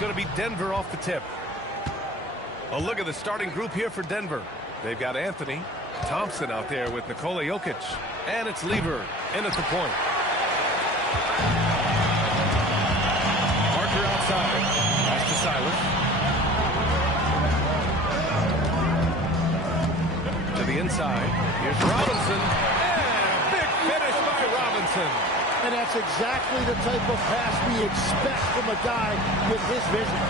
going to be Denver off the tip. A look at the starting group here for Denver. They've got Anthony Thompson out there with Nikola Jokic. And it's Lever in at the point. Parker outside. Pass to Silas. To the inside. Here's Robinson. And a big finish by Robinson. And that's exactly the type of pass we expect from a guy with his vision.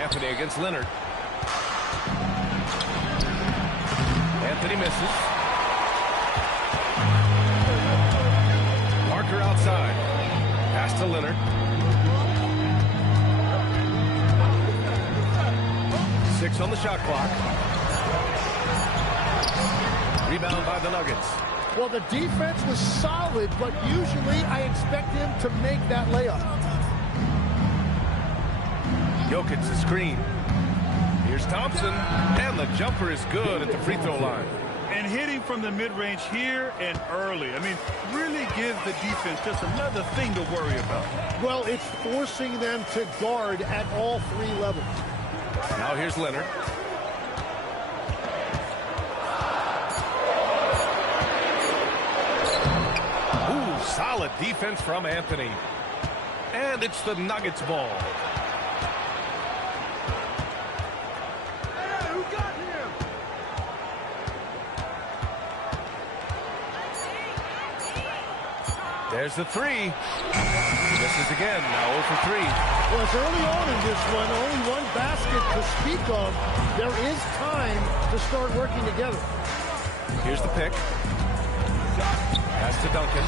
Anthony against Leonard. Anthony misses. Parker outside. Pass to Leonard. Six on the shot clock. Rebound by the Nuggets. Well, the defense was solid, but usually I expect him to make that layup. Jokic the screen. Here's Thompson, and the jumper is good at the free throw line. And hitting from the mid-range here and early. I mean, really gives the defense just another thing to worry about. Well, it's forcing them to guard at all three levels. Now here's Leonard. Ooh, solid defense from Anthony. And it's the Nuggets ball. There's the three. Misses again. Now 0 for 3. Well, it's early on in this one. Only one basket to speak of. There is time to start working together. Here's the pick. Pass to Duncan.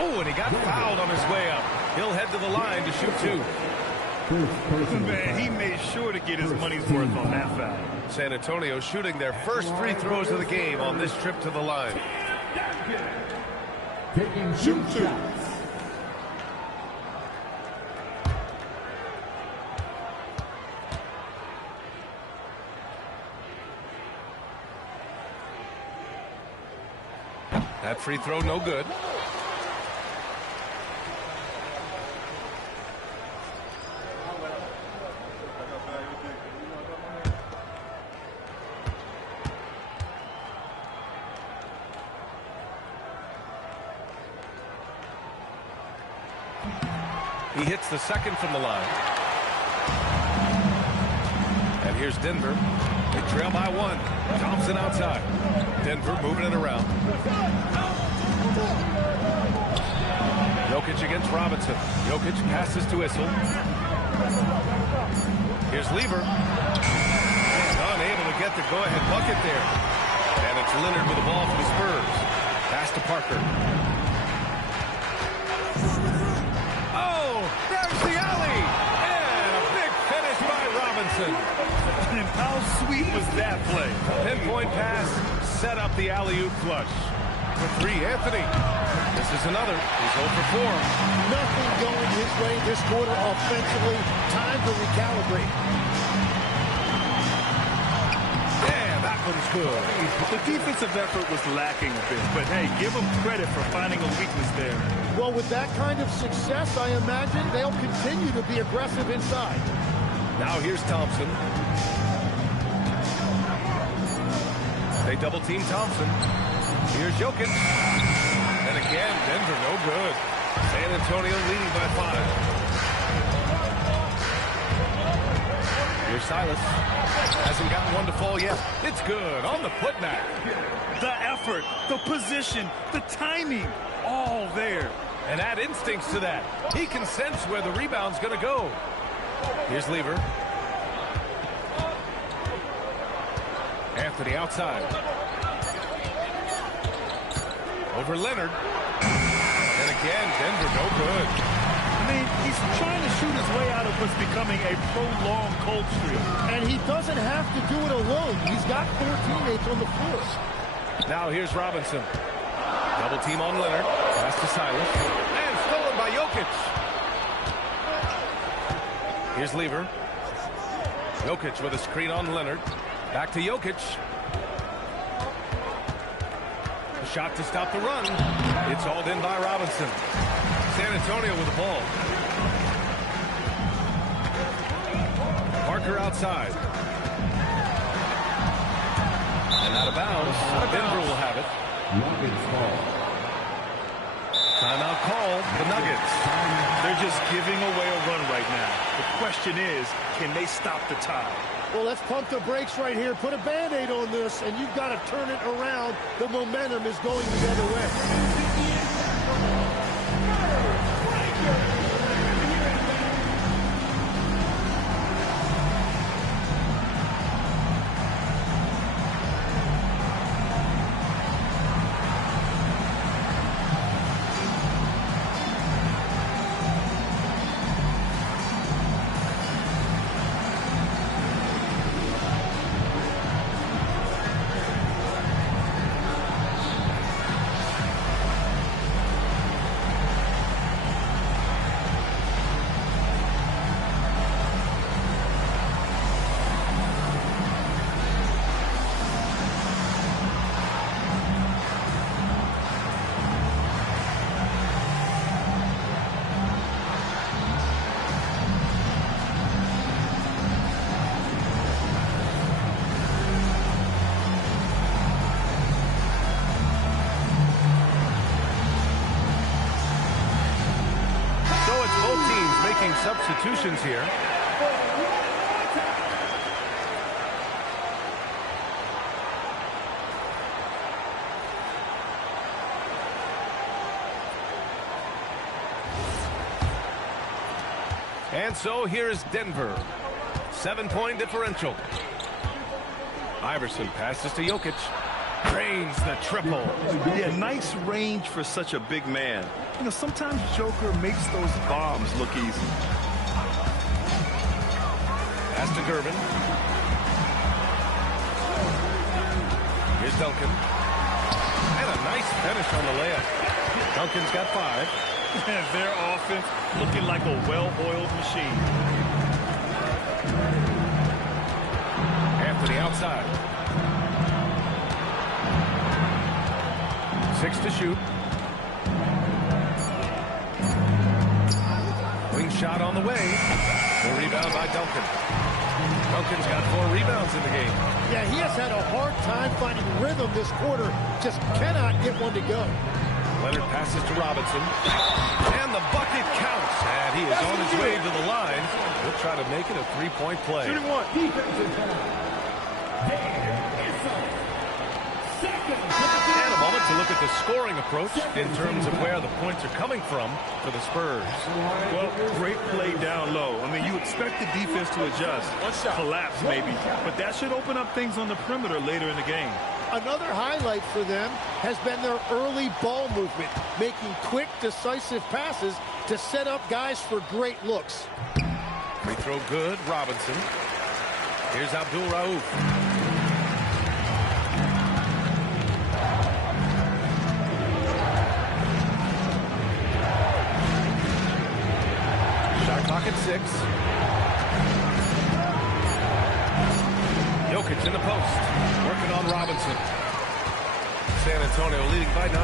Oh, and he got fouled on his way up. He'll head to the line to shoot 2. Man, he made sure to get his money's worth on that foul. San Antonio shooting their first free throws of the game on this trip to the line. Taking shoot shots. That free throw no good. He hits the second from the line. And here's Denver. They trail by 1. Thompson outside. Denver moving it around. Jokic against Robinson. Jokic passes to Issel. Here's Lever. Unable to get the go-ahead bucket there. And it's Leonard with the ball for the Spurs. Pass to Parker. There's the alley, and a big finish by Robinson. And how sweet was that play? Pinpoint pass, set up the alley-oop flush. For 3, Anthony. This is another. He's 0 for 4. Nothing going his way this quarter offensively. Time to recalibrate. Yeah, that one's good. The defensive effort was lacking a bit, but hey, give them credit for finding a weakness there. Well, with that kind of success, I imagine they'll continue to be aggressive inside. Now here's Thompson. They double-team Thompson. Here's Jokic. And again, Denver no good. San Antonio leading by 5. Here's Silas. Hasn't gotten one to fall yet. It's good on the putback. The effort, the position, the timing, all there. And add instincts to that. He can sense where the rebound's going to go. Here's Lever. Anthony outside. Over Leonard. And again, Denver no good. I mean, he's trying to shoot his way out of what's becoming a prolonged cold streak. And he doesn't have to do it alone. He's got 4 teammates on the floor. Now here's Robinson. Double team on Leonard. Pass to Silas. And stolen by Jokic. Here's Lever. Jokic with a screen on Leonard. Back to Jokic. A shot to stop the run. It's hauled in by Robinson. San Antonio with the ball. Parker outside. And out of bounds. Denver will have it. Nuggets ball. Timeout call. The Nuggets. They're just giving away a run right now. The question is, can they stop the tide? Well, let's pump the brakes right here. Put a Band-Aid on this, and you've got to turn it around. The momentum is going the other way. Substitutions here. And so here's Denver. 7-point differential. Iverson passes to Jokic. Drains the triple. Yeah, nice range for such a big man. You know, sometimes Joker makes those bombs look easy. Pass to Gervin. Here's Duncan. And a nice finish on the layup. Duncan's got 5. And their offense looking like a well-oiled machine. Anthony outside. 6 to shoot. Wing shot on the way. The rebound by Duncan. Duncan's got 4 rebounds in the game. Yeah, he has had a hard time finding rhythm this quarter. Just cannot get one to go. Leonard passes to Robinson. And the bucket counts. And he is on his way to the line. He'll try to make it a 3-point play. Shooting one. Defensive foul. And a moment to look at the scoring approach in terms of where the points are coming from for the Spurs. Well, great play down low. I mean, you expect the defense to adjust, collapse maybe, but that should open up things on the perimeter later in the game. Another highlight for them has been their early ball movement, making quick, decisive passes to set up guys for great looks. Free throw good, Robinson. Here's Abdul Rauf. Shot clock at 6. Jokic in the post, working on Robinson. San Antonio leading by 9.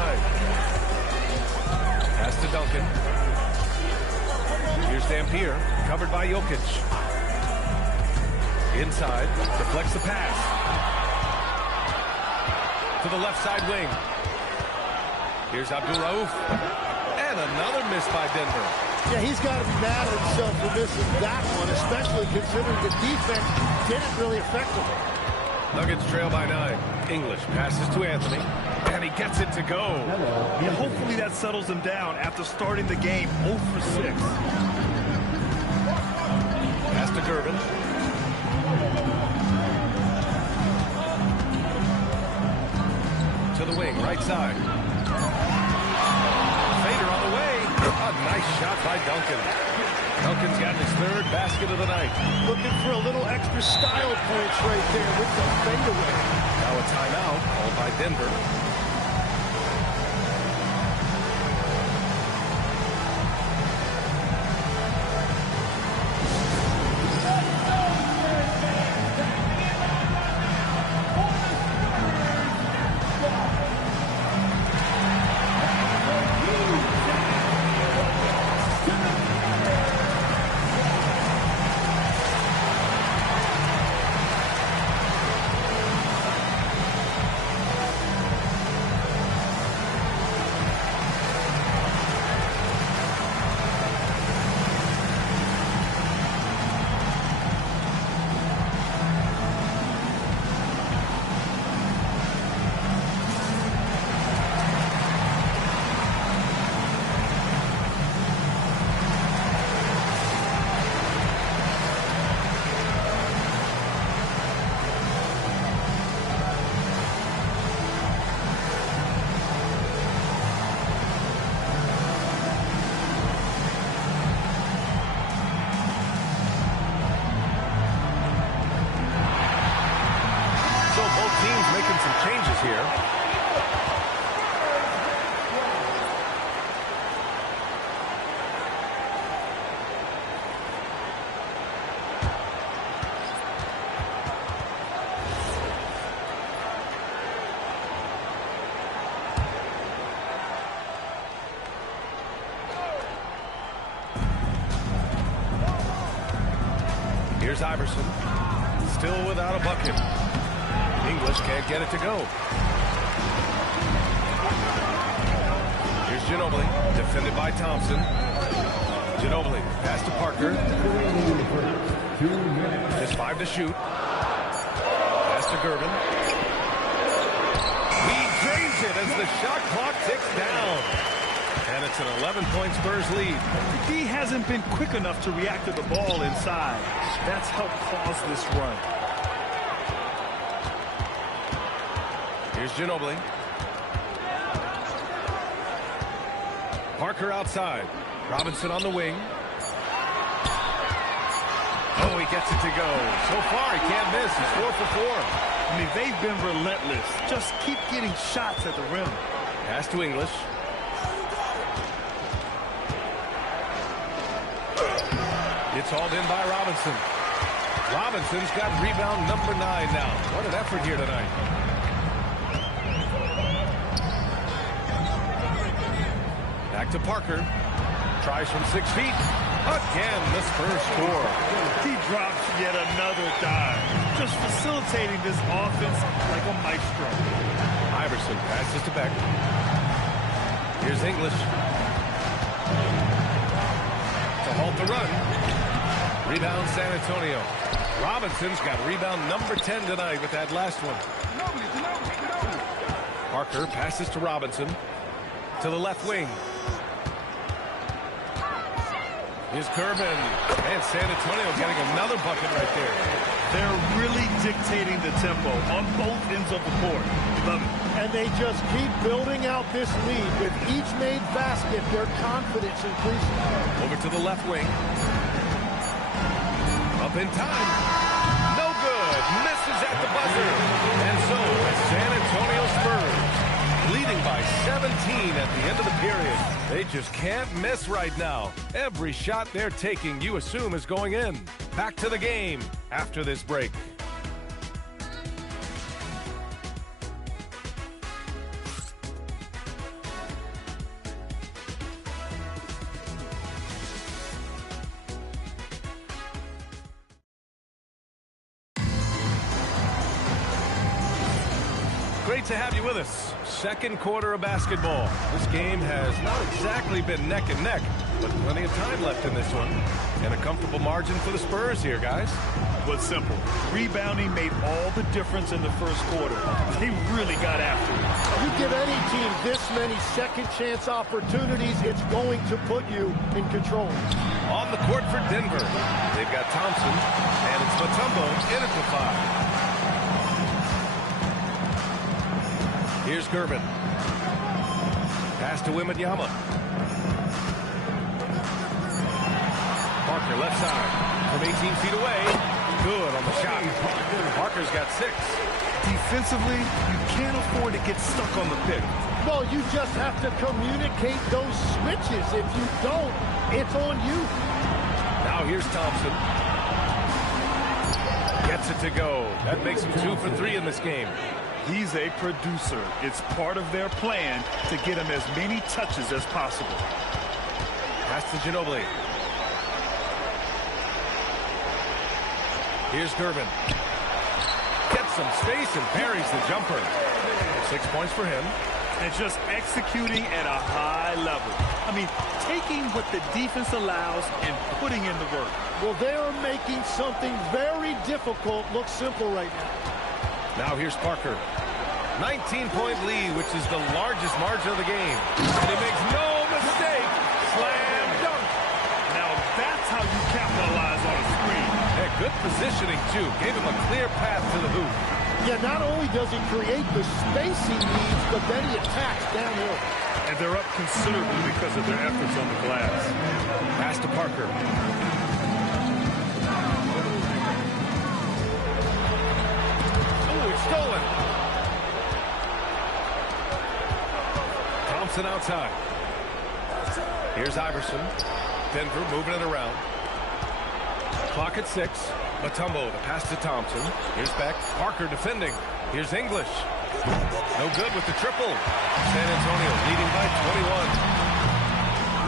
Pass to Duncan. Here's Dampier, covered by Jokic. Inside, deflects the pass. To the left side wing. Here's Abdul Rauf. And another miss by Denver. Yeah, he's got to be mad at himself for missing that one, especially considering the defense didn't really affect him. Nuggets trail by 9. English passes to Anthony, and he gets it to go. Yeah, hopefully that settles him down after starting the game 0 for 6. Pass to Gervin. To the wing, right side. Fader on the way. A nice shot by Duncan. Duncan's got his 3rd basket of the night. Looking for a little extra style points right there with the fadeaway. Now a timeout called by Denver. changes here. Here's Iverson. Still without a bucket. English can't get it to go. Here's Ginobili. Defended by Thompson. Ginobili. Pass to Parker. Just 5 to shoot. Pass to Gervin. He drains it as the shot clock ticks down. And it's an 11-point Spurs lead. The D hasn't been quick enough to react to the ball inside. That's helped cause this run. Here's Ginobili. Parker outside. Robinson on the wing. Oh, he gets it to go. So far, he can't miss. He's 4 for 4. I mean, they've been relentless. Just keep getting shots at the rim. Pass to English. It's hauled in by Robinson. Robinson's got rebound number 9 now. What an effort here tonight. Back to Parker. Tries from 6 feet. Again, the Spurs score. He drops yet another dive. Just facilitating this offense like a maestro. Iverson passes to Beck. Here's English. To halt the run. Rebound San Antonio. Robinson's got rebound number 10 tonight with that last one. Parker passes to Robinson. To the left wing. Here's Gervin. And San Antonio getting another bucket right there. They're really dictating the tempo on both ends of the court. Love it. And they just keep building out this lead. With each made basket, their confidence increases. Over to the left wing. Up in time. No good. Misses at the buzzer. And so the San Antonio Spurs, leading by 17 at the end of the period. They just can't miss right now. Every shot they're taking, you assume, is going in. Back to the game after this break. Great to have you with us. Second quarter of basketball. This game has not exactly been neck and neck, but plenty of time left in this one. And a comfortable margin for the Spurs here, guys. Was simple. Rebounding made all the difference in the first quarter. They really got after it. You give any team this many second chance opportunities, it's going to put you in control. On the court for Denver, they've got Thompson, and it's Mutombo in at the 5. Here's Gervin. Pass to Wembanyama. Parker left side from 18 feet away. Good on the shot. Parker's got 6. Defensively, you can't afford to get stuck on the pick. No, you just have to communicate those switches. If you don't, it's on you. Now here's Thompson. Gets it to go. That makes him 2 for 3 in this game. He's a producer. It's part of their plan to get him as many touches as possible. Pass to Ginobili. Here's Gervin. Gets some space and parries the jumper. 6 points for him. And just executing at a high level. I mean, taking what the defense allows and putting in the work. Well, they are making something very difficult look simple right now. Now here's Parker. 19-point lead, which is the largest margin of the game. And he makes no mistake. Slam dunk. Now that's how you capitalize on a screen. And good positioning, too. Gave him a clear path to the hoop. Yeah, not only does he create the space he needs, but then he attacks downhill. And they're up considerably because of their efforts on the glass. Pass to Parker. Oh, it's stolen. Thompson outside. Here's Iverson. Denver moving it around. Clock at 6. Mutombo, the pass to Thompson. Here's Beck. Parker defending. Here's English. No good with the triple. San Antonio leading by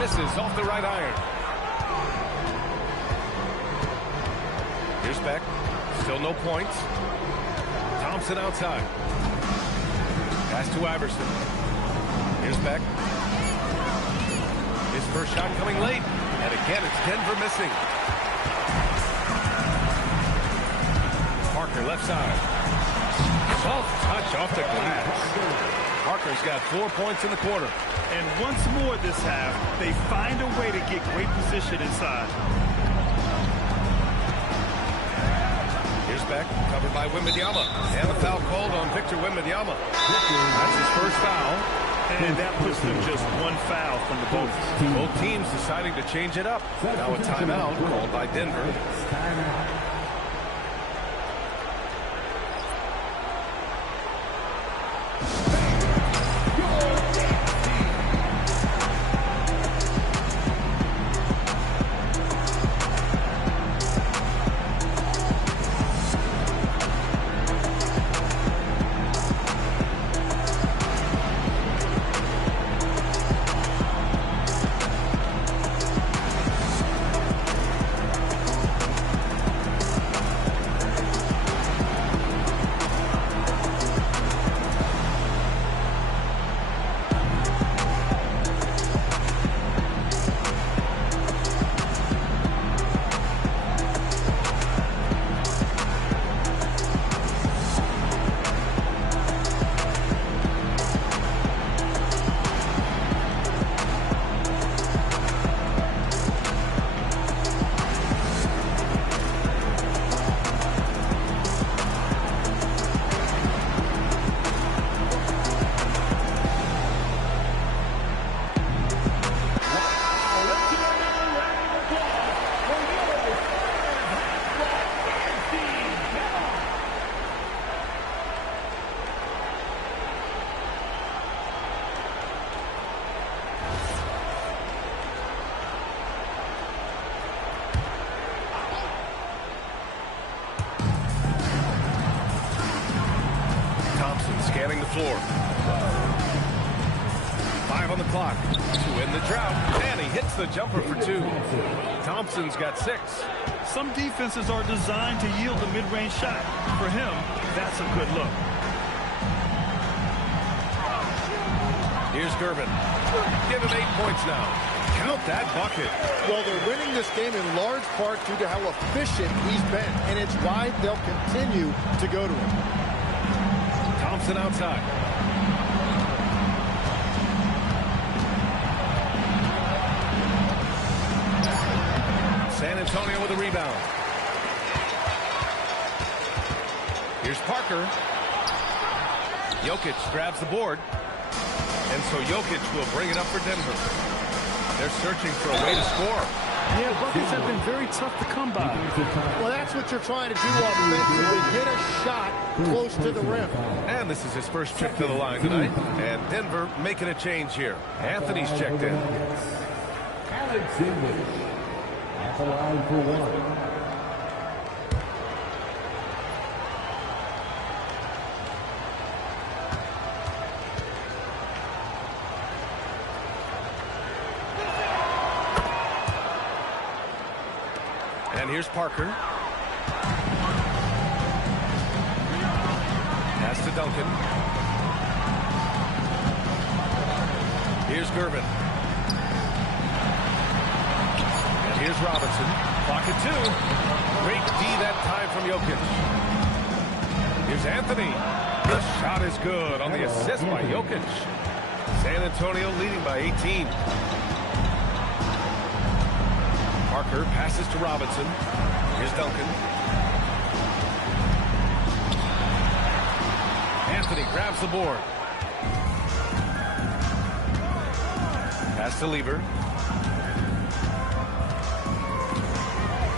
21. Misses off the right iron. Here's Beck. Still no points. Thompson outside. Pass to Iverson. Here's Beck. His first shot coming late. And again, it's Denver missing. Parker left side. Soft touch off the glass. Parker's got 4 points in the quarter. And once more this half, they find a way to get great position inside. Here's Beck, covered by Wembanyama. And the foul called on Victor Wembanyama. That's his first foul. And that puts them just one foul from the bonus. Both teams deciding to change it up. Now a timeout called by Denver. Scanning the floor. 5 on the clock to end the drought. And he hits the jumper for 2. Thompson's got 6. Some defenses are designed to yield the mid-range shot. For him, that's a good look. Here's Gervin. Give him 8 points now. Count that bucket. Well, they're winning this game in large part due to how efficient he's been, and it's why they'll continue to go to him. Thompson outside. San Antonio with a rebound. Here's Parker. Jokic grabs the board. And so Jokic will bring it up for Denver. They're searching for a way to score. Yeah, buckets have been very tough to come by. Well, that's what you're trying to do offensively. Get a shot close to the rim. And this is his first trip to the line tonight. And Denver making a change here. Anthony's checked in. Alex English at the line for 1. And here's Parker. Pass to Duncan. Here's Gervin. And here's Robinson. Clock at 2. Great D that time from Jokic. Here's Anthony. The shot is good on the assist by Jokic. San Antonio leading by 18. Parker passes to Robinson. Here's Duncan. Anthony grabs the board. Pass to Lever.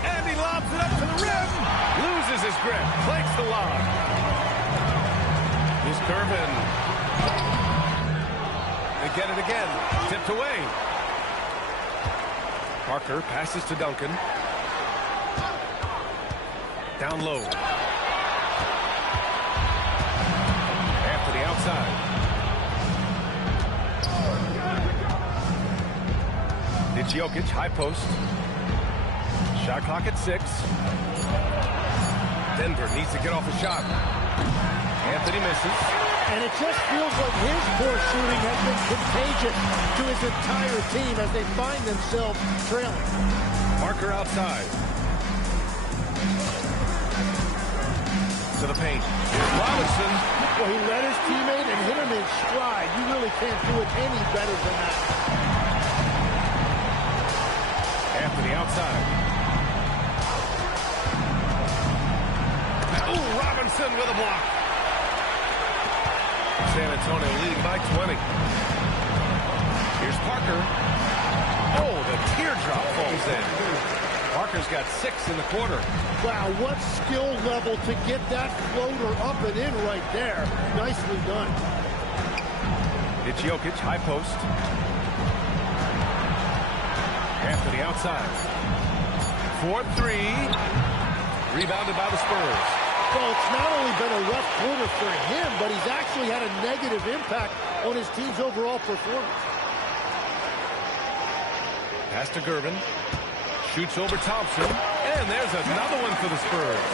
And he lobs it up to the rim. Loses his grip. Breaks the lob. Here's Gervin. They might get it again. Tipped away. Parker passes to Duncan. Down low. After the outside. It's Jokic, high post. Shot clock at 6. Denver needs to get off a shot. Anthony misses. And it just feels like his poor shooting has been contagious to his entire team as they find themselves trailing. Parker outside. To the paint. Here's Robinson. Well, he led his teammate and hit him in stride. You really can't do it any better than that. Anthony outside. Oh, Robinson with a block. San Antonio leading by 20. Here's Parker. Oh, the teardrop falls in. Parker's got 6 in the quarter. Wow, what skill level to get that floater up and in right there. Nicely done. It's Jokic, high post. Anthony outside. 4-3. Rebounded by the Spurs. Well, it's not only been a rough quarter for him, but he's actually had a negative impact on his team's overall performance. Pass to Gervin. Shoots over Thompson. And there's another one for the Spurs.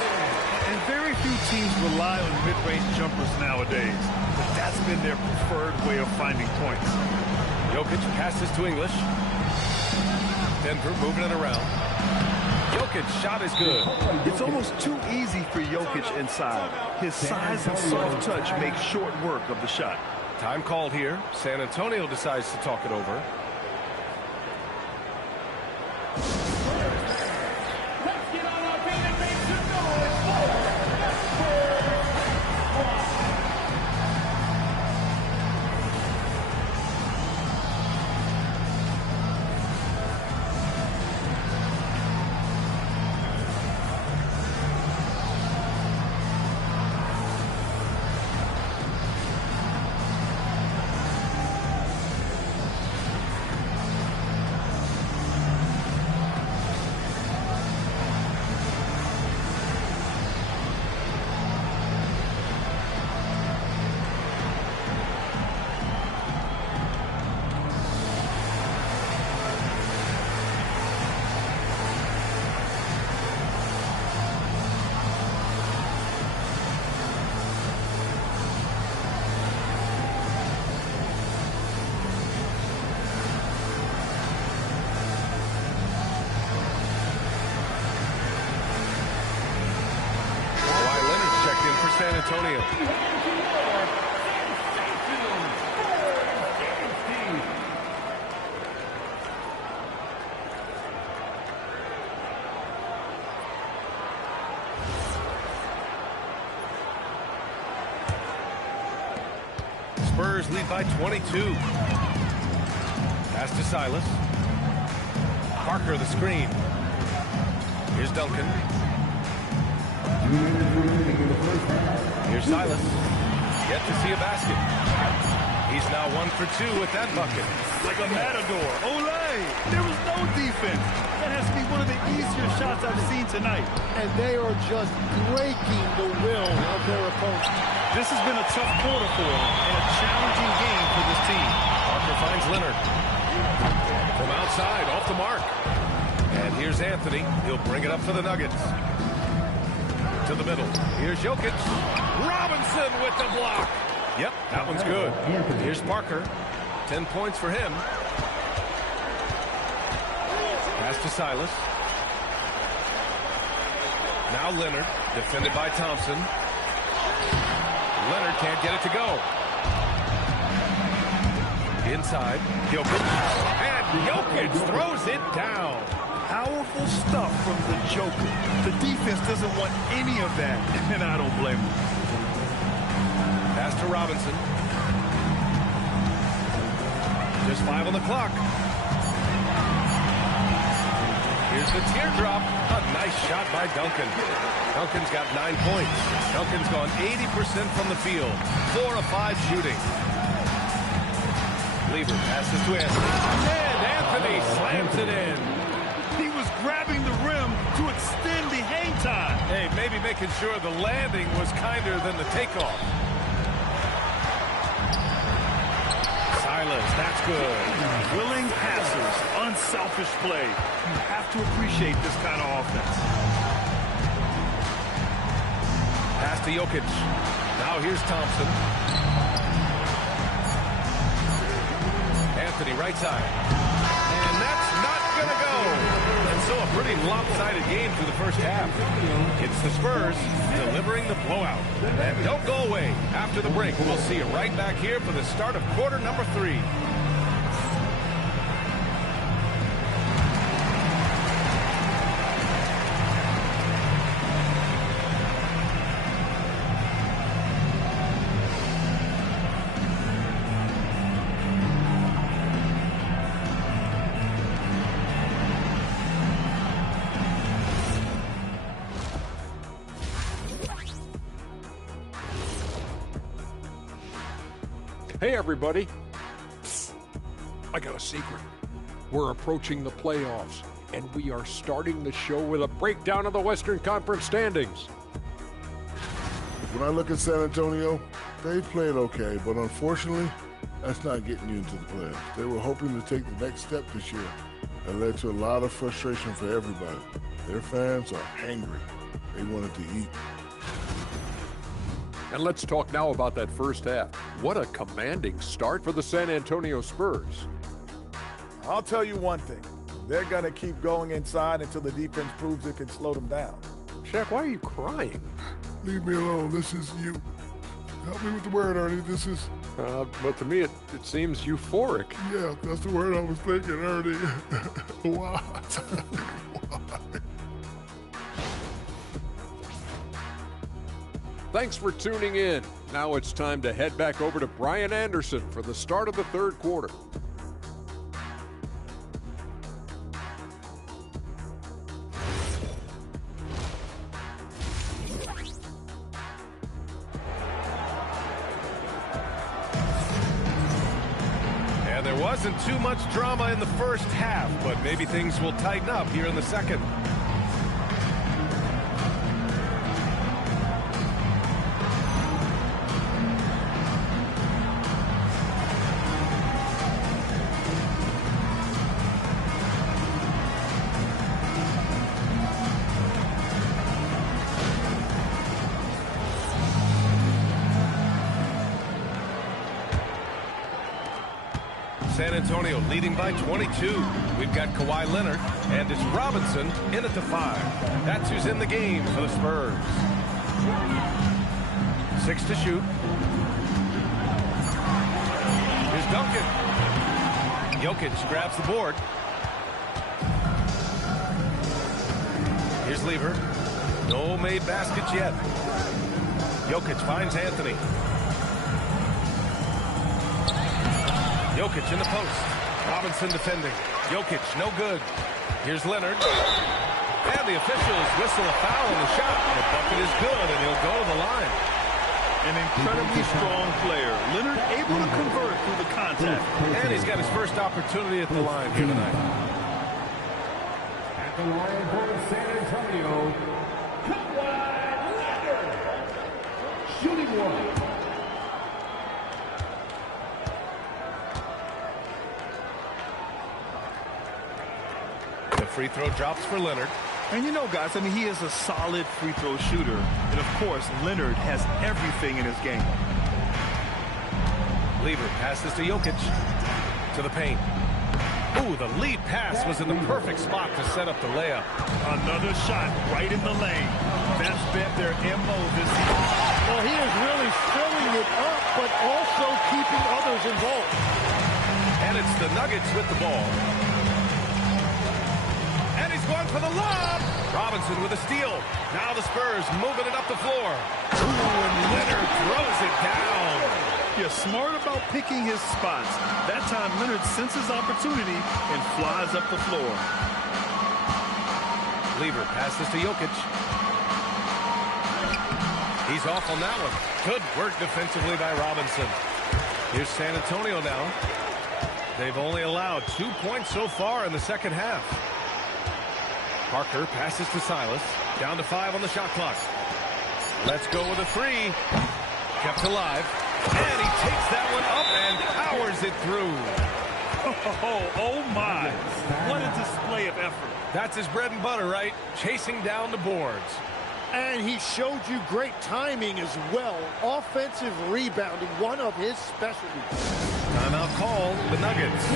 And very few teams rely on mid-range jumpers nowadays. But that's been their preferred way of finding points. Jokic passes to English. Denver moving it around. Jokic's shot is good. It's almost too easy for Jokic inside. His size and soft touch make short work of the shot. Time called here. San Antonio decides to talk it over. San Antonio. Spurs lead by 22. Pass to Silas. Parker the screen. Here's Duncan. Here's Silas. Yet to see a basket. He's now 1 for 2 with that bucket. Like a matador. Olay! There was no defense. That has to be one of the easier shots I've seen tonight. And they are just breaking the will of their opponent. This has been a tough quarter for them and a challenging game for this team. Parker finds Leonard. From outside, off the mark. And here's Anthony. He'll bring it up for the Nuggets. To the middle. Here's Jokic. Robinson with the block. Yep, that one's good. Here's Parker. 10 points for him. Pass to Silas. Now Leonard, defended by Thompson. Leonard can't get it to go. Inside, Jokic. And Jokic throws it down. Powerful stuff from the Joker. The defense doesn't want any of that, and I don't blame them. Pass to Robinson. Just 5 on the clock. Here's the teardrop. A nice shot by Duncan. Duncan's got 9 points. Duncan's gone 80% from the field. 4 of 5 shooting. Lever passes to Anthony. And Anthony slams it in. He was grabbing the rim to extend the hang time. Hey, maybe making sure the landing was kinder than the takeoff. Silas, that's good. Willing passers, unselfish play. You have to appreciate this kind of offense. Pass to Jokic. Now here's Thompson. Anthony right side. And that's not going to go. And so a pretty lopsided game through the first half. It's the Spurs delivering the blowout. And don't go away. After the break, we'll see you right back here for the start of quarter number 3. Hey, everybody. I got a secret. We're approaching the playoffs, and we are starting the show with a breakdown of the Western Conference standings. When I look at San Antonio, they played okay, but unfortunately, that's not getting you into the playoffs. They were hoping to take the next step this year. That led to a lot of frustration for everybody. Their fans are hangry. They wanted to eat. And let's talk now about that first half. What a commanding start for the San Antonio Spurs. I'll tell you one thing. They're going to keep going inside until the defense proves it can slow them down. Shaq, why are you crying? Leave me alone. This is you. Help me with the word, Ernie. This is... But to me, it seems euphoric. Yeah, that's the word I was thinking, Ernie. Why? Thanks for tuning in. Now it's time to head back over to Brian Anderson for the start of the third quarter. And there wasn't too much drama in the first half, but maybe things will tighten up here in the second. San Antonio leading by 22. We've got Kawhi Leonard, and it's Robinson in at the 5. That's who's in the game for the Spurs. 6 to shoot. Here's Duncan. Jokic grabs the board. Here's Lever. No made baskets yet. Jokic finds Anthony. Jokic in the post. Robinson defending. Jokic, no good. Here's Leonard. And the officials whistle a foul on the shot. The bucket is good, and he'll go to the line. An incredibly strong player. Leonard able to convert through the contact. And he's got his first opportunity at the line here tonight. At the line for San Antonio, Kawhi Leonard. Shooting one. Free throw drops for Leonard. And you know, guys, I mean, he is a solid free throw shooter. And, of course, Leonard has everything in his game. Lever passes to Jokic. To the paint. Ooh, the lead pass was in the perfect spot to set up the layup. Another shot right in the lane. That's been their MO this season. Well, he is really filling it up, but also keeping others involved. And it's the Nuggets with the ball. And he's going for the lob. Robinson with a steal. Now the Spurs moving it up the floor. Ooh, and Leonard throws it down. You're smart about picking his spots. That time, Leonard senses opportunity and flies up the floor. Lever passes to Jokic. He's off on that one. Good work defensively by Robinson. Here's San Antonio now. They've only allowed 2 points so far in the second half. Parker passes to Silas. Down to 5 on the shot clock. Let's go with a 3. Kept alive. And he takes that one up and powers it through. Oh my. What a display of effort. That's his bread and butter, right? Chasing down the boards. And he showed you great timing as well. Offensive rebounding, one of his specialties. Timeout call, the Nuggets.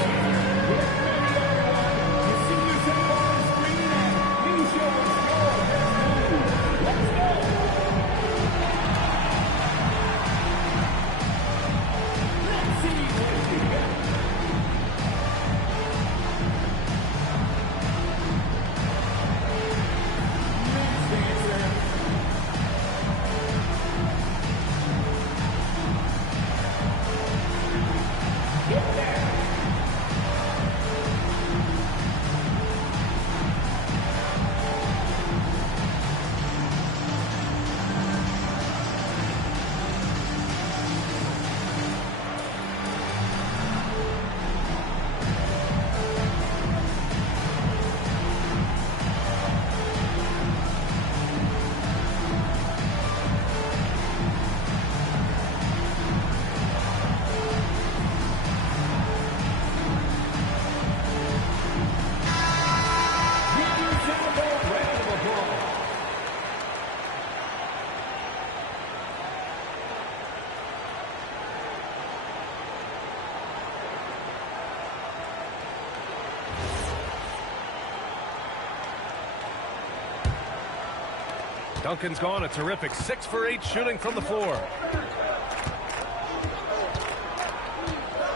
Duncan's gone a terrific 6 for 8 shooting from the floor.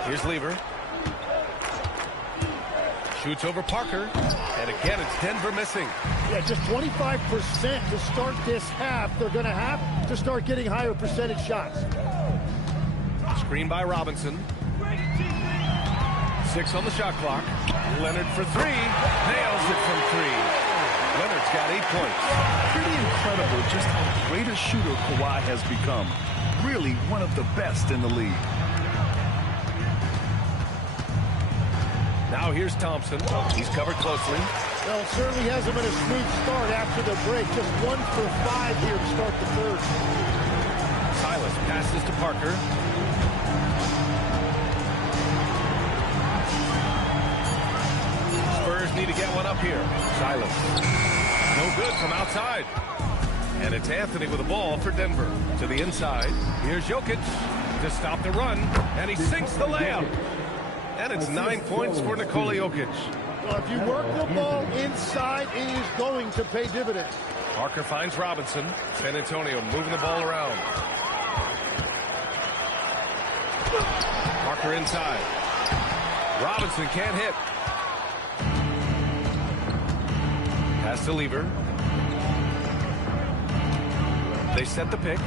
Here's Lever. Shoots over Parker. And again, it's Denver missing. Yeah, just 25% to start this half. They're going to have to start getting higher percentage shots. Screen by Robinson. 6 on the shot clock. Leonard for 3. Nails it from 3. Leonard's got 8 points. Pretty incredible just how great a shooter Kawhi has become. Really one of the best in the league. Now here's Thompson. He's covered closely. Well, it certainly hasn't been a smooth start after the break. Just 1 for 5 here to start the third. Silas passes to Parker. Spurs need to get one up here. Silas. No good from outside. And it's Anthony with the ball for Denver. To the inside. Here's Jokic to stop the run. And he sinks the layup. And it's 9 points for Nikola Jokic. Well, if you work the ball inside, it is going to pay dividends. Parker finds Robinson. San Antonio moving the ball around. Parker inside. Robinson can't hit. Pass to Lever. They set the pick.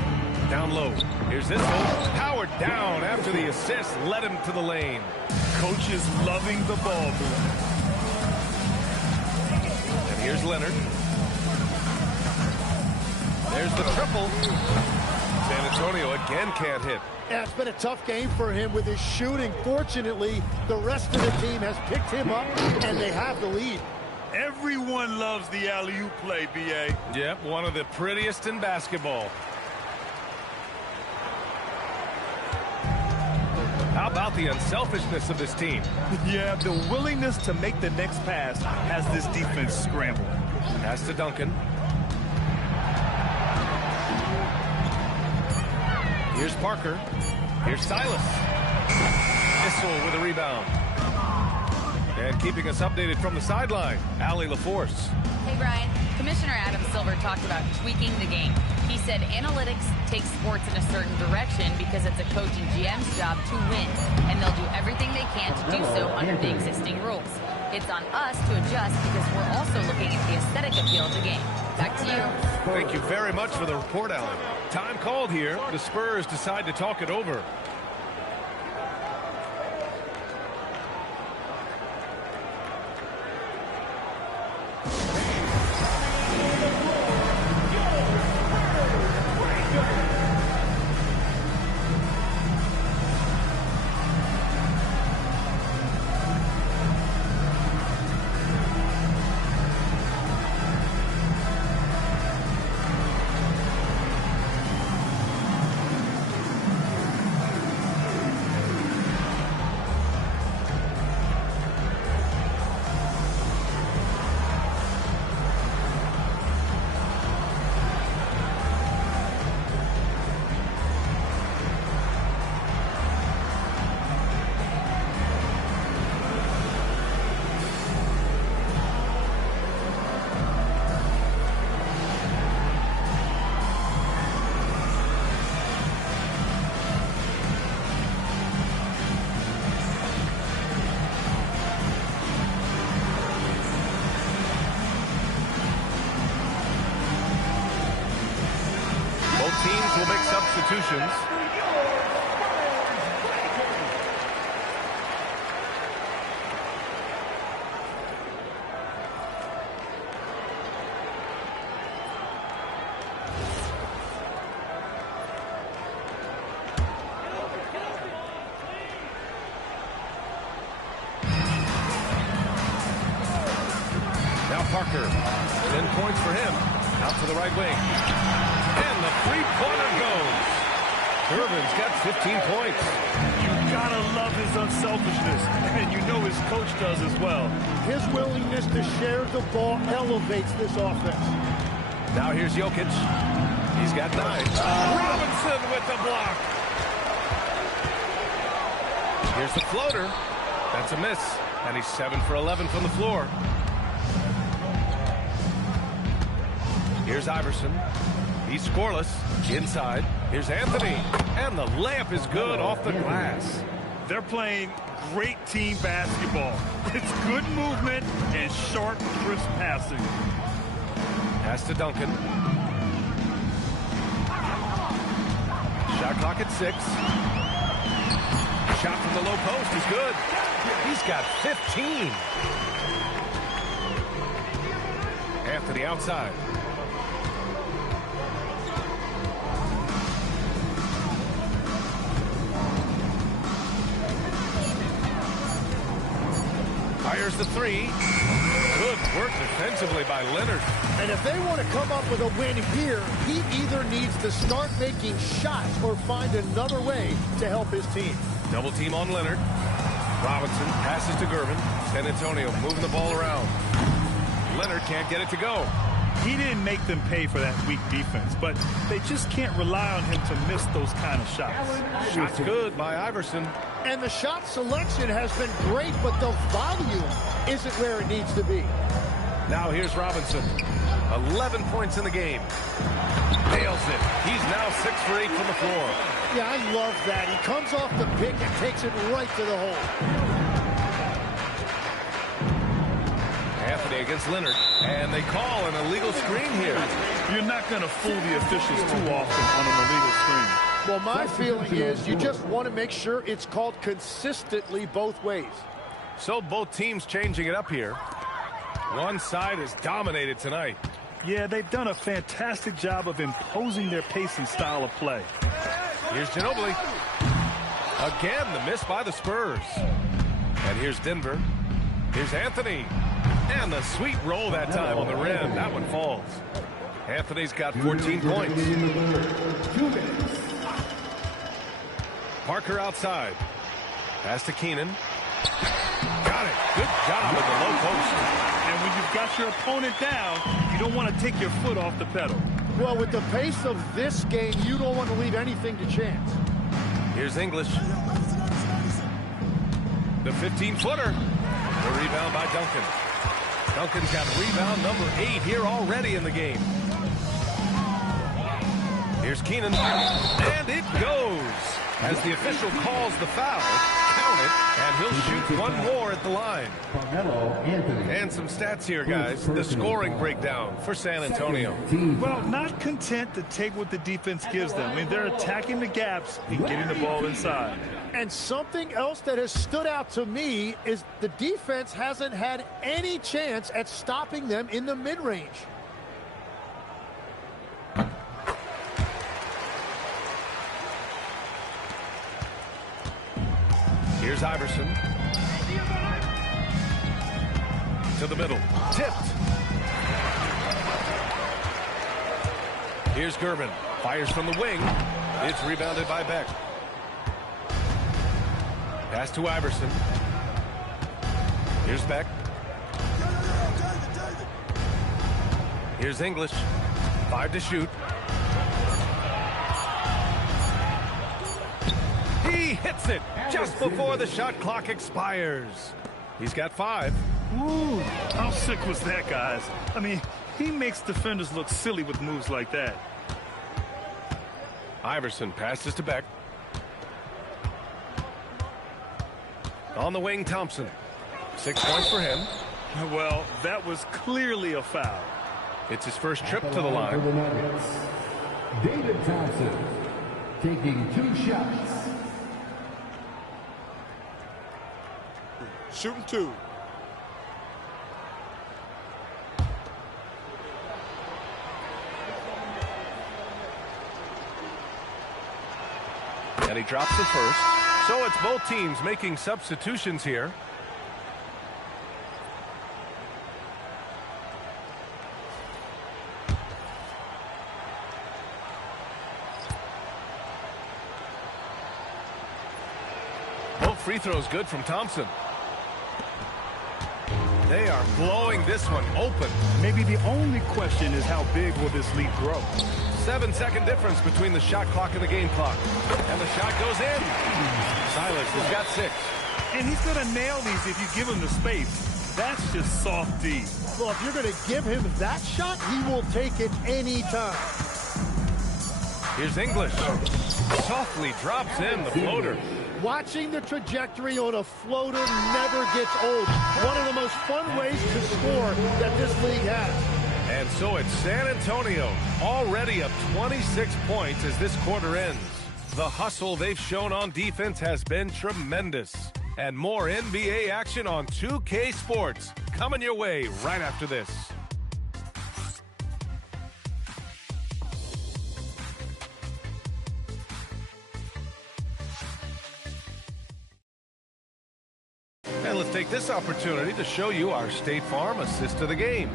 Down low. Here's this one. Powered down after the assist led him to the lane. Coach is loving the ball movement. And here's Leonard. There's the triple. San Antonio again can't hit. Yeah, it's been a tough game for him with his shooting. Fortunately, the rest of the team has picked him up, and they have the lead. Everyone loves the alley-oop play, B.A. Yep, one of the prettiest in basketball. How about the unselfishness of this team? Yeah, the willingness to make the next pass has this defense scrambled. Pass to Duncan. Here's Parker. Here's Silas. Issel with a rebound. And keeping us updated from the sideline, Allie LaForce. Hey, Brian. Commissioner Adam Silver talked about tweaking the game. He said analytics take sports in a certain direction because it's a coach and GM's job to win, and they'll do everything they can to do so under the existing rules. It's on us to adjust because we're also looking at the aesthetic appeal of the game. Back to you. Thank you very much for the report, Allen. Time called here. The Spurs decide to talk it over. substitutions. Parker, 10 points for him. Out to the right wing. And the three-pointer goes. Irvin's got 15 points. You gotta love his unselfishness, and you know his coach does as well. His willingness to share the ball elevates this offense. Now here's Jokic. He's got 9. Robinson with the block. Here's the floater. That's a miss. And he's 7 for 11 from the floor. Here's Iverson. He's scoreless. Inside. Here's Anthony. And the layup is good off the glass. They're playing great team basketball. It's good movement and sharp, crisp passing. Pass to Duncan. Shot clock at 6. Shot from the low post is good. He's got 15. Anthony outside. Fires the 3. Good work defensively by Leonard. And if they want to come up with a win here, he either needs to start making shots or find another way to help his team. Double team on Leonard. Robinson passes to Gervin. San Antonio moving the ball around. Leonard can't get it to go. He didn't make them pay for that weak defense, but they just can't rely on him to miss those kind of shots. Shot's good by Iverson. And the shot selection has been great, but the volume isn't where it needs to be. Now here's Robinson. 11 points in the game. Nails it. He's now 6 for 8 from the floor. Yeah, I love that. He comes off the pick and takes it right to the hole. Anthony against Leonard. And they call an illegal screen here. You're not going to fool the officials too often on an illegal screen. Well, my feeling is you just want to make sure it's called consistently both ways. So both teams changing it up here. One side is dominated tonight. Yeah, they've done a fantastic job of imposing their pace and style of play. Here's Ginobili. Again, the miss by the Spurs. And here's Denver. Here's Anthony. And the sweet roll that time on the rim. That one falls. Anthony's got 14 points. Parker outside. Pass to Keenan. Got it. Good job in the low post. And when you've got your opponent down, you don't want to take your foot off the pedal. Well, with the pace of this game, you don't want to leave anything to chance. Here's English. The 15-footer. The rebound by Duncan. Duncan's got rebound number 8 here already in the game. Here's Keenan. And it goes. As the official calls the foul, count it, and he'll shoot one more at the line. And some stats here, guys. The scoring breakdown for San Antonio. Well, not content to take what the defense gives them. I mean, they're attacking the gaps and getting the ball inside. And something else that has stood out to me is the defense hasn't had any chance at stopping them in the mid-range. Here's Iverson. To the middle. Tipped. Here's Gervin. Fires from the wing. It's rebounded by Beck. Pass to Iverson. Here's Beck. Here's English. 5 to shoot. He hits it just before the shot clock expires. He's got 5. Ooh, how sick was that, guys? I mean, he makes defenders look silly with moves like that. Iverson passes to Beck. On the wing, Thompson. 6 points for him. Well, that was clearly a foul. It's his first trip to the line. David Thompson. taking 2 shots. Shooting 2. And he drops the first. So it's both teams making substitutions here. Both free throws good from Thompson. They are blowing this one open. Maybe the only question is how big will this lead grow? 7-second difference between the shot clock and the game clock. And the shot goes in. Silas has got 6. And he's going to nail these if you give him the space. That's just soft D. Well, if you're going to give him that shot, he will take it any time. Here's English. Softly drops in the floater. Watching the trajectory on a floater never gets old. One of the most fun ways to score that this league has. And so it's San Antonio, already up 26 points as this quarter ends. The hustle they've shown on defense has been tremendous. And more NBA action on 2K Sports coming your way right after this. And let's take this opportunity to show you our State Farm assist of the game.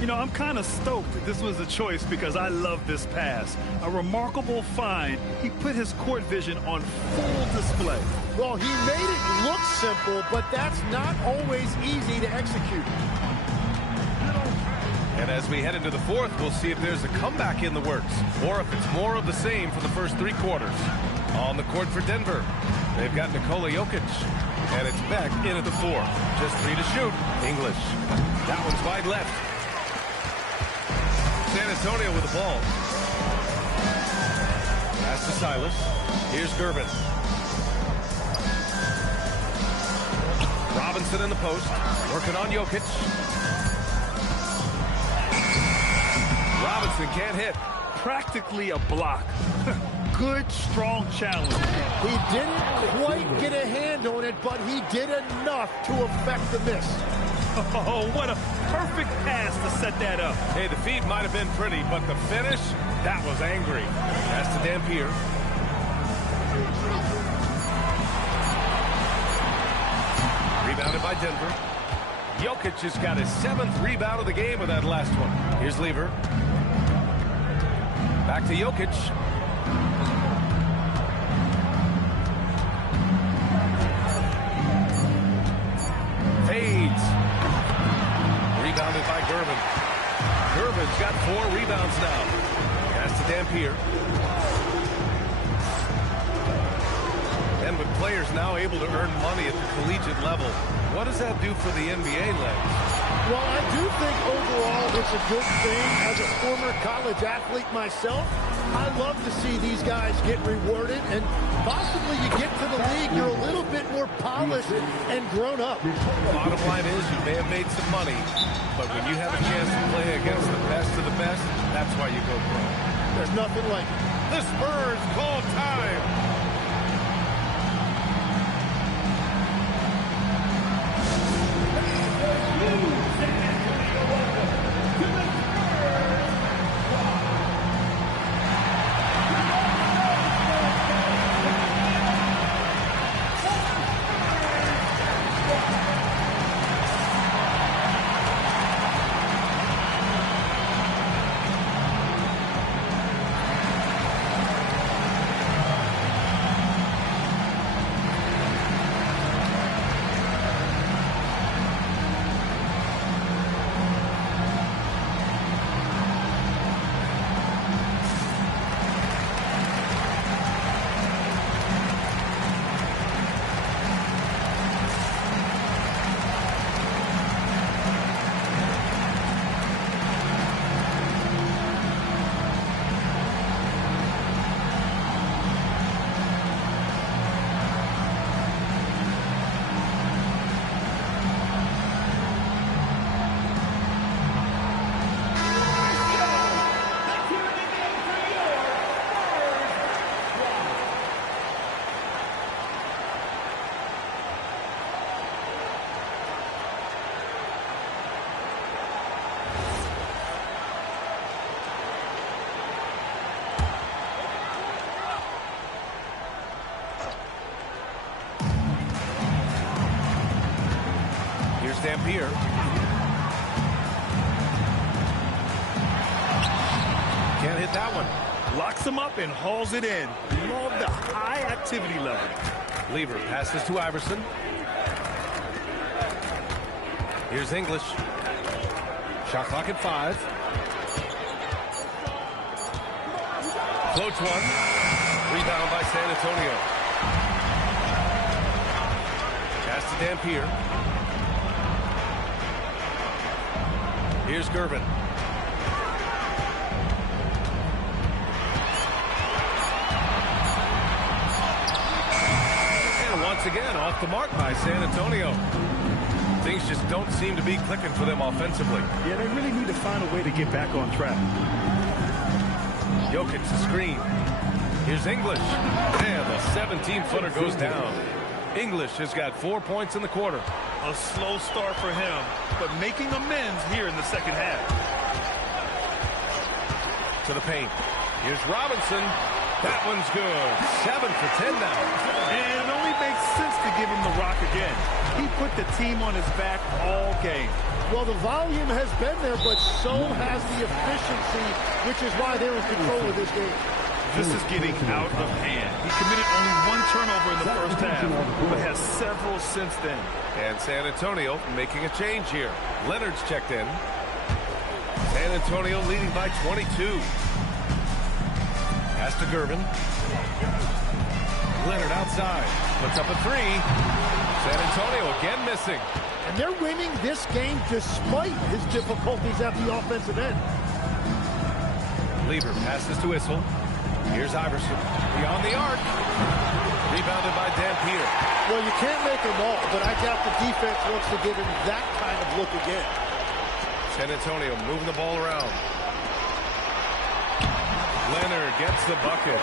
You know, I'm kind of stoked that this was a choice because I love this pass. A remarkable find. He put his court vision on full display. Well, he made it look simple, but that's not always easy to execute. And as we head into the fourth, we'll see if there's a comeback in the works or if it's more of the same for the first 3 quarters. On the court for Denver, they've got Nikola Jokic. And it's back in at the 4. Just 3 to shoot. English. That one's wide left. San Antonio with the ball. Pass to Silas. Here's Gervin. Robinson in the post. Working on Jokic. Robinson can't hit. Practically a block. Good, strong challenge. He didn't quite get a hand on it, but he did enough to affect the miss. Oh, what a perfect pass to set that up. Hey, the feed might have been pretty, but the finish, that was angry. Pass to Dampier. Rebounded by Denver. Jokic has got his 7th rebound of the game with that last one. Here's Lever. Back to Jokic. Fades. Rebounded by Gervin. Gervin's got 4 rebounds now. Pass to Dampier. And with players now able to earn money at the collegiate level, what does that do for the NBA legs? Well, I do think overall it's a good thing. As a former college athlete myself, I love to see these guys get rewarded, and possibly you get to the league, you're a little bit more polished and grown up. Bottom line is you may have made some money, but when you have a chance to play against the best of the best, that's why you go pro. There's nothing like it. The Spurs call time. Dampier. Can't hit that one. Locks him up and hauls it in. Love the high activity level. Lever passes to Iverson. Here's English. Shot clock at 5. Floats one. Rebound by San Antonio. Pass to Dampier. Here's Gervin. And once again, off the mark by San Antonio. Things just don't seem to be clicking for them offensively. Yeah, they really need to find a way to get back on track. Jokic the screen. Here's English. And the 17-footer goes down. English has got 4 points in the quarter. A slow start for him, but making amends here in the second half. To the paint. Here's Robinson. That one's good. 7 for 10 now. And it only makes sense to give him the rock again. He put the team on his back all game. Well, the volume has been there, but so has the efficiency, which is why they're in control of this game. This is getting out of hand. He committed only 1 turnover in the first half, but has several since then. And San Antonio making a change here. Leonard's checked in. San Antonio leading by 22. Pass to Gervin. Leonard outside. Puts up a 3. San Antonio again missing. And they're winning this game despite his difficulties at the offensive end. Lever passes to Issel. Here's Iverson. Beyond the arc. Rebounded by Dampier. Well, you can't make them all, but I doubt the defense wants to give him that kind of look again. San Antonio moving the ball around. Leonard gets the bucket.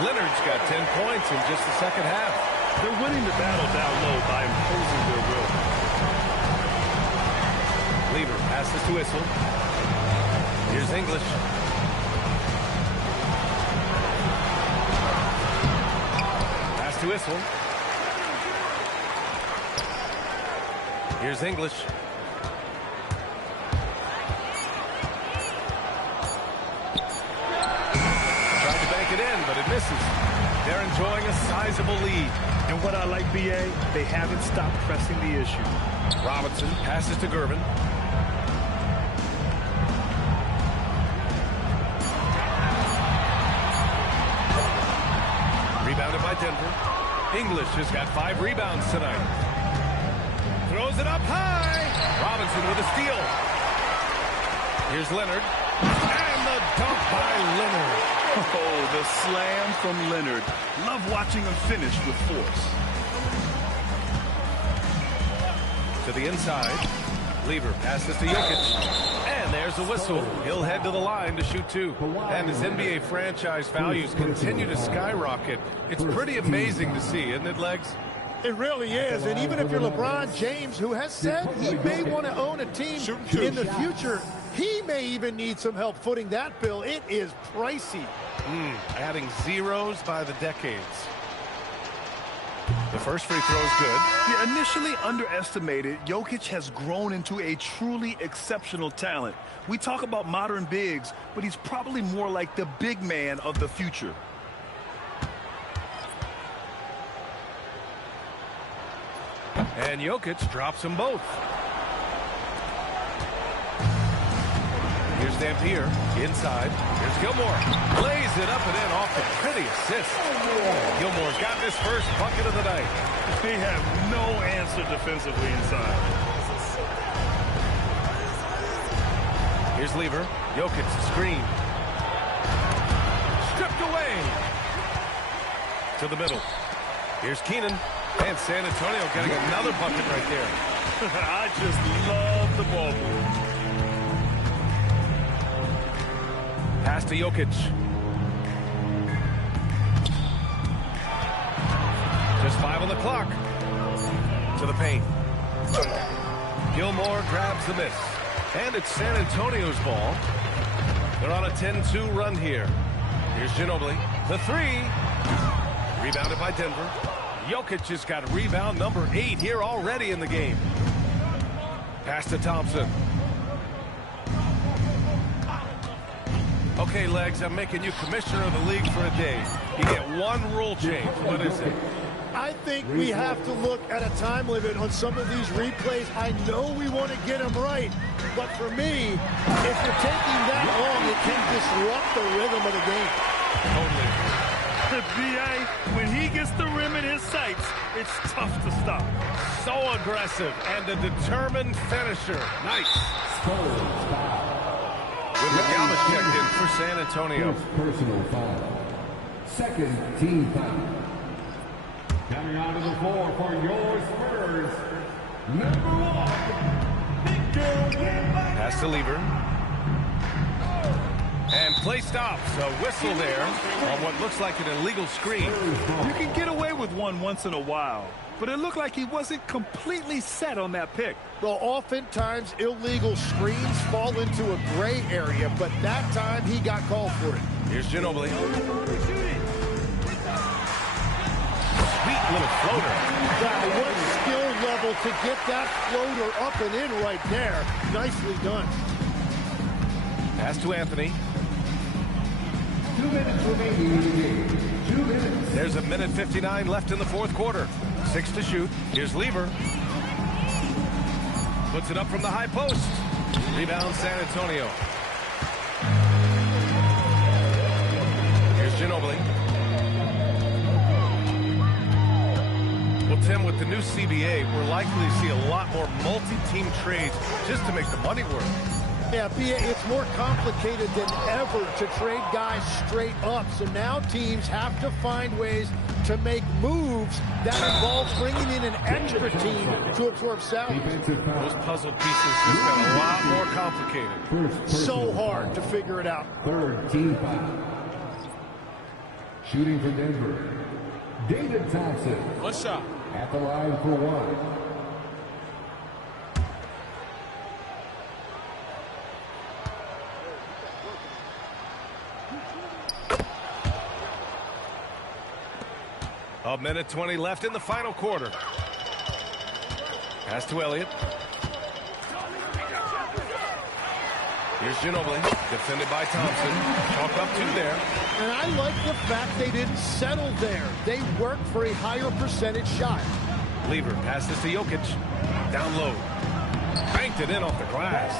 Leonard's got 10 points in just the second half. They're winning the battle down low by imposing their will. Lever passes to Issel. Here's English. Pass to Issel. Here's English. Tried to bank it in, but it misses. They're enjoying a sizable lead. And what I like, B.A., they haven't stopped pressing the issue. Robinson passes to Gervin. Rebounded by Denver. English has got 5 rebounds tonight. Throws it up high. Robinson with a steal. Here's Leonard. And the dunk by Leonard. Oh, the slam from Leonard. Love watching him finish with force. To the inside. Lever passes to Jokic. And there's a whistle. He'll head to the line to shoot 2. And his NBA franchise values continue to skyrocket. It's pretty amazing to see, isn't it, Legs? It really is, and even if you're LeBron James, who has said he may want to own a team in the future, he may even need some help footing that bill. It is pricey. Adding zeros by the decades. The first free throw is good. Yeah, initially underestimated, Jokic has grown into a truly exceptional talent. We talk about modern bigs, but he's probably more like the big man of the future. And Jokic drops them both. Here's Dampier inside. Here's Gilmore. Lays it up and in off the pretty assist. Gilmore's got his first bucket of the night. They have no answer defensively inside. Here's Lever. Jokic screen. Stripped away. To the middle. Here's Keenan. And San Antonio getting another bucket right there. I just love the ball move. Pass to Jokic. Just 5 on the clock. To the paint. Gilmore grabs the miss. And it's San Antonio's ball. They're on a 10-2 run here. Here's Ginobili. The 3. Rebounded by Denver. Jokic has got rebound number 8 here already in the game. Pass to Thompson. Okay, Legs, I'm making you commissioner of the league for a day. You get one rule change. What is it? I think we have to look at a time limit on some of these replays. I know we want to get them right, but for me, if you're taking that long, it can disrupt the rhythm of the game. Totally. The BA, when he gets the rim in his sights, it's tough to stop. So aggressive and a determined finisher. Nice. Wembanyama checked in for San Antonio. First personal foul. Second team foul. Coming onto the floor for your Spurs, number 1, Victor Wembanyama. Pass to Lever. And play stops. A whistle there on what looks like an illegal screen. You can get away with one once in a while, but it looked like he wasn't completely set on that pick. Well, oftentimes illegal screens fall into a gray area, but that time he got called for it. Here's Ginobili. Sweet little floater. Wow, what skill level to get that floater up and in right there. Nicely done. Pass to Anthony. 2 minutes remaining in the game. 2 minutes. There's a minute 59 left in the fourth quarter. 6 to shoot. Here's Lever. Puts it up from the high post. Rebound San Antonio. Here's Ginobili. Well, Tim, with the new CBA, we're likely to see a lot more multi-team trades just to make the money work. Yeah, it's more complicated than ever to trade guys straight up. So now teams have to find ways to make moves that involve bringing in an extra team to absorb salary. Those puzzle pieces just got a lot more complicated. So hard to figure it out. Third team foul. Shooting for Denver, David Thompson. One shot. At the line for 1. A minute 20 left in the final quarter. Pass to Elliott. Here's Ginobili, defended by Thompson. Chalk up 2 there. And I like the fact they didn't settle there. They worked for a higher percentage shot. Lever passes to Jokic. Down low. Banked it in off the glass.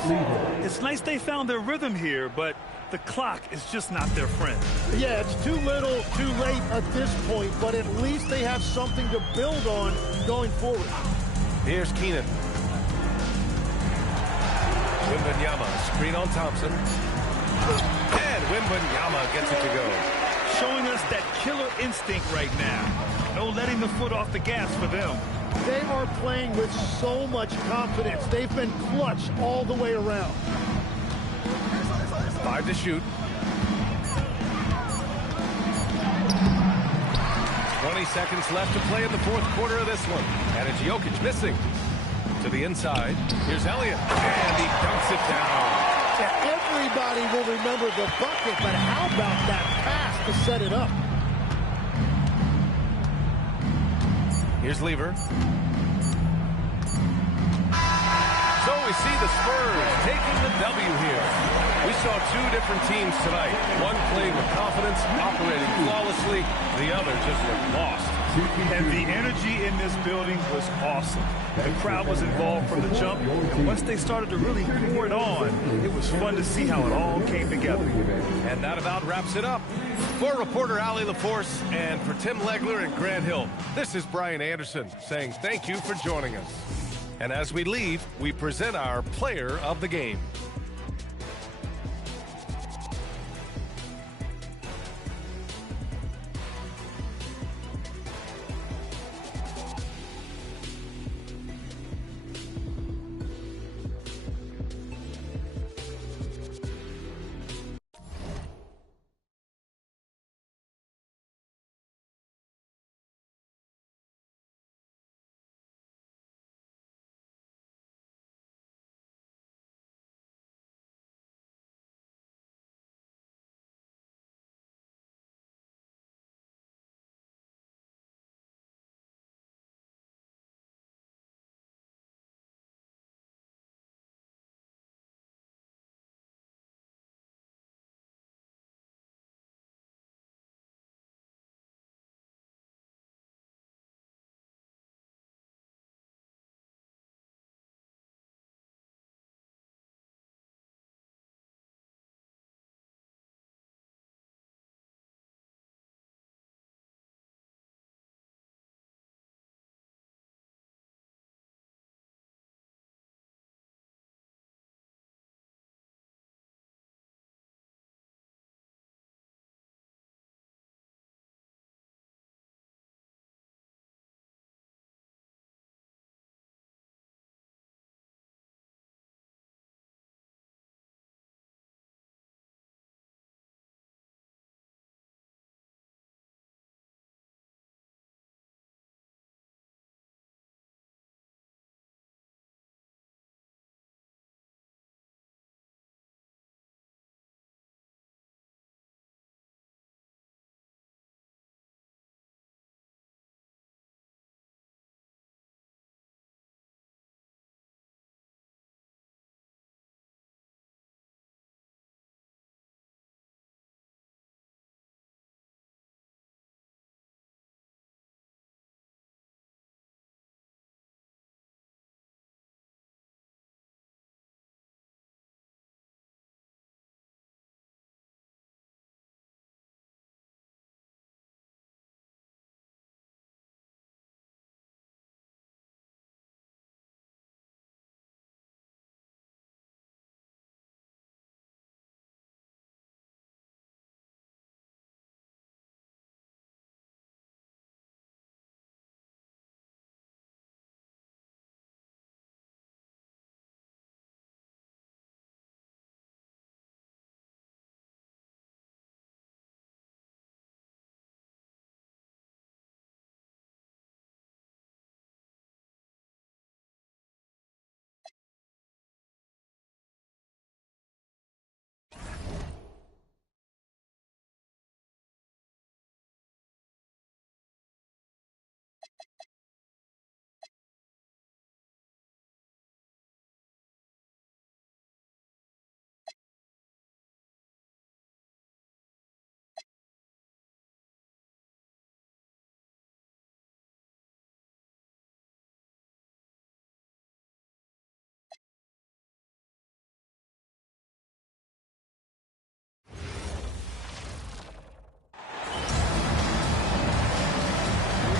It's nice they found their rhythm here, but the clock is just not their friend. Yeah, it's too little, too late at this point, but at least they have something to build on going forward. Here's Keenan. Wembanyama, screen on Thompson. And Wembanyama gets it to go. Showing us that killer instinct right now. No letting the foot off the gas for them. They are playing with so much confidence. They've been clutch all the way around. 5 to shoot. 20 seconds left to play in the fourth quarter of this one. And it's Jokic missing. To the inside. Here's Elliott. And he dunks it down. Yeah, everybody will remember the bucket, but how about that pass to set it up? Here's Lever. So we see the Spurs taking the W here. We saw 2 different teams tonight. One played with confidence, operating flawlessly. The other just looked lost. And the energy in this building was awesome. The crowd was involved from the jump, and once they started to really pour it on, it was fun to see how it all came together. And that about wraps it up. For reporter Ali LaForce and for Tim Legler and Grant Hill, this is Brian Anderson saying thank you for joining us. And as we leave, we present our player of the game.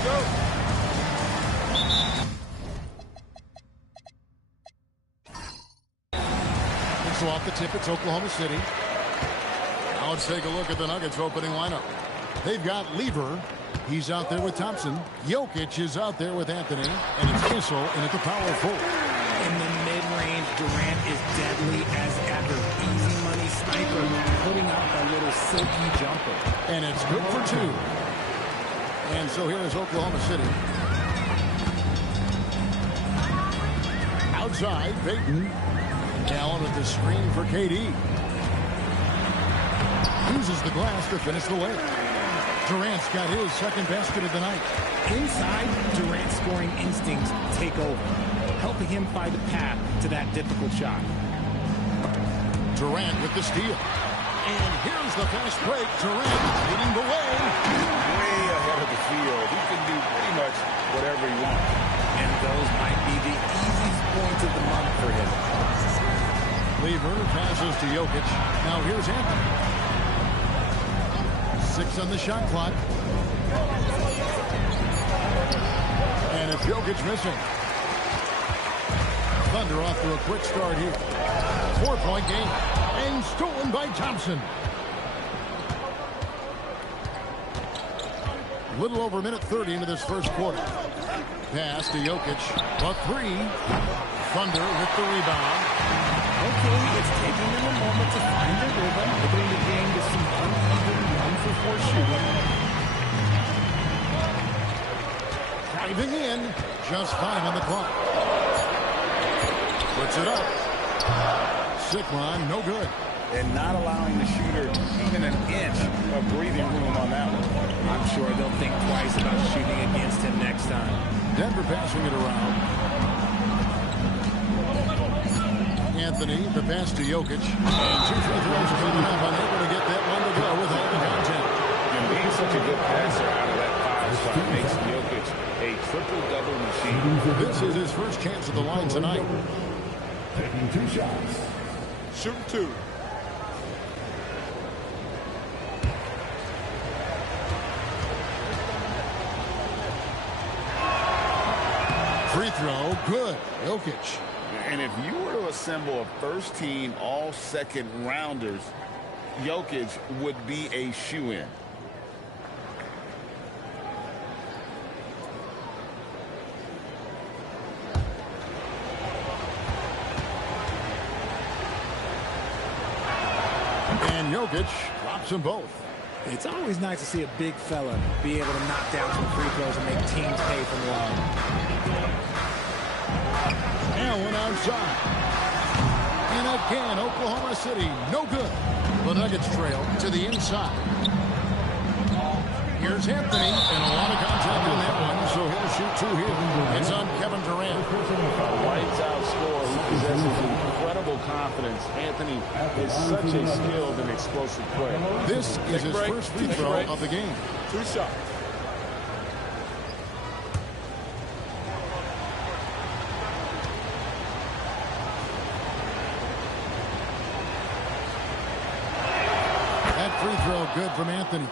go. And so off the tip, it's Oklahoma City. Now let's take a look at the Nuggets opening lineup. They've got Lever. He's out there with Thompson. Jokic is out there with Anthony. And it's Kissel in at the power forward. In the mid-range, Durant is deadly as ever. Easy money sniper, putting up a little silky jumper. And it's good for two. And so here is Oklahoma City. Outside, Peyton. Allen with the screen for KD. Uses the glass to finish the way. Durant's got his second basket of the night. Inside, Durant's scoring instincts take over, helping him find a path to that difficult shot. Durant with the steal. And here's the fast break. Durant leading the way. Way ahead of the field. He can do pretty much whatever he wants. And those might be the easiest points of the month for him. Lever passes to Jokic. Now here's Anthony. 6 on the shot clock. And it's Jokic missing. Thunder off to a quick start here. 4-point game. And stolen by Thompson. A little over a minute 30 into this first quarter. Pass to Jokic. A three. Thunder with the rebound. Okay, it's taking them a moment to find their rhythm, putting the game to some uneven 1-for-4 shooting. Driving in, just 5 on the clock. Puts it up. Sikron, no good. And not allowing the shooter even an inch of breathing room on that one. I'm sure they'll think twice about shooting against him next time. Denver passing it around. Anthony, the pass to Jokic. And 2 free throws coming up. Unable to get that one to go with all the content. And being such a good passer out of that 5 spot makes Jokic a triple-double machine. This is his first chance at the line tonight. Taking 2 shots. Shooting 2. Free throw, good. Jokic. And if you were to assemble a first-team all-second-rounders, Jokic would be a shoo-in. And Jokic drops them both. It's always nice to see a big fella be able to knock down some free throws and make teams pay from the line. Allen outside. And again, Oklahoma City, no good. The Nuggets trail to the inside. Here's Anthony, and a lot of contact on that one, so he'll shoot 2 here. It's on Kevin Durant. A lights-out scorer who possesses incredible confidence. Anthony is such a skilled and explosive player. This is his first free throw of the game. 2 shots. That free throw good from Anthony.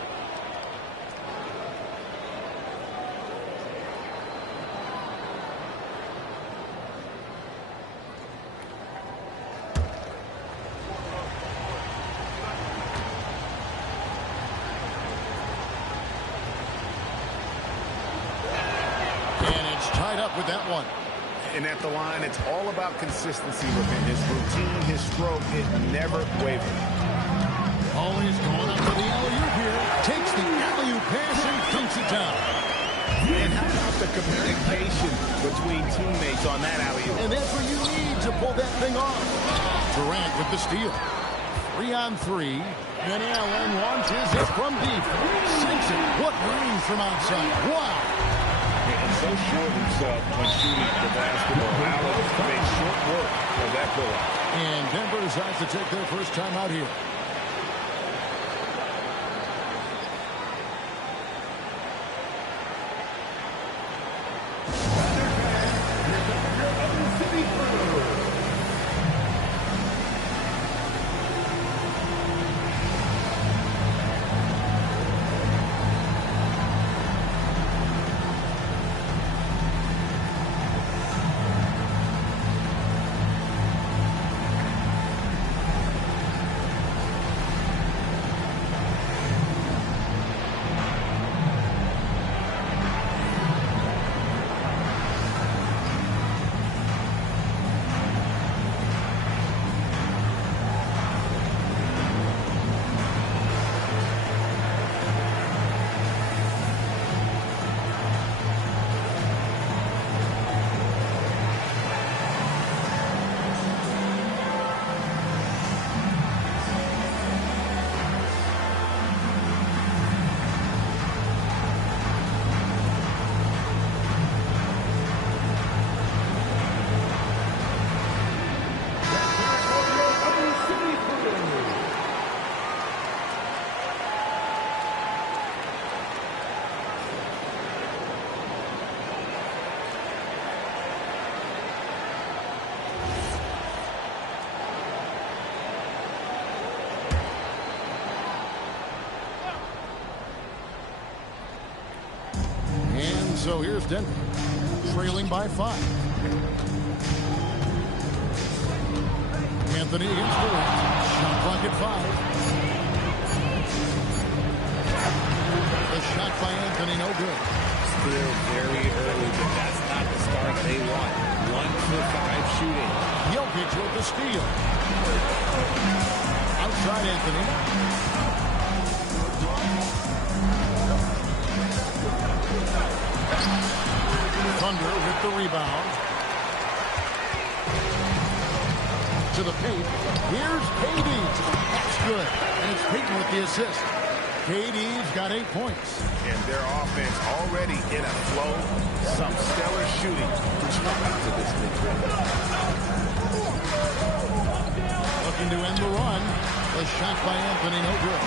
With that one. And at the line, it's all about consistency with him. His routine, his stroke, it never wavers. Always going up for the alley-oop here. Takes the alley-oop pass and dunks it down. And how about the communication between teammates on that alley-oop? And that's what you need to pull that thing off. Durant with the steal. 3-on-3. And Allen launches it from deep. Sinks it. What range from outside. Wow. And so sure of himself when shooting the basketball. Allen made short work of that pull-out. And Denver decides to take their first time out here. So here's Denver, trailing by 5. Anthony against Durant. Shot clock at 5. The shot by Anthony, no good. Still very early, but that's not the start they want. 1 for 5 shooting. Jokic with the steal. Outside Anthony. Thunder with the rebound. To the paint. Here's KD. That's good. And it's Peyton with the assist. KD's got 8 points. And their offense already in a flow. Some stellar shooting to start out to this victory. Looking to end the run. A shot by Anthony, no good.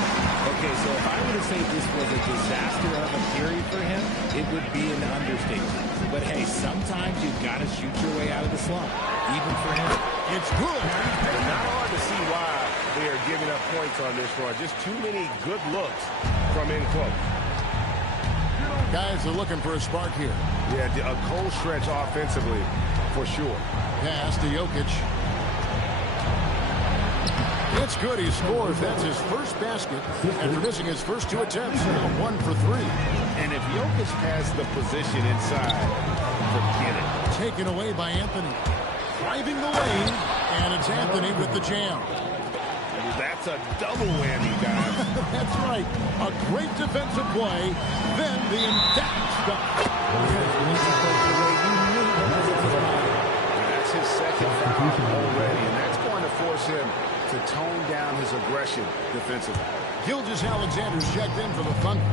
Okay, so if I were to say this was a disaster of a period for him, it would be an understatement. But hey, sometimes you've got to shoot your way out of the slump. Even for him, it's good. And not hard to see why they are giving up points on this run. Just too many good looks from in close. Guys are looking for a spark here. Yeah, a cold stretch offensively, for sure. Pass to Jokic. It's good. He scores. That's his first basket after missing his first 2 attempts. Now 1 for 3. And if Jokic has the position inside, forget it. Taken away by Anthony. Driving the lane, and it's Anthony with the jam. That's a double whammy, guys. That's right. A great defensive play, then the emphatic stop. That's his second foul already, and that's going to force him to tone down his aggression defensively. Gilgeous-Alexander's checked in for the Thunder.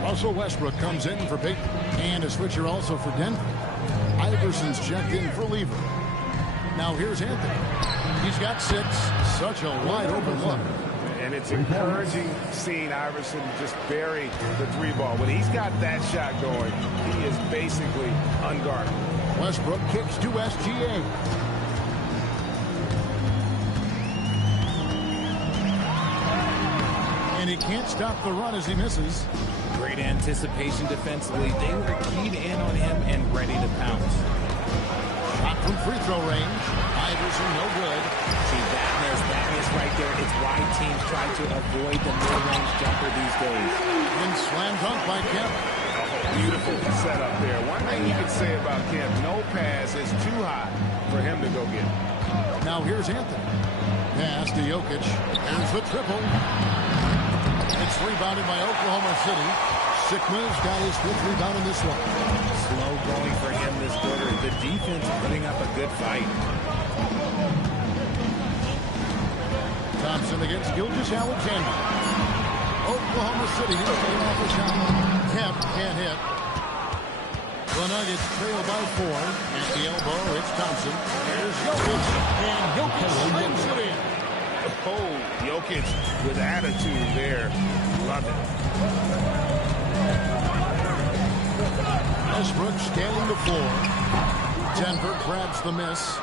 Russell Westbrook comes in for Peyton. And a switcher also for Denver. Iverson's checked in for Lever. Now here's Anthony. He's got 6. Such a wide open look. And it's encouraging seeing Iverson just bury the 3-ball. When he's got that shot going, he is basically unguarded. Westbrook kicks to SGA. And he can't stop the run as he misses. Great anticipation defensively. They were keyed in on him and ready to pounce. Shot from free throw range. Iverson, no good. See, that miss right there. It's why teams try to avoid the mid-range jumper these days. And slam dunk by Kemp. Beautiful setup there. One thing you can say about Kemp, no pass is too high for him to go get. Now here's Anthony. Pass to Jokic. There's the triple. It's rebounded by Oklahoma City. Sigma's got his 5th rebound in this one. Slow going for him this quarter. The defense putting up a good fight. Thompson against Gilgeous-Alexander. Oklahoma City didn't get off a shot. Kemp can't hit. The Nuggets trail by 4. At the elbow, it's Thompson. Here's Jokic. And Jokic slings it in. Oh, Jokic with attitude there. Love it. Westbrook scaling the floor. Denver grabs the miss.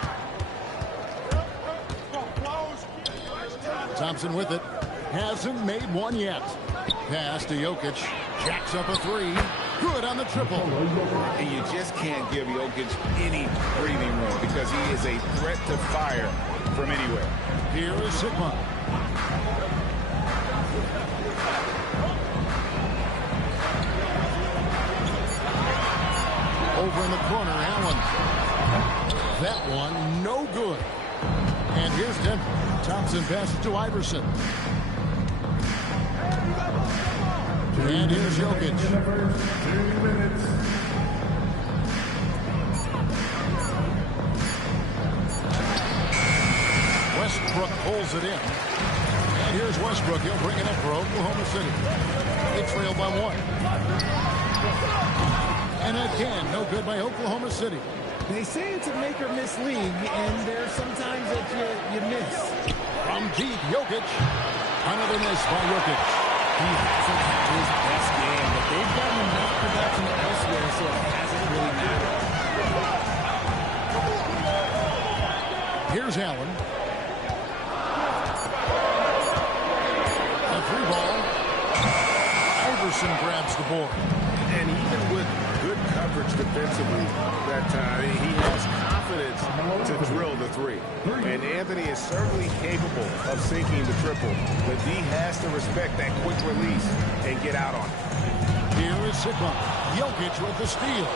Thompson with it. Hasn't made one yet. Pass to Jokic. Jacks up a 3. Good on the triple. And you just can't give Jokic any breathing room because he is a threat to fire from anywhere. Here is Sigma. Over in the corner, Allen. That one, no good. And here's Denver. Thompson passes to Iverson. And here's Jokic. 2 minutes. Westbrook pulls it in. And here's Westbrook. He'll bring it up for Oklahoma City. They trail by 1. And again, no good by Oklahoma City. They say it's a make-or-miss league, and there's sometimes that you miss. From deep, Jokic. Another miss by Jokic. He hasn't had his best game, but they've gotten enough production elsewhere, so it hasn't really mattered. Here's Allen. A 3-ball. Iverson grabs the board. And even with good coverage coverage defensively that time. He has confidence to drill the three. And Anthony is certainly capable of sinking the triple. The D has to respect that quick release and get out on it. Here is Sigma. Jokic with the steal.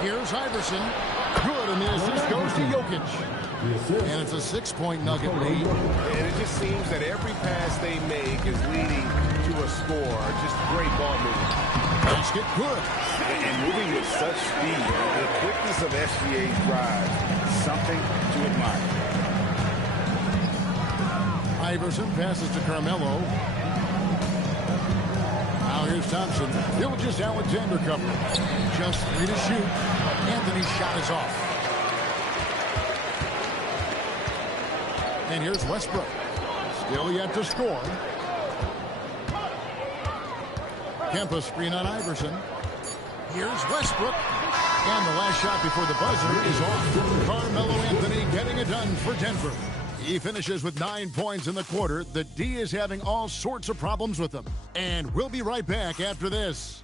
Here's Iverson. Good, and the assist goes to Jokic. And it's a 6-point Nugget lead. And it just seems that every pass they make is leading to a score. Just great ball movement. Basket good. And moving with such speed, the quickness of SGA's drives, something to admire. Iverson passes to Carmelo. Now here's Thompson. Gilgeous-Alexander coverage. Just 3 to shoot. Anthony's shot is off. And here's Westbrook. Still yet to score. Kempa screen on Iverson. Here's Westbrook. And the last shot before the buzzer is off. Carmelo Anthony getting it done for Denver. He finishes with 9 points in the quarter. The D is having all sorts of problems with them. And we'll be right back after this.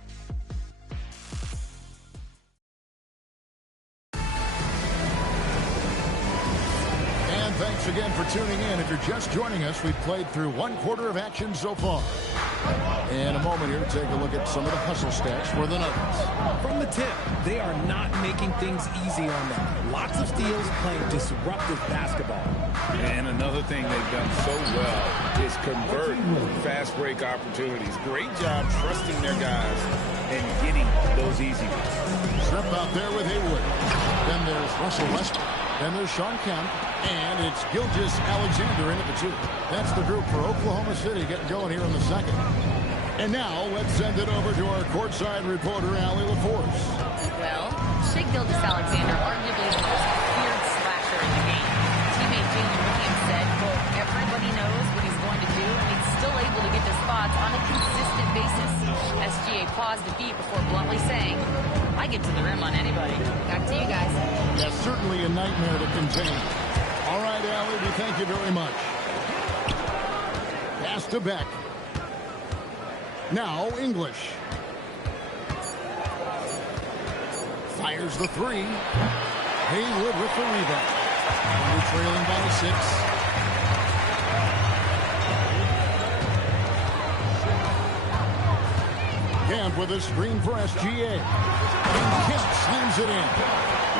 And thanks again for tuning in. If you're just joining us, we've played through 1 quarter of action so far. In a moment here, take a look at some of the hustle stats for the Nuggets. From the tip, they are not making things easy on them. Lots of steals, playing disruptive basketball. And another thing they've done so well is convert fast break opportunities. Great job trusting their guys and getting those easy ones. Strip out there with Haywood. Then there's Russell Westbrook. Then there's Sean Kemp. And it's Gilgeous-Alexander in at the 2. That's the group for Oklahoma City getting going here in the second. And now let's send it over to our courtside reporter, Allie LaForce. Well, Shai Gilgeous-Alexander, arguably the most feared slasher in the game. Teammate Jalen Williams said, quote, everybody knows what he's going to do, and he's still able to get to spots on a consistent basis. SGA paused defeat before bluntly saying, I get to the rim on anybody. Back to you guys. Yes, certainly a nightmare to contain. All right, Allie, we thank you very much. Pass to Beck. Now, English. Fires the 3. Haywood with the rebound. Under trailing by 6. Kemp with a screen for SGA. And Kemp slams it in.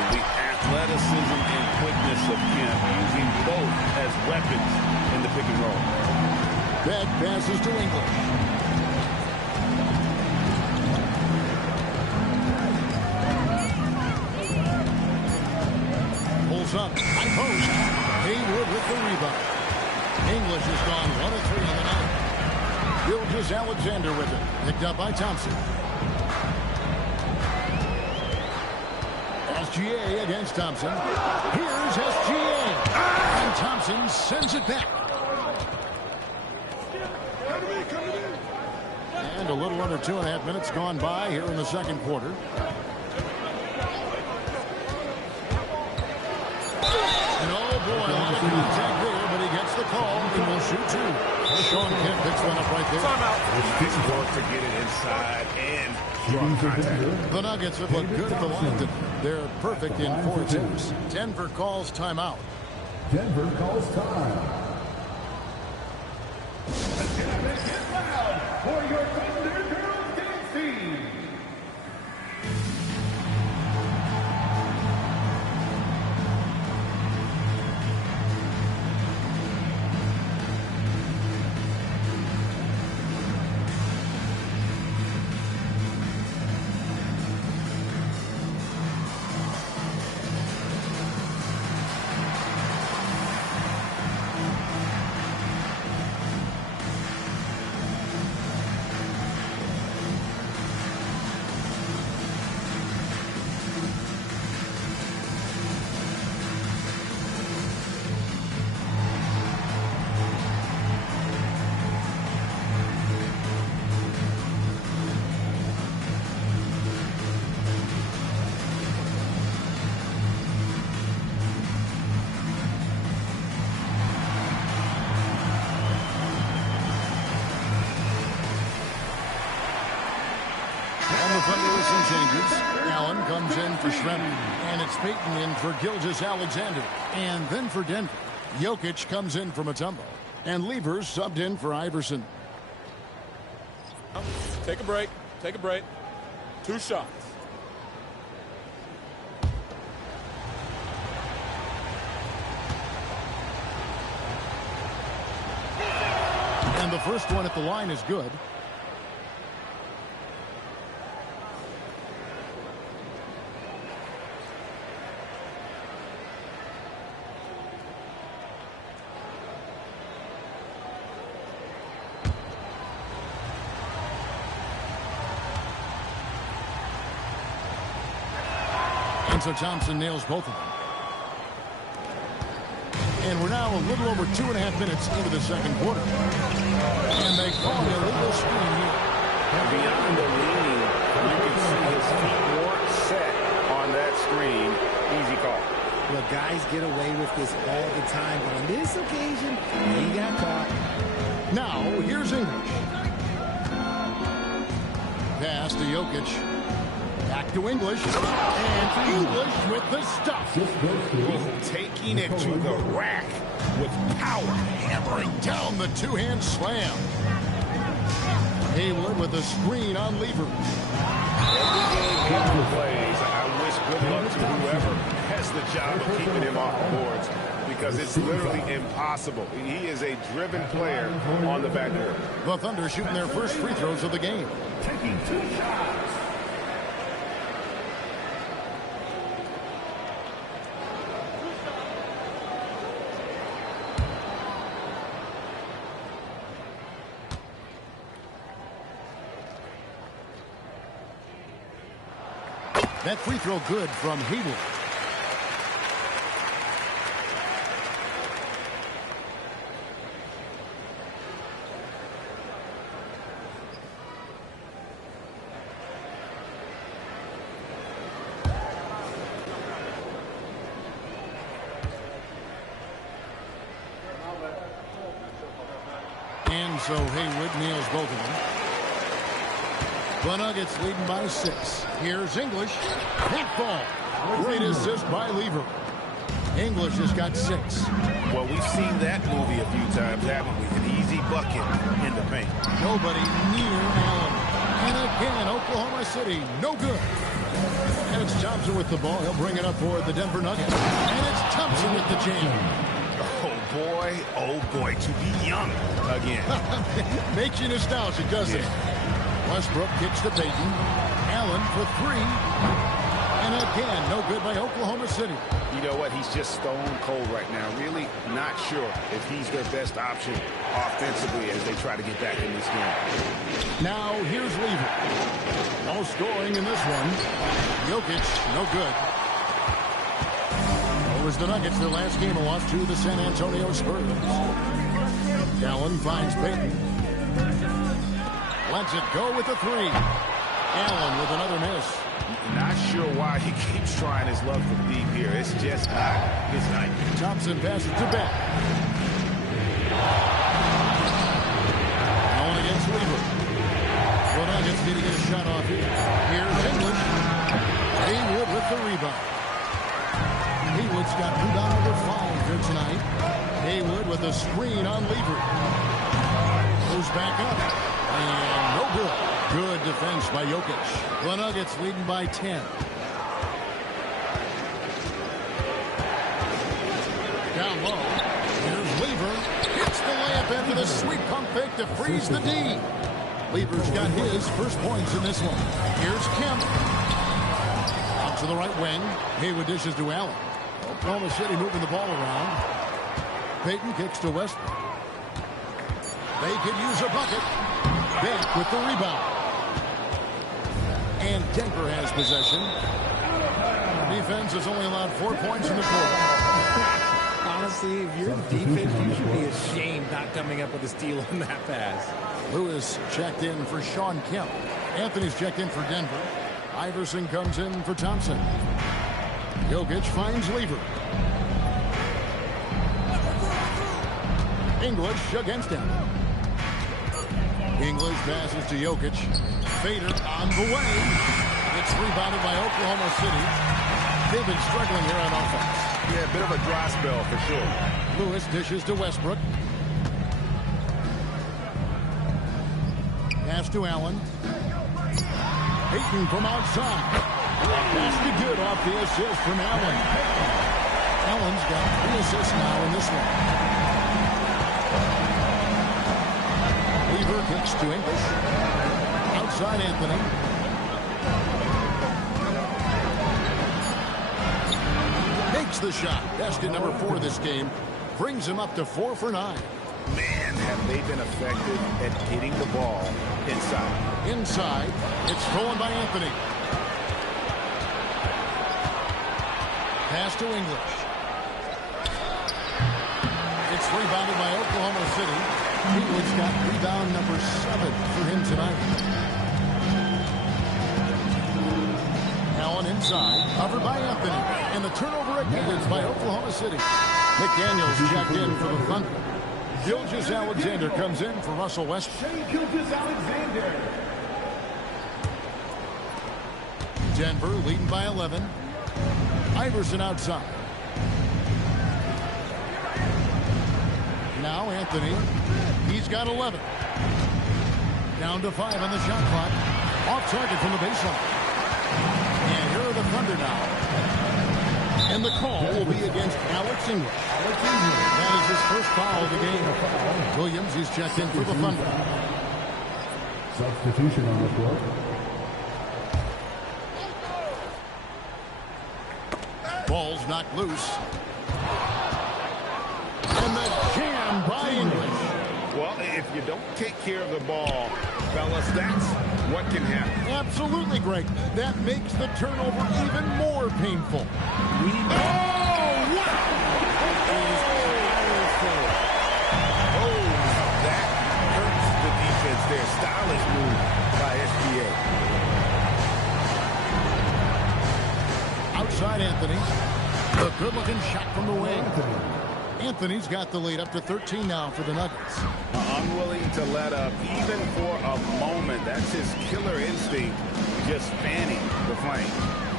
The athleticism and quickness of Kemp, using both as weapons in the pick and roll. Beck passes to English. Pulls up. High post. Haywood with the rebound. English has gone 1 of 3 on the night. Gilgeous-Alexander with it. Picked up by Thompson. SGA against Thompson. Here's SGA. And Thompson sends it back. And a little under 2.5 minutes gone by here in the second quarter. And oh boy, a lot of contact there, but he gets the call and will shoot 2. Sean Kemp picks one up right there. Nice work to get it inside and draw contact. The Nuggets have looked good at the line. They're perfect in 4 attempts. Denver calls timeout. Denver calls time. Get loud for your Thunder Girls dance team. the Thunder with some changes. Allen comes in for Schroeder, and it's Payton in for Gilgeous-Alexander. And then for Denver, Jokic comes in for Mutombo, and Levers subbed in for Iverson. Take a break. Take a break. 2 shots. And the first one at the line is good. And so Thompson nails both of them. And we're now a little over 2.5 minutes into the second quarter. And they call an illegal screen here. Beyond the leaning, you can see his feet weren't set on that screen. Easy call. Well, guys get away with this all the time, but on this occasion, he got caught. Now, here's English. Pass to Jokic. Back to English. And English with the stuff. Taking it to the rack with power. Hammering down the two-hand slam. Haywood with a screen on Lever. Every game Haywood plays, I wish good luck to whoever has the job of keeping him off the boards, because it's literally impossible. He is a driven player on the backboard. The Thunder shooting their first free throws of the game. Taking 2 shots. That free throw good from Haywood. And so Haywood nails both of them. The Nuggets leading by 6. Here's English. Hit ball. Great assist by Lever. English has got 6. Well, we've seen that movie a few times, haven't we? An easy bucket in the paint. Nobody near Allen. And again, Oklahoma City, no good. And it's Thompson with the ball. He'll bring it up for the Denver Nuggets. And it's Thompson with the jam. Oh boy, to be young again. Makes you nostalgic, doesn't it? Westbrook kicks to Payton. Allen for 3. And again, no good by Oklahoma City. You know what? He's just stone cold right now. Really not sure if he's their best option offensively as they try to get back in this game. Now here's Lever. No scoring in this one. Jokic, no good. It was the Nuggets, their last game, a loss to the San Antonio Spurs. Allen finds Payton. Lets it go with the 3. Allen with another miss. Not sure why he keeps trying his luck for deep here. It's just not his night. Thompson passes to Beck. Allen against Lever. The Nuggets need to get a shot off here. Here's English. Haywood with the rebound. Haywood's got rebound number 5 here tonight. Haywood with a screen on Lever. Goes back up. And no good. Good defense by Jokic. The Nuggets leading by 10. Down low. Here's Lever. Hits the layup in with a sweet pump fake to freeze the D. Lever's got his first points in this one. Here's Kemp. Out to the right wing. Haywood dishes to Allen. Oklahoma City moving the ball around. Payton kicks to Westbrook. They could use a bucket. Beck with the rebound. And Denver has possession. Defense has only allowed 4 points in the quarter. Honestly, if you're defense, you should be ashamed not coming up with a steal on that pass. Lewis checked in for Sean Kemp. Anthony's checked in for Denver. Iverson comes in for Thompson. Jokic finds Lever. English against him. English passes to Jokic. Fader on the way. It's rebounded by Oklahoma City. They've been struggling here on offense. Yeah, a bit of a dry spell for sure. Lewis dishes to Westbrook. Pass to Allen. Ayton from outside. Basket good off the assist from Allen. Allen's got 3 assists now in this one. Weaver kicks to English. Outside Anthony. Makes the shot. Basket number 4 this game. Brings him up to 4 for 9. Man, have they been effective at getting the ball inside. Inside. It's stolen by Anthony. Pass to English. It's rebounded by Oklahoma City. English got rebound number 7 for him tonight. Allen inside, covered by Anthony. And the turnover again is by Oklahoma City. McDaniels checked in for the Thunder. Gilgeous-Alexander comes in for Russell Westbrook. Gilgeous-Alexander. Denver leading by 11. Iverson outside. Now Anthony. He's got 11. Down to 5 on the shot clock. Off target from the baseline. And here are the Thunder now. And the call will be against Alex English. That is his first foul of the game. Williams is checked in for the Thunder. Substitution on the floor. Ball's knocked loose. And the jam by English. Well, if you don't take care of the ball, fellas, that's what can happen. Absolutely, Greg. That makes the turnover even more painful. That hurts the defense there. Stylish move by SGA. Outside Anthony. A good-looking shot from the wing. Anthony's got the lead up to 13 now for the Nuggets. Unwilling to let up even for a moment. That's his killer instinct, just fanning the flame.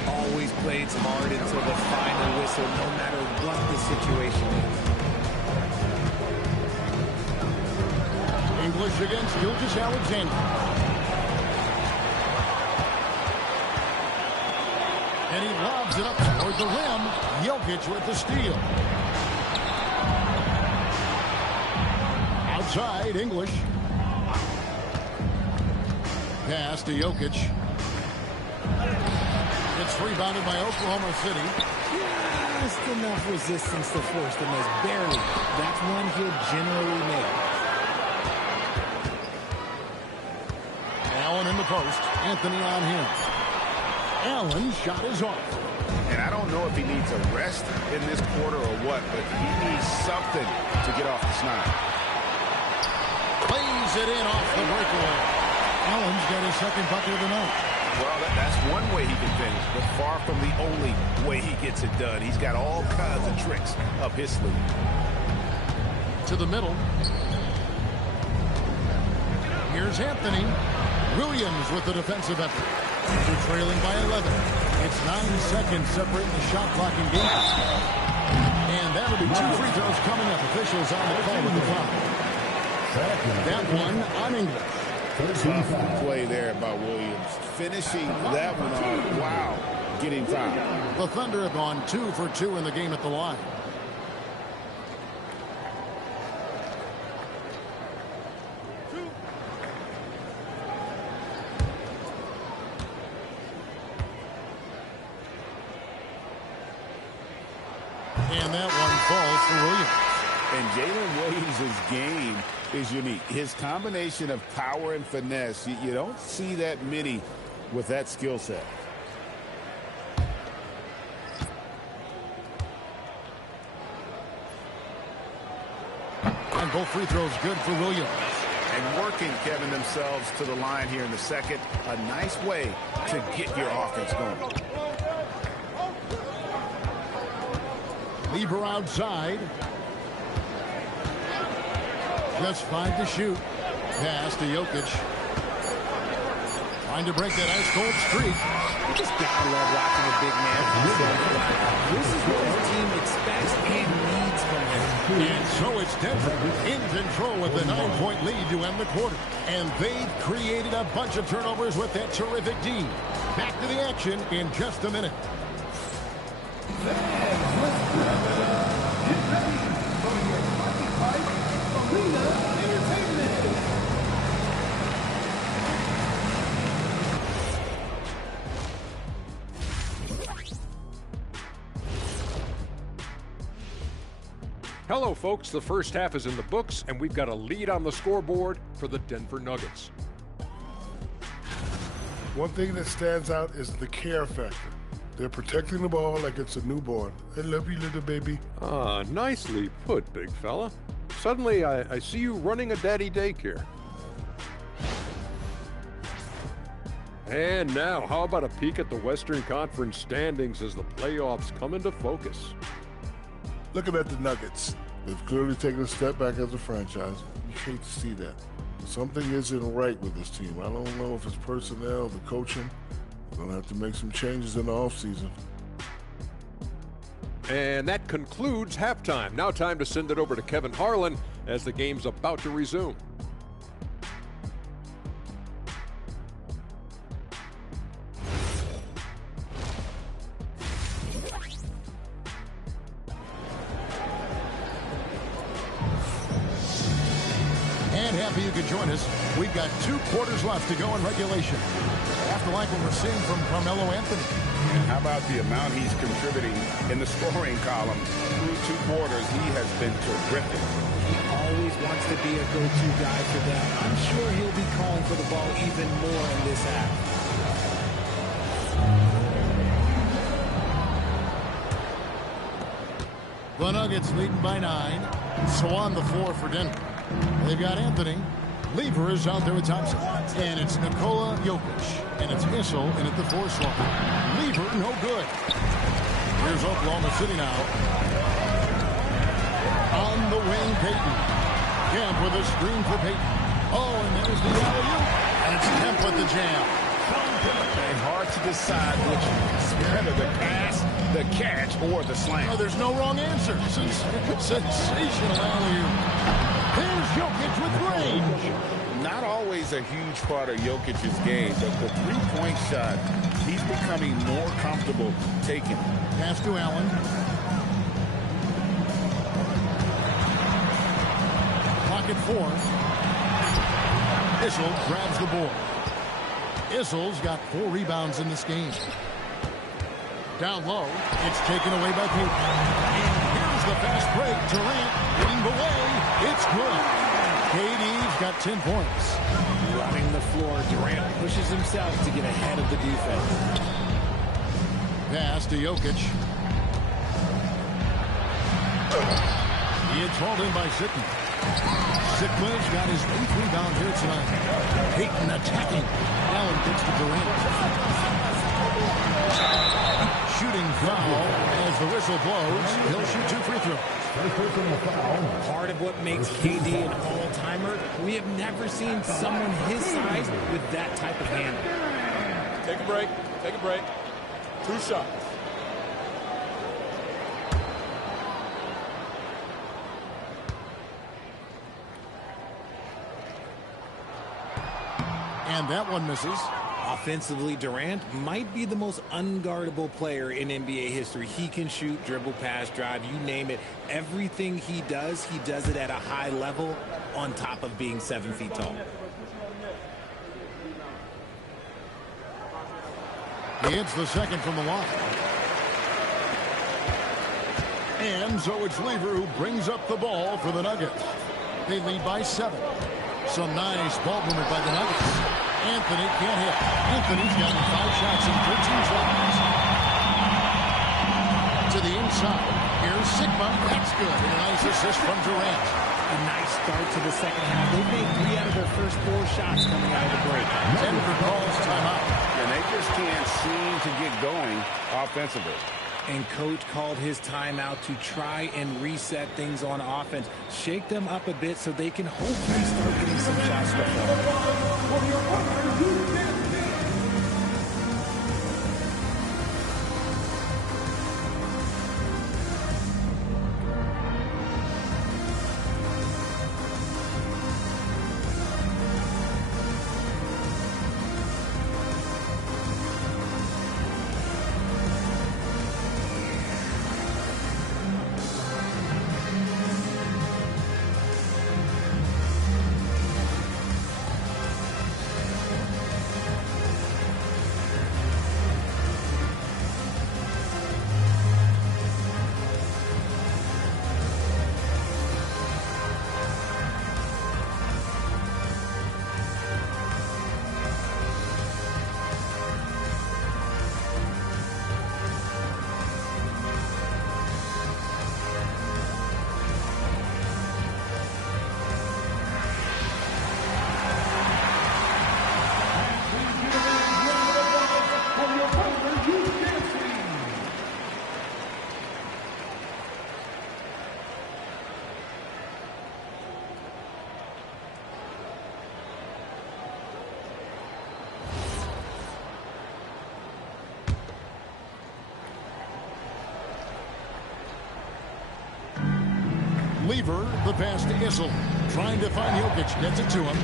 Always played smart until the final whistle, no matter what the situation is. English against Gilgeous-Alexander. And he lobs it up toward the rim. Jokic with the steal. Outside, English. Pass to Jokic. It's rebounded by Oklahoma City. Just enough resistance to force the miss. Barely. That's one he'll generally make. Allen in the post. Anthony on him. Allen's shot is off. And I don't know if he needs a rest in this quarter or what, but he needs something to get off the snide. Plays it in off the breakaway. Allen's got his second bucket of the night. Well, that's one way he can finish, but far from the only way he gets it done. He's got all kinds of tricks up his sleeve. To the middle. Here's Anthony. Williams with the defensive effort. They're trailing by 11. It's 9 seconds separating the shot clock and game. And that'll be 2 free throws coming up. Officials on the call with the foul. That one on English. Tough play there by Williams. Finishing that one off. Wow. Getting fouled. The Thunder have gone 2 for 2 in the game at the line. And that one falls for Williams. And Jalen Williams' game is unique. His combination of power and finesse, you don't see that many with that skill set. And both free throws good for Williams. And working, Kevin, themselves to the line here in the second. A nice way to get your offense going. Lieber outside. Just 5 to shoot. Pass to Jokic. Trying to break that ice-cold streak. You just gotta love watching a big man from the center. This is what his team expects and needs from him. And so it's Denver in control with the 9-point lead to end the quarter. And they've created a bunch of turnovers with that terrific D. Back to the action in just a minute. Hello, folks. The first half is in the books, and we've got a lead on the scoreboard for the Denver Nuggets. One thing that stands out is the care factor. They're protecting the ball like it's a newborn. I love you, little baby. Ah, nicely put, big fella. Suddenly, I see you running a daddy daycare. And now, how about a peek at the Western Conference standings as the playoffs come into focus? Looking at the Nuggets, they've clearly taken a step back as a franchise. You hate to see that. Something isn't right with this team. I don't know if it's personnel, the coaching. They're going to have to make some changes in the offseason. And that concludes halftime. Now time to send it over to Kevin Harlan as the game's about to resume. Happy you could join us. We've got 2 quarters left to go in regulation. After like what we're seeing from Carmelo Anthony. And how about the amount he's contributing in the scoring column? Through 2 quarters, he has been terrific. He always wants to be a go-to guy for them. I'm sure he'll be calling for the ball even more in this half. The Nuggets leading by 9. So on the floor for Denver. They've got Anthony. Lever is out there with Thompson. And it's Nikola Jokic. And it's Issel in at the 4 slot. Lever, no good. Here's Oklahoma City now. On the wing, Payton. Kemp with a screen for Payton. Oh, and there's the alley-oop. And it's Kemp with the jam. And hard to decide which is better, the pass, the catch, or the slam. Oh, there's no wrong answer. Sensational alley-oop. Here's Jokic with range. Not always a huge part of Jokic's game, but the three-point shot, he's becoming more comfortable taking. Pass to Allen. Pocket 4. Issel grabs the board. Issel's got 4 rebounds in this game. Down low, it's taken away by Payton. And here's the fast break. Durant getting away. It's good. KD's got 10 points. Running the floor, Durant pushes himself to get ahead of the defense. Pass to Jokic. It's hauled in by Sitton. Sitton's got his 8th rebound here tonight. Payton attacking. Allen gets to Durant. Shooting foul as the whistle blows. He'll shoot 2 free throws. Part of what makes KD an all-timer, we have never seen someone his size with that type of handle. Take a break. Take a break. 2 shots. And that one misses. Offensively, Durant might be the most unguardable player in NBA history. He can shoot, dribble, pass, drive, you name it. Everything he does it at a high level on top of being 7 feet tall. He hits the second from the line. And so it's Lever who brings up the ball for the Nuggets. They lead by 7. Some nice ball movement by the Nuggets. Anthony can't hit. Anthony's gotten 5 shots in 13 tries. To the inside. Here's Sigma. That's good. And a nice assist from Durant. A nice start to the second half. They've made 3 out of their first 4 shots coming out of the break. Denver calls timeout. And they just can't seem to get going offensively. and coach called his timeout to try and reset things on offense, shake them up a bit so they can hopefully start getting some shots to fall. Lever, the pass to Issel. Trying to find Jokic. Gets it to him.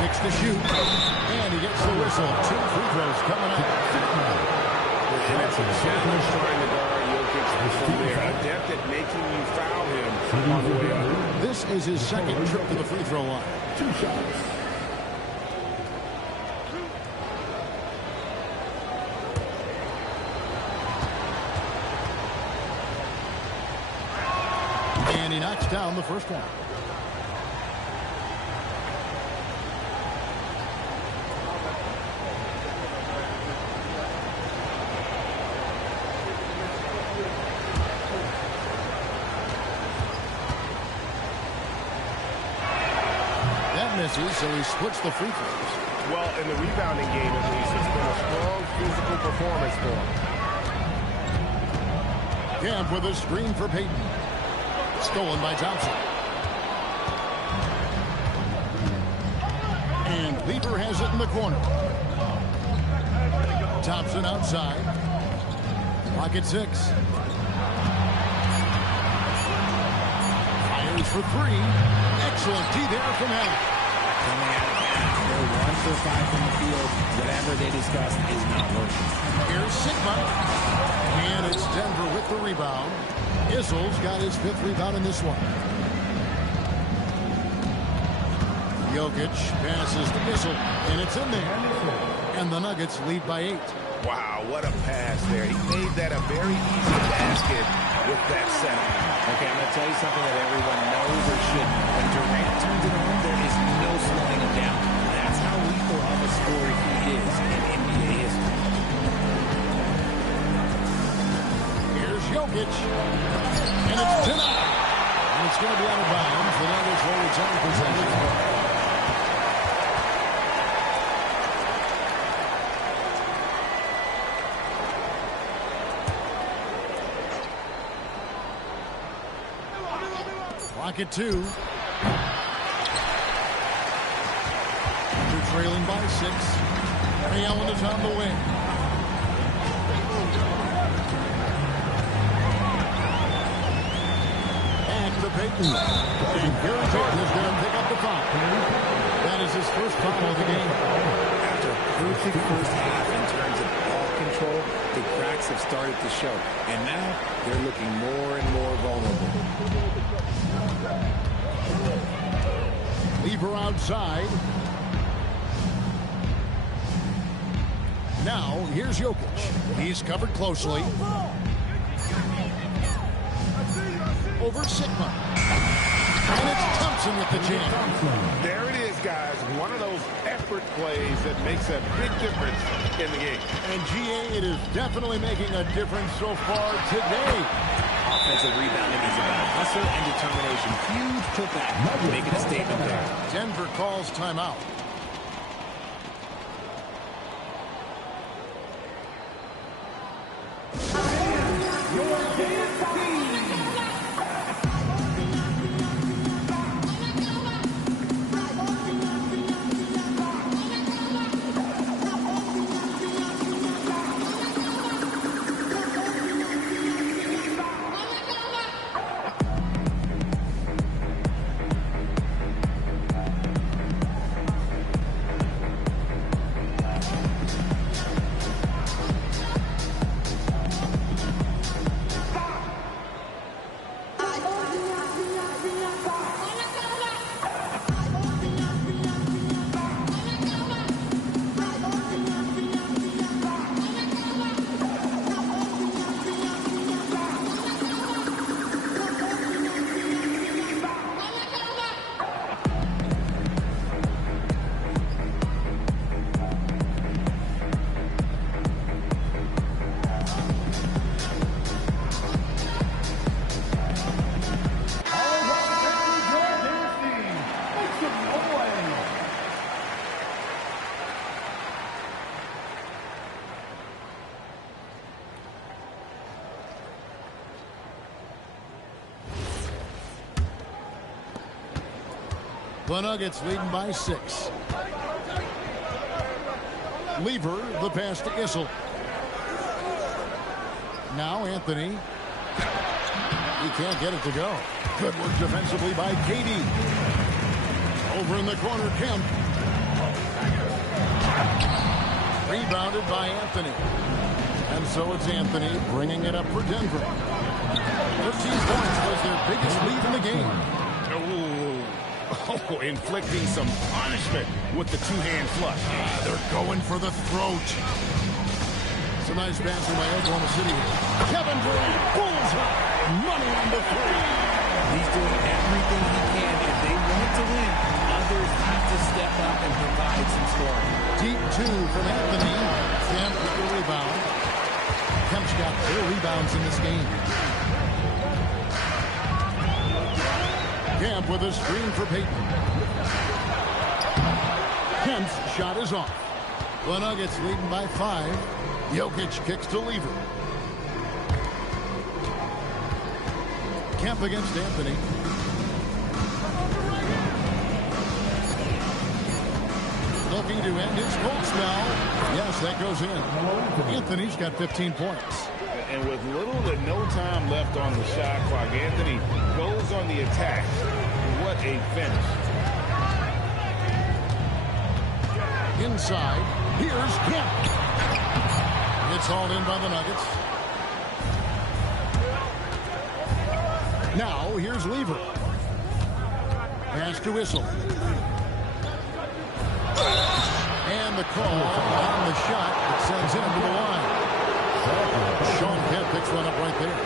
6 to shoot. And he gets the whistle. 2 free throws coming up. And it's a challenge trying to guard Jokic from there. Adept at making you foul him on the way up. This is his second trip to the free throw line. 2 shots. And he knocks down the first one. That misses, so he splits the free throws. Well, in the rebounding game, at least, it's been a strong physical performance for him. Camp with a screen for Payton. Stolen by Thompson. And Lever has it in the corner. Thompson outside. Clock at 6. Fires for 3. Excellent D there from Allen. Coming out of half, they're 1 for 5 from the field. Whatever they discussed is not working. Here's Sigma. And it's Denver with the rebound. Issel's got his 5th rebound in this one. Jokic passes to Issel, and it's in there. And the Nuggets lead by 8. Wow, what a pass there. He made that a very easy basket with that setup. Okay, I'm going to tell you something that everyone knows or should. When Durant turns it on, there is no slowing him down. That's how lethal of a scorer he is in NBA history. Jokic, and it's tonight. And it's going to be out of bounds. The Nuggets will return possession. Clock at 2. They're trailing by 6. Ray Allen is on the wing. Payton. And Gary Payton is going to pick up the foul. That is his first foul of the game. After a perfect first half in terms of ball control, the cracks have started to show. And now they're looking more and more vulnerable. Lever outside. Now, here's Jokic. He's covered closely. Over Sigma. And it's Thompson with the jam. There it is, guys. One of those effort plays that makes a big difference in the game. And GA, it is definitely making a difference so far today. Offensive rebounding is about hustle and determination. Huge putback. Making a statement there. Denver calls timeout. The Nuggets leading by 6. Lever, the pass to Issel. Now Anthony. He can't get it to go. Good work defensively by KD. Over in the corner, Kemp. Rebounded by Anthony. And so it's Anthony bringing it up for Denver. 13 points was their biggest lead in the game. Oh, inflicting some punishment with the two-hand flush. They're going for the throat. It's a nice pass by Oklahoma City. Kevin Durant, bullseye. Money on the 3. He's doing everything he can. If they want to win, others have to step up and provide some scoring. Deep 2 from Anthony. Kemp with the rebound. Kemp's got 4 rebounds in this game. Kemp with a screen for Payton. Kemp's shot is off. The Nuggets leading by 5. Jokic kicks to Lever. Kemp against Anthony. Looking to end his cold spell. Yes, that goes in. Anthony's got 15 points. And with little to no time left on the shot clock, Anthony goes on the attack. What a finish. Inside, here's Kemp. It's hauled in by the Nuggets. Now, here's Lever. Pass to Issel. And the call on the shot that sends him to the line. Sean Kemp picks one up right there.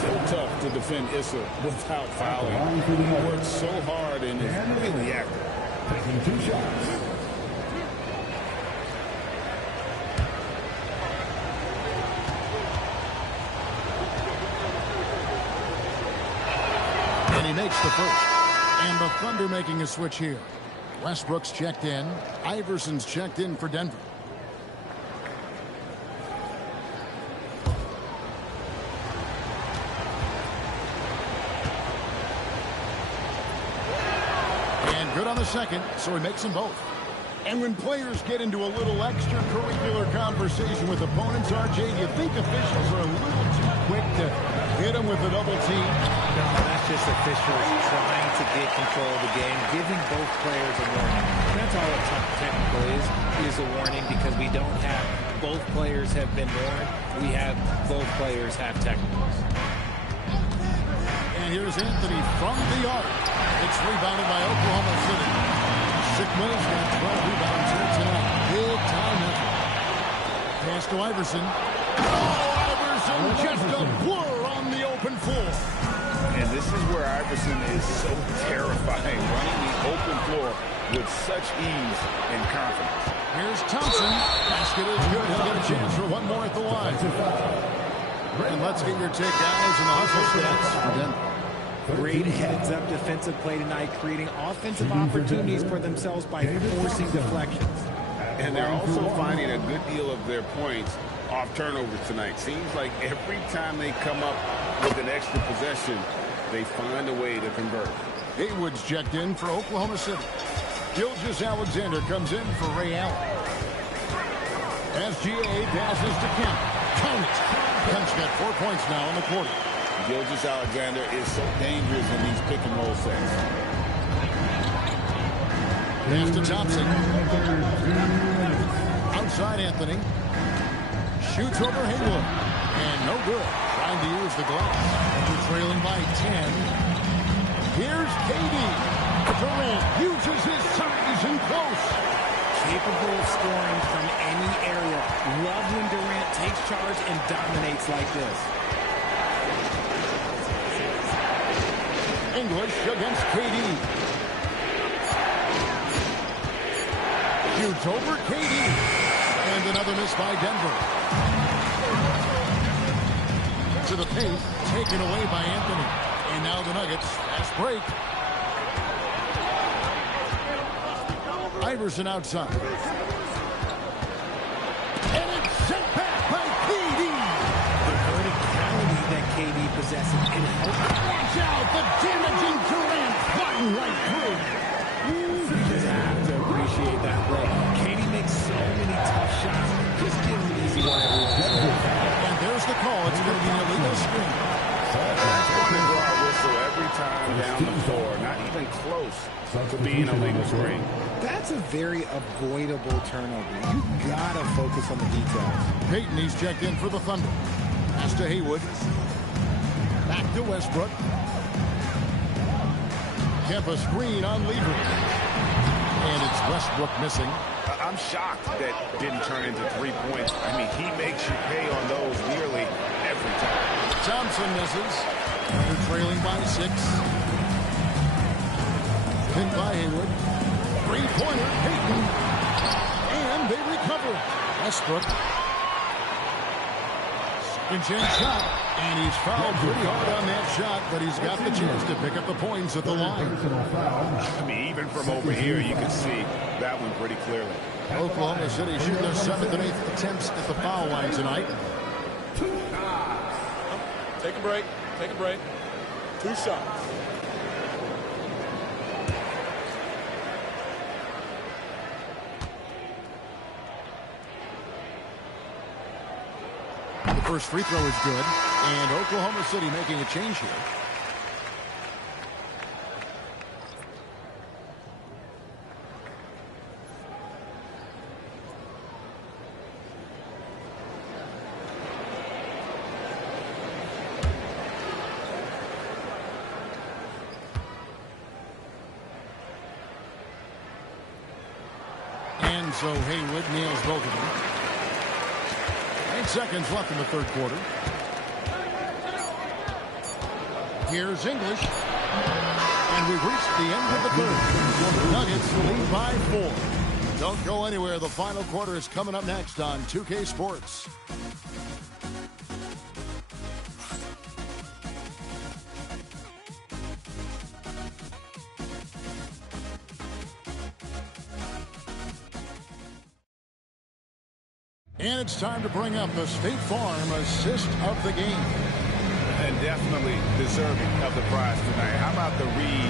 So tough to defend Issel without fouling. He works so hard and is really active. Taking 2 shots. And he makes the first. And the Thunder making a switch here. Westbrook's checked in. Iverson's checked in for Denver. And good on the second, so he makes them both. And when players get into a little extracurricular conversation with opponents, RJ, do you think officials are a little too quick to hit them with a double team? No, that's just officials trying to get control of the game, giving both players a warning. That's all a technical is a warning, because we don't have both players have been warned. We have both players have technicals. And here's Anthony from the arc. It's rebounded by Oklahoma City. Sigma's got 12 rebounds here tonight. Big time effort. Pass to Iverson. Oh, Iverson just a blur on the open floor. And this is where Iverson is so terrifying, running the open floor with such ease and confidence. Here's Thompson. Basket is good. He'll get a chance for one more at the line. And let's get your take, guys, and the hustle stats for Denver. Great heads-up defensive play tonight, creating offensive opportunities for themselves by forcing deflections. And they're also finding a good deal of their points off turnovers tonight. Seems like every time they come up with an extra possession, they find a way to convert. Haywood's checked in for Oklahoma City. Gilgeous-Alexander comes in for Ray Allen. SGA passes to Kemp. Count it. Kemp's got 4 points now in the quarter. Gilgeous-Alexander is so dangerous in these pick-and-roll sets. Pass to Thompson. Outside Anthony. Shoots over Haywood. And no good. Trying to use the glass. They're trailing by 10. Here's KD. Durant uses his size and close. Capable of scoring from any area. Love when Durant takes charge and dominates like this. English against KD. Shoots over KD. And another miss by Denver. To the paint, taken away by Anthony. And now the Nuggets, fast break. Iverson outside. And it's sent back by KD. The verticality that KD possesses, it helps. Watch out, the damaging Durant fighting right through. time down the floor. Not even close to being a legal screen. That's a very avoidable turnover. You gotta focus on the details. Payton, he's checked in for the Thunder. Pass to Haywood. Back to Westbrook. Kempa screen on Lever. And it's Westbrook missing. I'm shocked that didn't turn into 3 points. I mean, he makes you pay on those nearly every time. Thompson misses. They're trailing by 6. Pinned by Haywood. Three-pointer, Payton. And they recover. Westbrook. Second chance shot. And he's fouled pretty hard on that shot, but he's got the chance to pick up the points at the line. I mean, even from over here, you can see that one pretty clearly. Oklahoma City shooting their 7th and 8th attempts at the foul line tonight. Take a break. Take a break. 2 shots. The first free throw is good, and Oklahoma City making a change here. And so Haywood nails both of them. 8 seconds left in the third quarter. Here's English. And we've reached the end of the third. The Nuggets lead by 4. Don't go anywhere. The final quarter is coming up next on 2K Sports. And it's time to bring up the State Farm assist of the game. And definitely deserving of the prize tonight. How about the read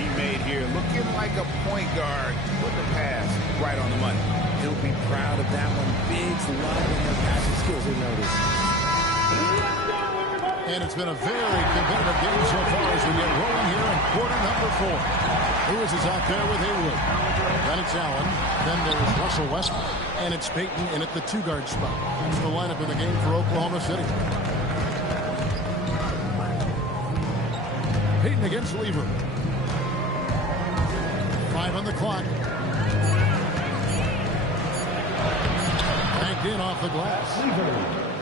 he made here? Looking like a point guard with the pass right on the money. He'll be proud of that one. Bigs love when their passing skills are noticed. And it's been a very competitive game so far as we get rolling here in quarter number 4. Lewis is out there with Haywood. Then it's Allen. Then there's Russell Westbrook. And it's Payton in at the 2-guard spot. That's the lineup in the game for Oklahoma City. Payton against Lever. 5 on the clock. Backed in off the glass.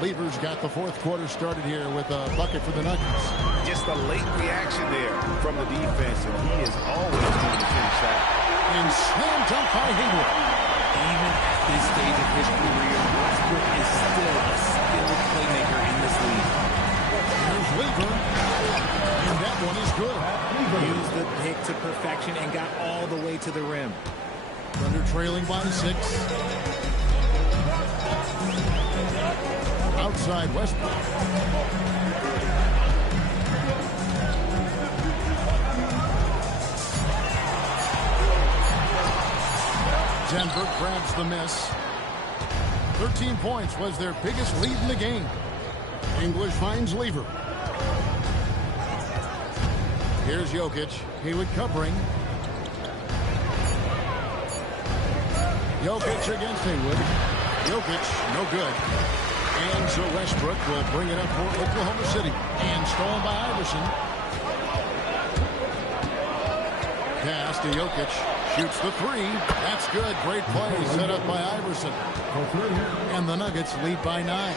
Lever's got the fourth quarter started here with a bucket for the Nuggets. Just a late reaction there from the defense, and he is always going to finish that. And slam dunk by Haywood. Even at this stage of his career, Westbrook is still a skilled playmaker in this league. Here's Lever. And that one is good. Used the pick to perfection and got all the way to the rim. Thunder trailing by 6. Outside Westbrook. Denver grabs the miss. 13 points was their biggest lead in the game. English finds Lever. Here's Jokic. Haywood covering. Jokic against Haywood. Jokic, no good. And so Westbrook will bring it up for Oklahoma City. And stolen by Iverson. Pass to Jokic. Shoots the 3. That's good. Great play set up by Iverson. And the Nuggets lead by 9.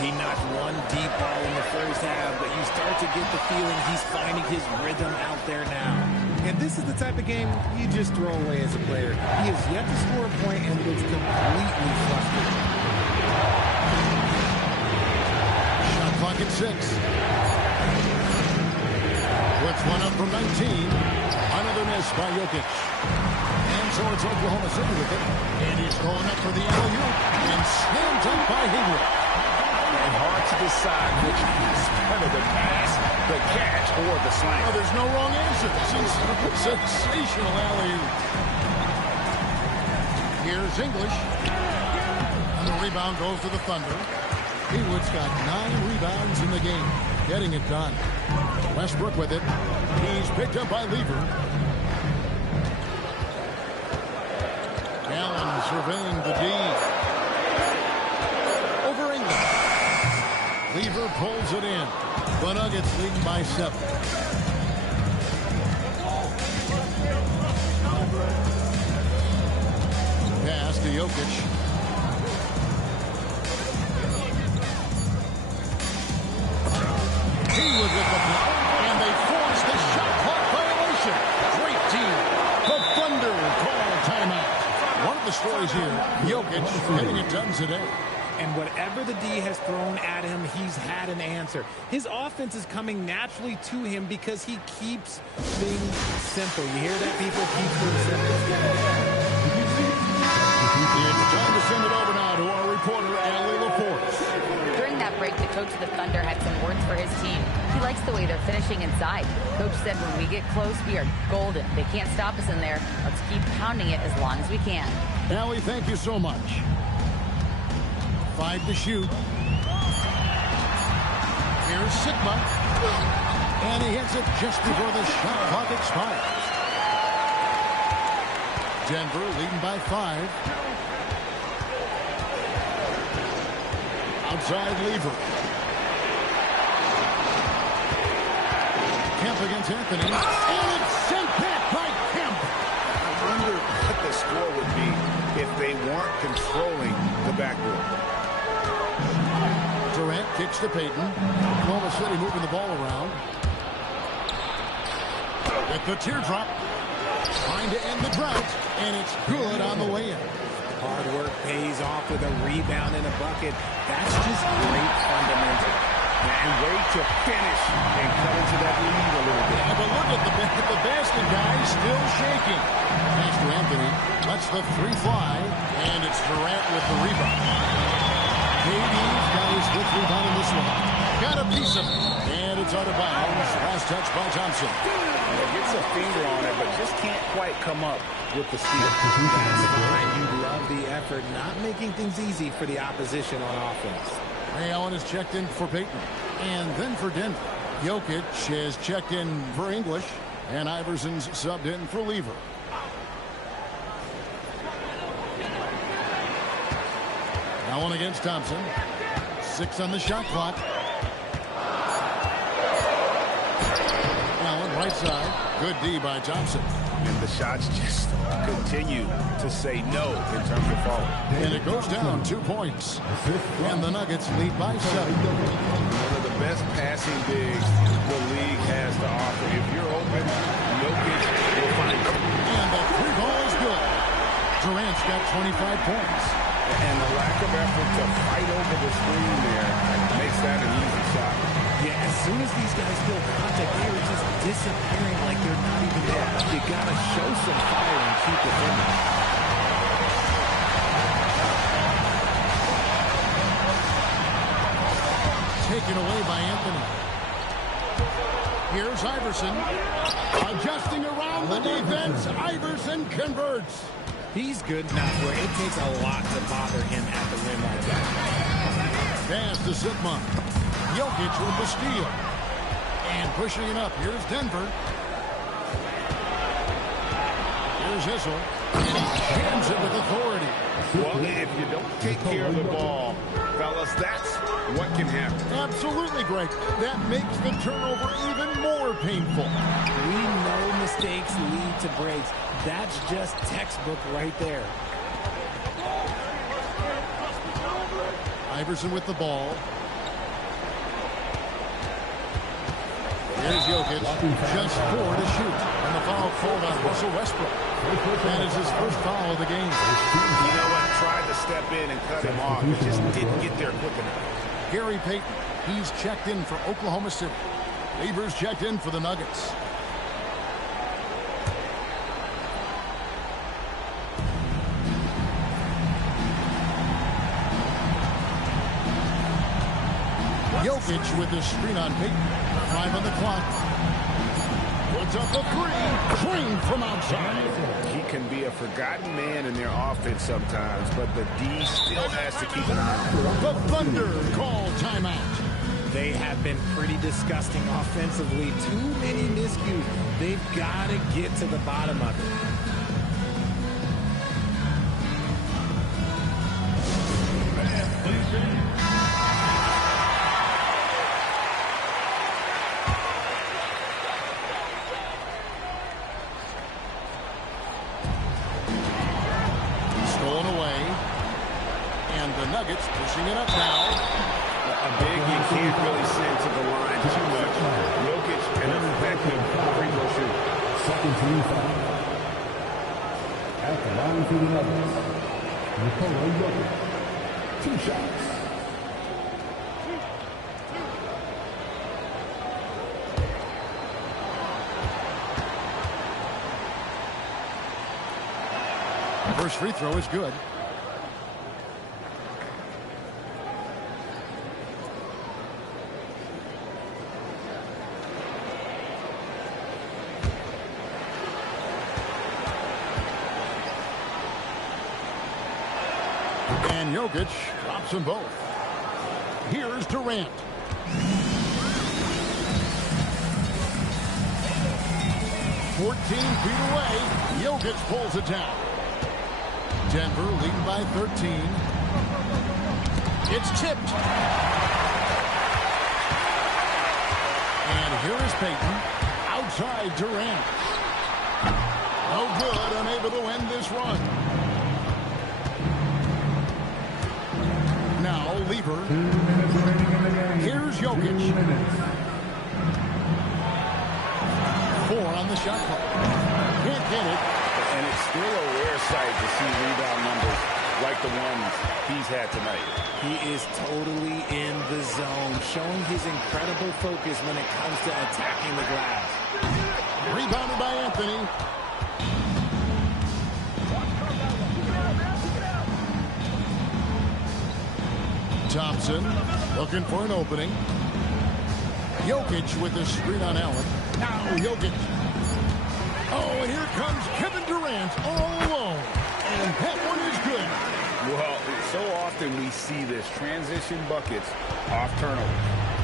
He knocked one deep ball in the first half, but you start to get the feeling he's finding his rhythm out there now. And this is the type of game you just throw away as a player. He has yet to score a point and looks completely flustered. Shot clock at 6. Puts one up from 19. Another miss by Jokic. And so it's Oklahoma City with it. And he's going up for the alley-oop. And slammed up by Haywood. And hard to decide which is better, the pass, the catch, or the slam. Oh, there's no wrong answer. This is a sensational alley-oop. Here's English. And the rebound goes to the Thunder. Haywood's got 9 rebounds in the game, getting it done. Westbrook with it. He's picked up by Lever. Allen surveying the D. Over England. Lever pulls it in. The Nuggets leading by 7. Pass to Jokic. Haywood with the block, and they force the shot clock violation. Great team. The Thunder call timeout. One of the stories here, Jokic getting it done today. And whatever the D has thrown at him, he's had an answer. His offense is coming naturally to him because he keeps things simple. You hear that, people? Keep things simple. It's time to send it over now to our reporter, Allie LaForce. During that break, the coach of the Thunder had some words for his team. He likes the way they're finishing inside. Coach said, when we get close, we are golden. They can't stop us in there. Let's keep pounding it as long as we can. Allie, thank you so much. 5 to shoot. Here's Sigma. And he hits it just before the shot clock expires. Denver leading by 5. Outside Lever. Kemp against Anthony. And it's sent back by Kemp. I wonder what the score would be if they weren't controlling the backboard. Durant kicks to Payton. Oklahoma City moving the ball around. With the teardrop. Trying to end the drought. And it's good on the way in. Hard work pays off with a rebound and a bucket. That's just great fundamental. And way to finish and cut into that lead a little bit. Yeah, but look at the basket guy still shaking. Pass to Anthony. Lets the 3 fly. And it's Durant with the rebound. KD's got his 5th rebound in this one. Got a piece of it. And it's out of bounds. Last touch by Thompson. Gets a finger on it, but just can't quite come up with the steal. That's fine. You love the effort, not making things easy for the opposition on offense. Ray Allen is checked in for Payton. And then for Denver. Jokic is checked in for English. And Iverson's subbed in for Lever. Allen against Thompson. 6 on the shot clock. Allen right side. Good D by Thompson. And the shots just continue to say no in terms of falling. And it goes down 2 points. And the Nuggets lead by 7. One of the best passing bigs the league has to offer. If you're open, Jokic will find you. And the 3 ball is good. Durant's got 25 points. And the lack of effort to fight over the screen there makes that an easy shot. Yeah, as soon as these guys feel contact, they are just disappearing like they're not even there. You gotta show some fire and keep it in. Taken away by Anthony. Here's Iverson. Adjusting around the defense. Iverson converts. He's good enough where it takes a lot to bother him at the rim like that. Pass to Sigma. Jokic with the steal. And pushing it up. Here's Denver. Here's Issel. And he jams it with authority. Well, if you don't take care of the ball, fellas, that's what can happen. Absolutely, Greg. That makes the turnover even more painful. We know mistakes lead to breaks. That's just textbook right there. Iverson with the ball. Here's Jokic. Just 4 to shoot. And the foul called on Russell Westbrook. That is his first foul of the game. You know what? Tried to step in and cut him off, but just didn't get there quick enough. Gary Payton. He's checked in for Oklahoma City. Lever's checked in for the Nuggets. Jokic with the screen on Payton. 5 on the clock. Puts up the 3. Trained from outside. He can be a forgotten man in their offense sometimes, but the D still has to keep an eye on him. The Thunder call timeout. They have been pretty disgusting offensively. Too many miscues. They've got to get to the bottom of it. Stolen away. And the Nuggets pushing it up now. A big you can't really send to the line too much. Jokic, an effective free throw shooter. Second team foul. At the line for the Nuggets, Nikola Jokic. 2 shots. First free throw is good. And Jokic drops them both. Here's Durant. "14 feet away." Jokic pulls it down. Denver leading by 13. It's tipped. And here is Payton. Outside Durant. No good, unable to end this run. Now, Lever. Here's Jokic. 4 on the shot clock. Can't get it. And it's still a rare sight to see rebound numbers like the ones he's had tonight. He is totally in the zone, showing his incredible focus when it comes to attacking the glass. Rebounded by Anthony. Thompson looking for an opening. Jokic with the screen on Allen. Now Jokic. Oh, and here comes Kevin Durant all alone. And that one is good. Well, so often we see this transition buckets off turnovers.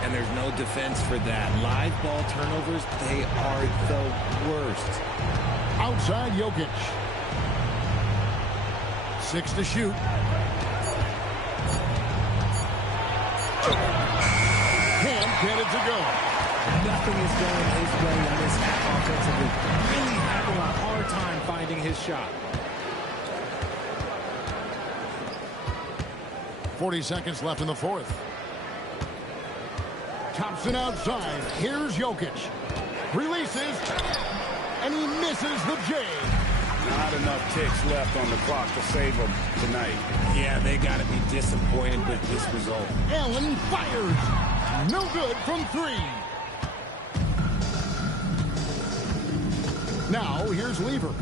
And there's no defense for that. Live ball turnovers, they are the worst. Outside Jokic. 6 to shoot. Can't get it to go. Nothing is going his way in this half offensively. Really having a hard time finding his shot. 40 seconds left in the fourth. Thompson outside. Here's Jokic. Releases. And he misses the J. Not enough ticks left on the clock to save them tonight. Yeah, they got to be disappointed with this result. Allen fires. No good from 3. Now, here's Lever.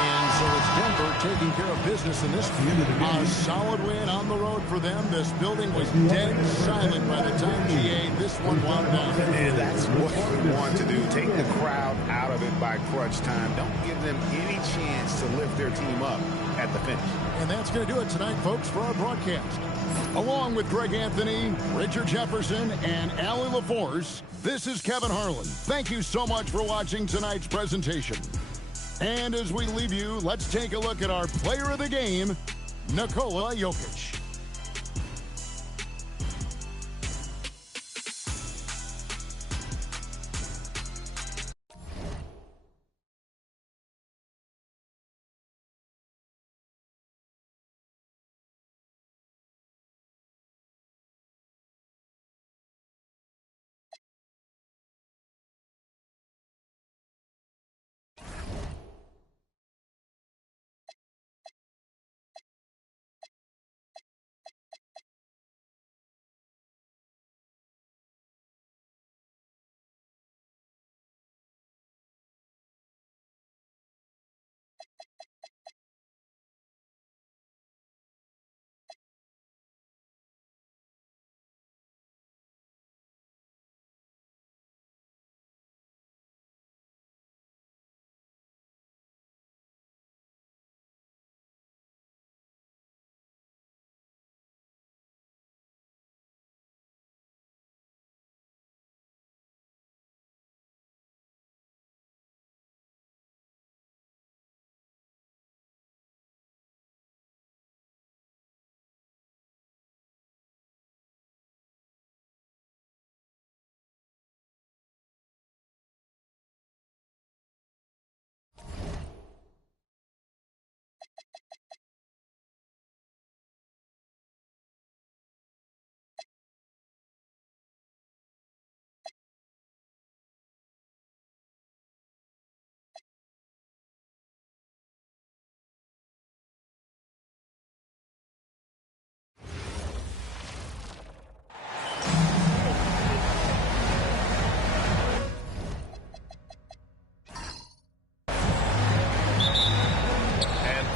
And so it's Denver taking care of business in this one. A solid win on the road for them. This building was dead silent by the time GA this one wound down. And that's what you want to do. Take the crowd out of it by crunch time. Don't give them any chance to lift their team up at the finish. And that's going to do it tonight, folks, for our broadcast. Along with Greg Anthony, Richard Jefferson, and Allie LaForce, this is Kevin Harlan. Thank you so much for watching tonight's presentation. And as we leave you, let's take a look at our player of the game, Nikola Jokic.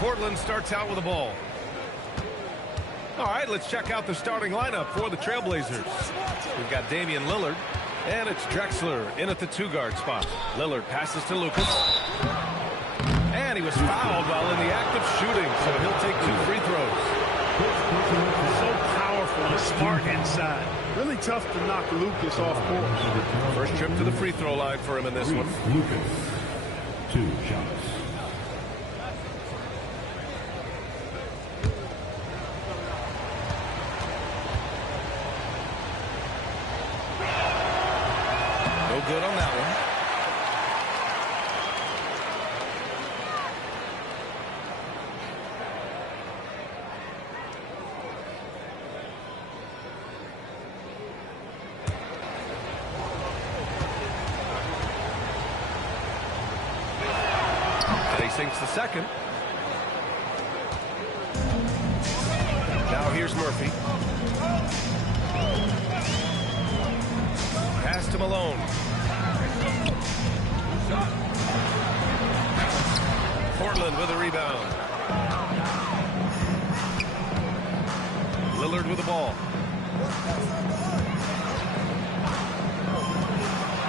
Portland starts out with the ball. All right, let's check out the starting lineup for the Trailblazers. We've got Damian Lillard, and it's Drexler in at the 2-guard spot. Lillard passes to Lucas. And he was fouled while in the act of shooting, so he'll take 2 free throws. So powerful and smart inside. Really tough to knock Lucas off course. First trip to the free throw line for him in this one. Lucas, 2 shots. No good on that one. Sinks the second. Now here's Murphy. Pass to Malone. Portland with a rebound. Lillard with the ball.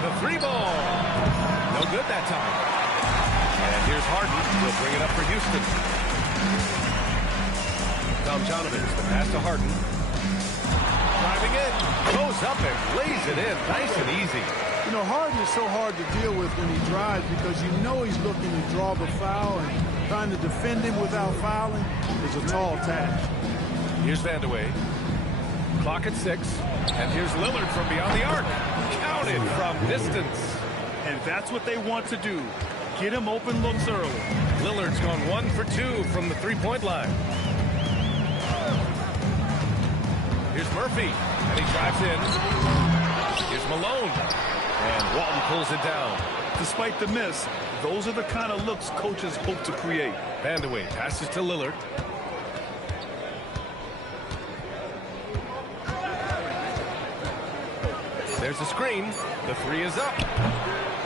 The 3 ball. No good that time. And here's Harden. He'll bring it up for Houston. Tomjanovich, the pass to Harden. Driving in. Goes up and lays it in. Nice and easy. You know, Harden is so hard to deal with when he drives because you know he's looking to draw the foul, and trying to defend him without fouling is a tall task. Here's Vandeweghe. Clock at 6. And here's Lillard from beyond the arc. Counted from distance. And that's what they want to do. Get him open looks early. Lillard's gone 1 for 2 from the 3-point line. Here's Murphy, and he drives in. Here's Malone, and Walton pulls it down. Despite the miss, those are the kind of looks coaches hope to create. Vandeweghe passes to Lillard. There's a screen. The 3 is up.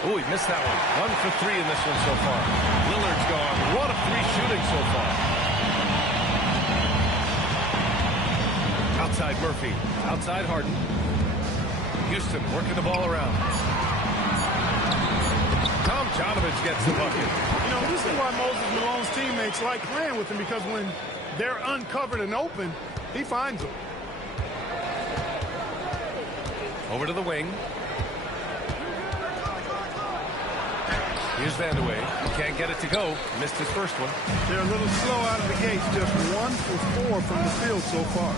Oh, he missed that one. 1 for 3 in this one so far. Lillard's gone 1 of 3 shooting so far. Outside Murphy. Outside Harden. Houston working the ball around. Tomjanovich gets the bucket. You know, this is why Moses Malone's teammates like playing with him, because when they're uncovered and open, he finds them. Over to the wing. Here's Vandeweghe. Can't get it to go. Missed his first one. They're a little slow out of the gates. Just 1 for 4 from the field so far.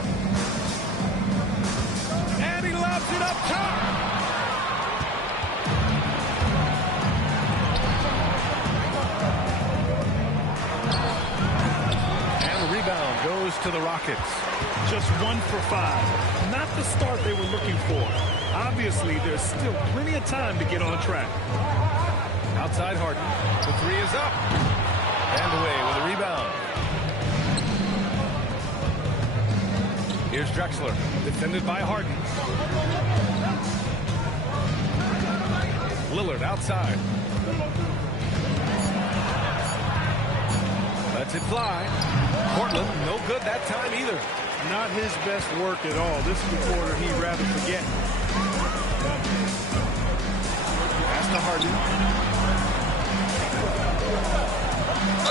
And he lobs it up top. And the rebound goes to the Rockets. Just 1 for 5. Not the start they were looking for. Obviously, there's still plenty of time to get on track. Outside Harden. The 3 is up. And away with a rebound. Here's Drexler. Defended by Harden. Lillard outside. Lets it fly. Portland, no good that time either. Not his best work at all. This is the quarter he'd rather forget. Pass to Harden.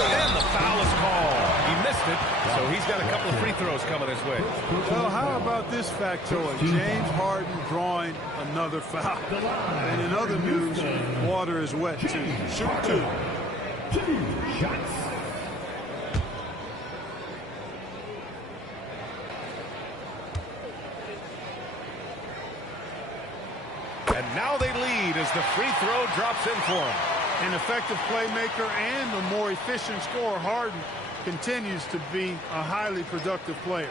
And the foul is called. He missed it, so he's got a couple of free throws coming his way. Well, how about this factoid? James Harden drawing another foul. And in other news, water is wet too. Shoot 2. 2 shots. And now they lead as the free throw drops in for him. An effective playmaker and a more efficient scorer, Harden continues to be a highly productive player.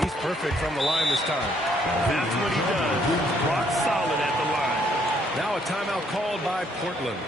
He's perfect from the line this time. That's what he does. Rock solid at the line. Now a timeout called by Portland.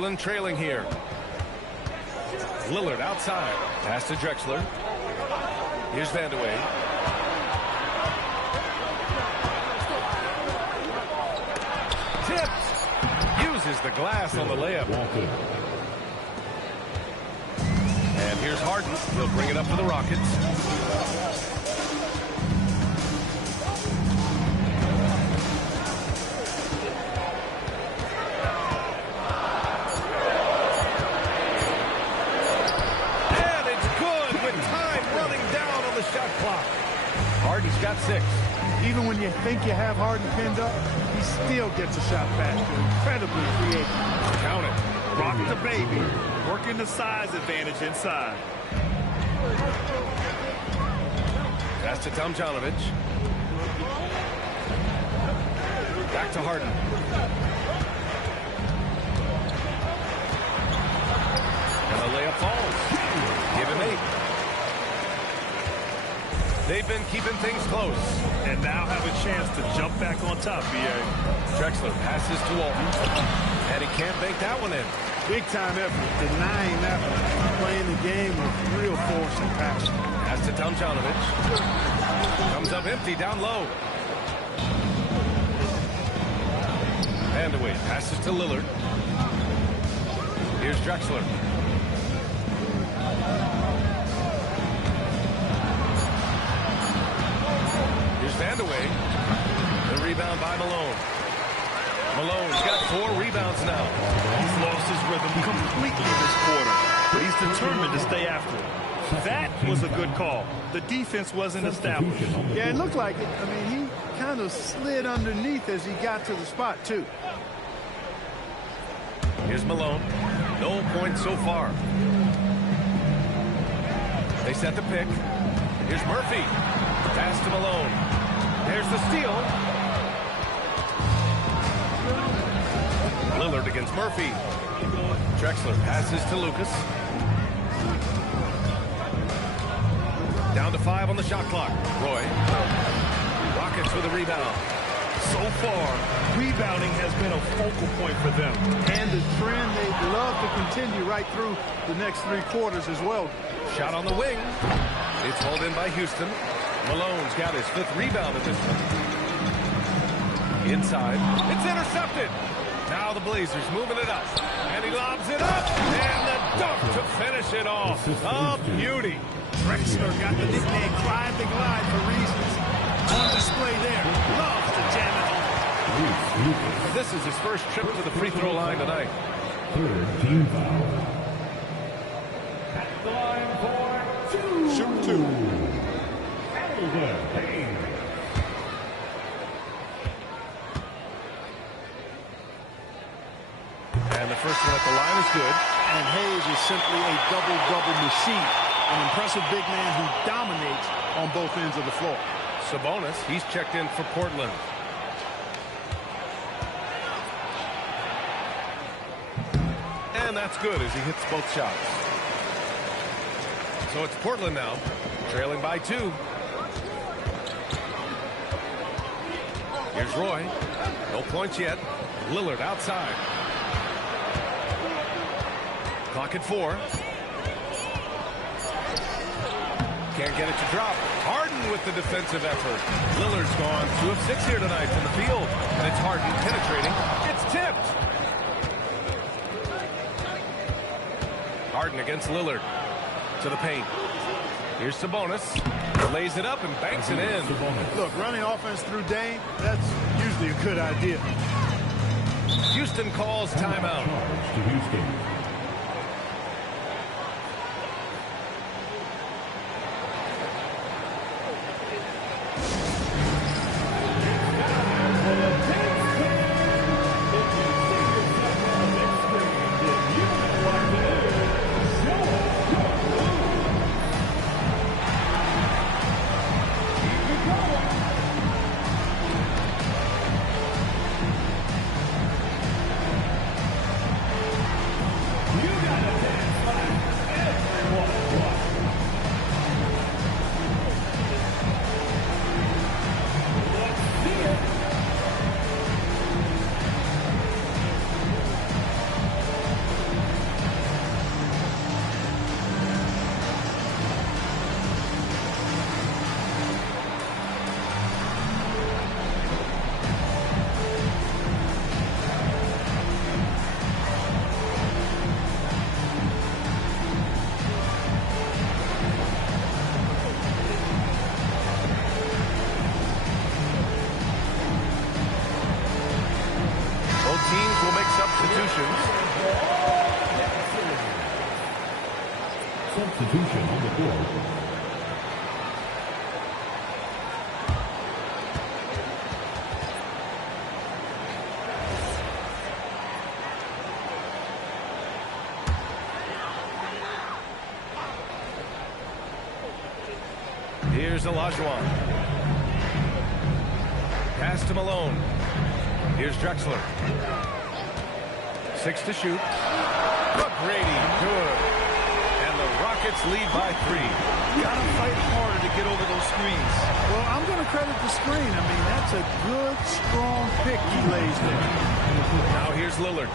Portland trailing here. Lillard outside. Pass to Drexler. Here's Vandeweghe. Tipped. Uses the glass on the layup. And here's Harden. He'll bring it up for the Rockets. And it's good with time running down on the shot clock. Harden's got 6. Even when you think you have Harden pinned up, he still gets a shot back. Incredibly creative. Count it. Rock the baby. Working the size advantage inside. Pass to Tomjanovich. Back to Harden. And the layup falls. Give him 8. They've been keeping things close. And now have a chance to jump back on top, B.A. Drexler passes to Walton. And he can't bank that one in. Big time effort, denying that one. Playing the game with real force and passion. Pass to Tomjanovich. Comes up empty down low. Vandeweghe passes to Lillard. Here's Drexler. Here's Vandeweghe. The rebound by Malone. Malone's got 4 rebounds now. He's lost his rhythm completely this quarter, but he's determined to stay after it. That was a good call. The defense wasn't established. Yeah, it looked like it. I mean, he kind of slid underneath as he got to the spot, too. Here's Malone. No points so far. They set the pick. Here's Murphy. Pass to Malone. There's the steal. Lillard against Murphy. Drexler passes to Lucas. Down to 5 on the shot clock. Roy. Rockets with a rebound. So far, rebounding has been a focal point for them. And the trend they'd love to continue right through the next 3 quarters as well. Shot on the wing. It's hauled in by Houston. Malone's got his 5th rebound at this one. Inside. It's intercepted. Now the Blazers moving it up. And he lobs it up. And the dunk to finish it off. A beauty. Drexler got the nickname Clyde the Glide for reasons. On display there. Loves to jam it home. This is his first trip to the free throw line tonight. 3rd team foul. At the line for 2. Shoot 2. And the first one at the line is good. And Hayes is simply a double-double machine. An impressive big man who dominates on both ends of the floor. Sabonis, he's checked in for Portland. And that's good as he hits both shots. So it's Portland now, trailing by 2. Here's Roy. No points yet. Lillard outside. Clock at 4. Can't get it to drop. Harden with the defensive effort. Lillard's gone 2 of 6 here tonight from the field. And it's Harden penetrating. It's tipped. Harden against Lillard. To the paint. Here's Sabonis. Lays it up and banks it in. Look, running offense through Dame, that's usually a good idea. Houston calls timeout. substitutions. Substitution on the board. Here's Olajuwon. Pass to Malone. Here's Drexler. 6 to shoot. McGrady, good. And the Rockets lead by 3. Gotta fight harder to get over those screens. Well, I'm going to credit the screen. I mean, that's a good, strong pick he lays there. Now here's Lillard.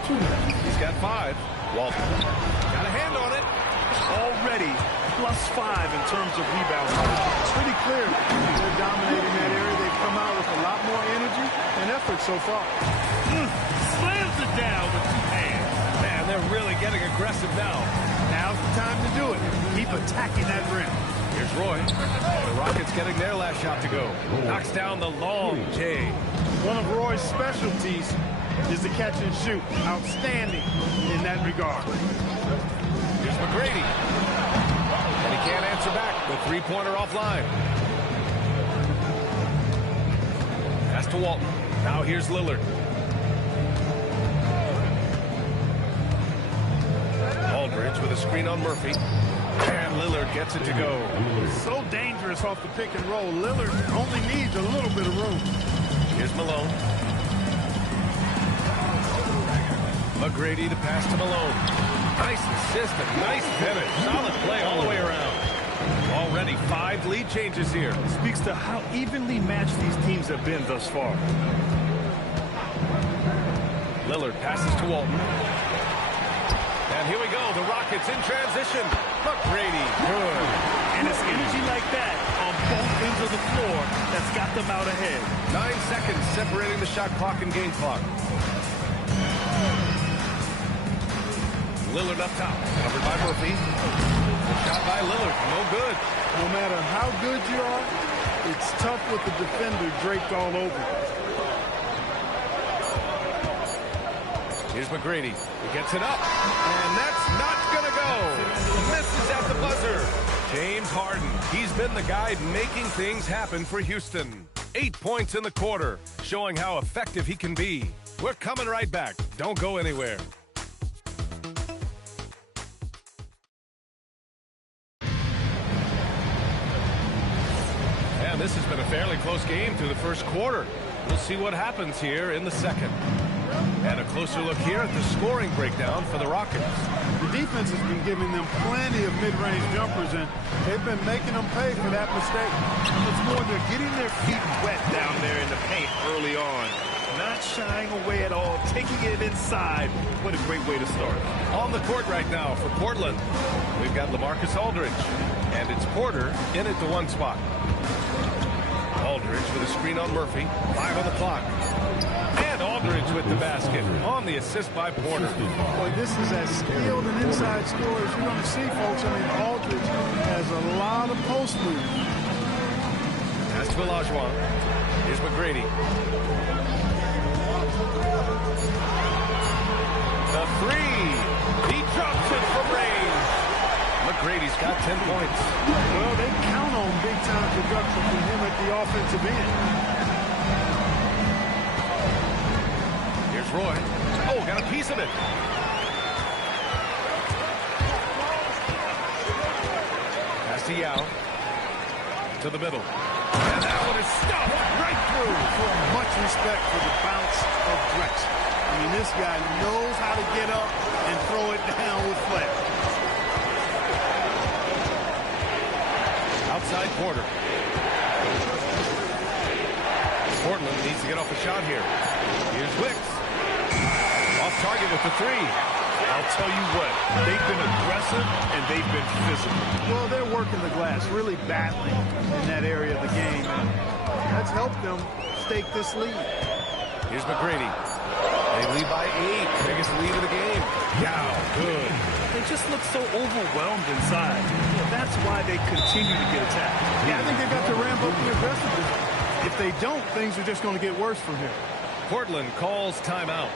He's got 5. Walton got a hand on it. Already +5 in terms of rebounds. It's pretty clear they're dominating that area. They've come out with a lot more energy and effort so far. Slams it down with 2 hands. Man, they're really getting aggressive now. Now's the time to do it. Keep attacking that rim. Here's Roy. The Rockets getting their last shot to go. Knocks down the long J. One of Roy's specialties is the catch and shoot. Outstanding in that regard. Here's McGrady. And he can't answer back. The three-pointer offline. Pass to Walton. Now here's Lillard. Aldridge with a screen on Murphy. And Lillard gets it to go. So dangerous off the pick and roll. Lillard only needs a little bit of room. Here's Malone. McGrady to pass to Malone. Nice assist and nice finish. Solid play all the way around. Already 5 lead changes here. Speaks to how evenly matched these teams have been thus far. Lillard passes to Walton. And here we go. The Rockets in transition. McGrady, good. And it's energy like that on both ends of the floor that's got them out ahead. 9 seconds separating the shot clock and game clock. Lillard up top, covered by Murphy. Shot by Lillard, no good. No matter how good you are, it's tough with the defender draped all over. Here's McGrady. He gets it up, and that's not going to go. Misses at the buzzer. James Harden, he's been the guy making things happen for Houston. 8 points in the quarter, showing how effective he can be. We're coming right back. Don't go anywhere. And this has been a fairly close game through the first quarter. We'll see what happens here in the second. And a closer look here at the scoring breakdown for the Rockets. The defense has been giving them plenty of mid-range jumpers, and they've been making them pay for that mistake. It's more they're getting their feet wet down there in the paint early on. Not shying away at all, taking it inside. What a great way to start. On the court right now for Portland, we've got LaMarcus Aldridge. And it's Porter in at the 1 spot. Aldridge with a screen on Murphy. 5 on the clock. And Aldridge with the basket on the assist by Porter. Boy, this is as skilled an inside scorer as you're going to see, folks. I mean, Aldridge has a lot of post moves. Pass to Olajuwon. Here's McGrady. The 3. He drops it from range. McGrady's got 10 points. Well, they count on big-time production from him at the offensive end. Here's Roy. Oh, got a piece of it. Pass to Yao. To the middle. And that one is stuffed right through. Much respect for the bounce of Drexler. I mean, this guy knows how to get up and throw it down with flair. Outside Porter. Portland needs to get off a shot here. Here's Wicks. Off target with the 3. I'll tell you what, they've been aggressive and they've been physical. Well, they're working the glass, really battling in that area of the game. And that's helped them stake this lead. Here's McGrady. They lead by 8. Biggest lead of the game. Yao, good. They just look so overwhelmed inside. That's why they continue to get attacked. Yeah, I think they've got to ramp up the aggressiveness. If they don't, things are just going to get worse from here. Portland calls timeout.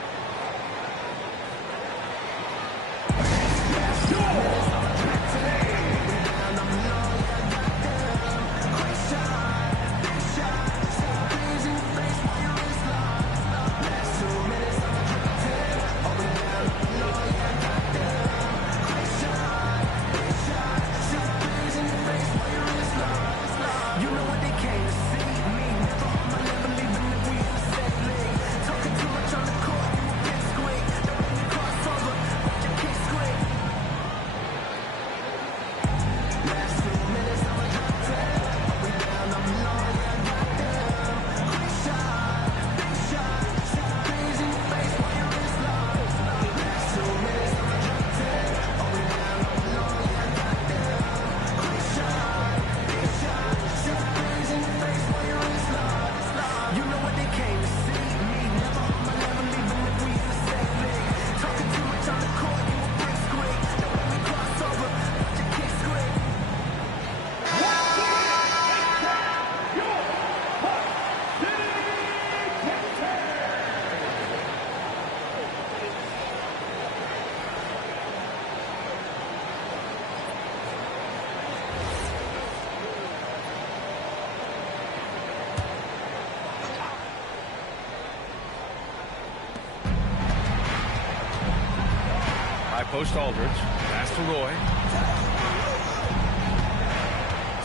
post Aldridge. Pass to Roy.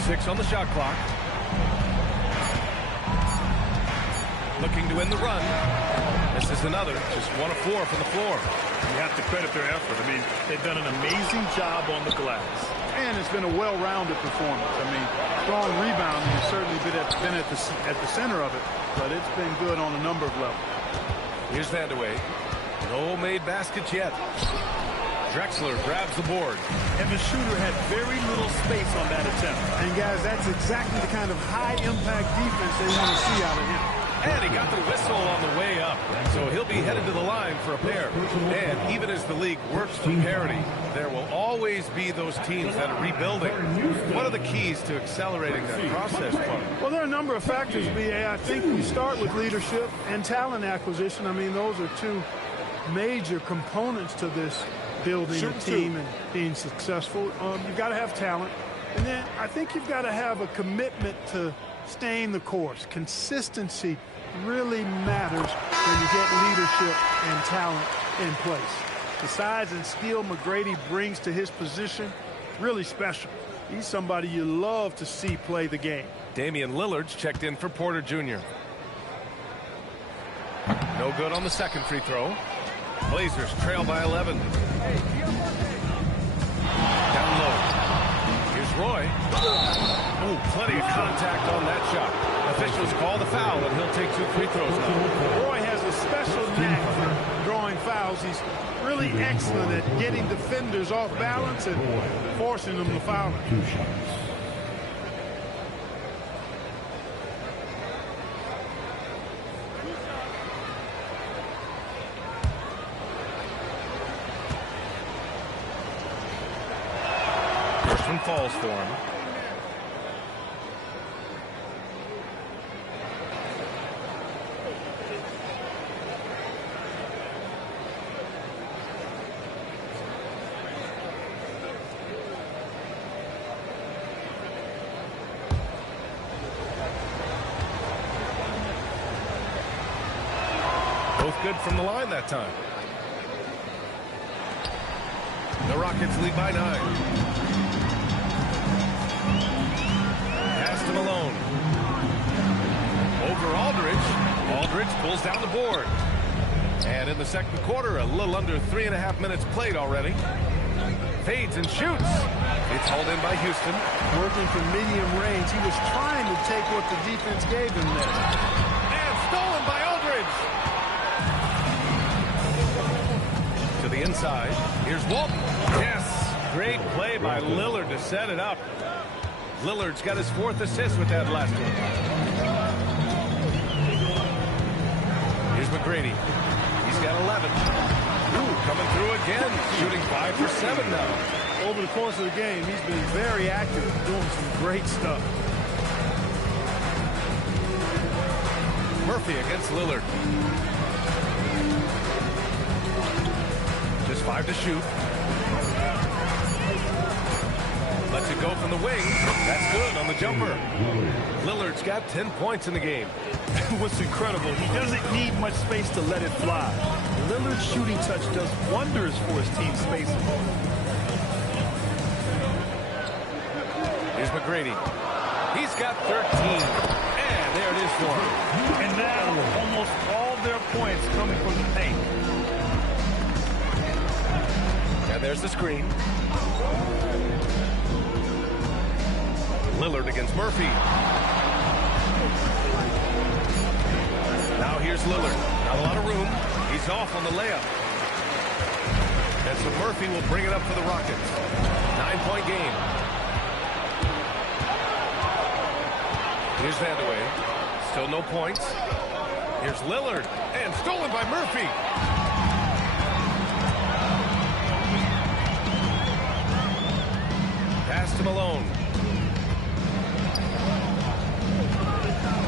6 on the shot clock. Looking to win the run. This is another. Just 1 of 4 from the floor. You have to credit their effort. I mean, they've done an amazing job on the glass. And it's been a well-rounded performance. I mean, strong rebounding has certainly been at the center of it, but it's been good on a number of levels. Here's Vandeweghe. No made baskets yet. Drexler grabs the board. And the shooter had very little space on that attempt. And, guys, that's exactly the kind of high-impact defense they want to see out of him. And he got the whistle on the way up. So he'll be headed to the line for a pair. And even as the league works for parity, there will always be those teams that are rebuilding. What are the keys to accelerating that process, Clark? Well, there are a number of factors, B.A. I think we start with leadership and talent acquisition. I mean, those are two major components to this building a team and being successful. You've got to have talent. And then I think you've got to have a commitment to staying the course. Consistency really matters when you get leadership and talent in place. The size and skill McGrady brings to his position, really special. He's somebody you love to see play the game. Damian Lillard's checked in for Porter Jr. No good on the second free throw. Blazers trail by 11. Down low. Here's Roy. Oh, plenty of contact on that shot. Officials call the foul, and he'll take 2 free throws now. Roy has a special knack for drawing fouls. He's really excellent at getting defenders off balance and forcing them to foul. 2 shots. First one falls for him. Both good from the line that time. The Rockets lead by 9. Pass to Malone. Over Aldridge. Aldridge pulls down the board. And in the second quarter, a little under 3.5 minutes played already. Fades and shoots. It's hauled in by Houston. Working from medium range. He was trying to take what the defense gave him there. And stolen by Aldridge. To the inside. Here's Walton. Yes. Great play by Lillard to set it up. Lillard's got his 4th assist with that last one. Here's McGrady. He's got 11. Ooh, coming through again. Shooting 5 for 7 now. Over the course of the game, he's been very active, doing some great stuff. Murphy against Lillard. Just 5 to shoot. Lets it go from the wing. That's good on the jumper. Lillard's got 10 points in the game. What's incredible, he doesn't need much space to let it fly. Lillard's shooting touch does wonders for his team's spacing. Here's McGrady. He's got 13. And there it is for him. And now almost all their points coming from the paint. And there's the screen. Lillard against Murphy. Now here's Lillard. Not a lot of room. He's off on the layup. And so Murphy will bring it up for the Rockets. 9-point game. Here's Vandeweghe. Still no points. Here's Lillard. And stolen by Murphy. Pass to Malone.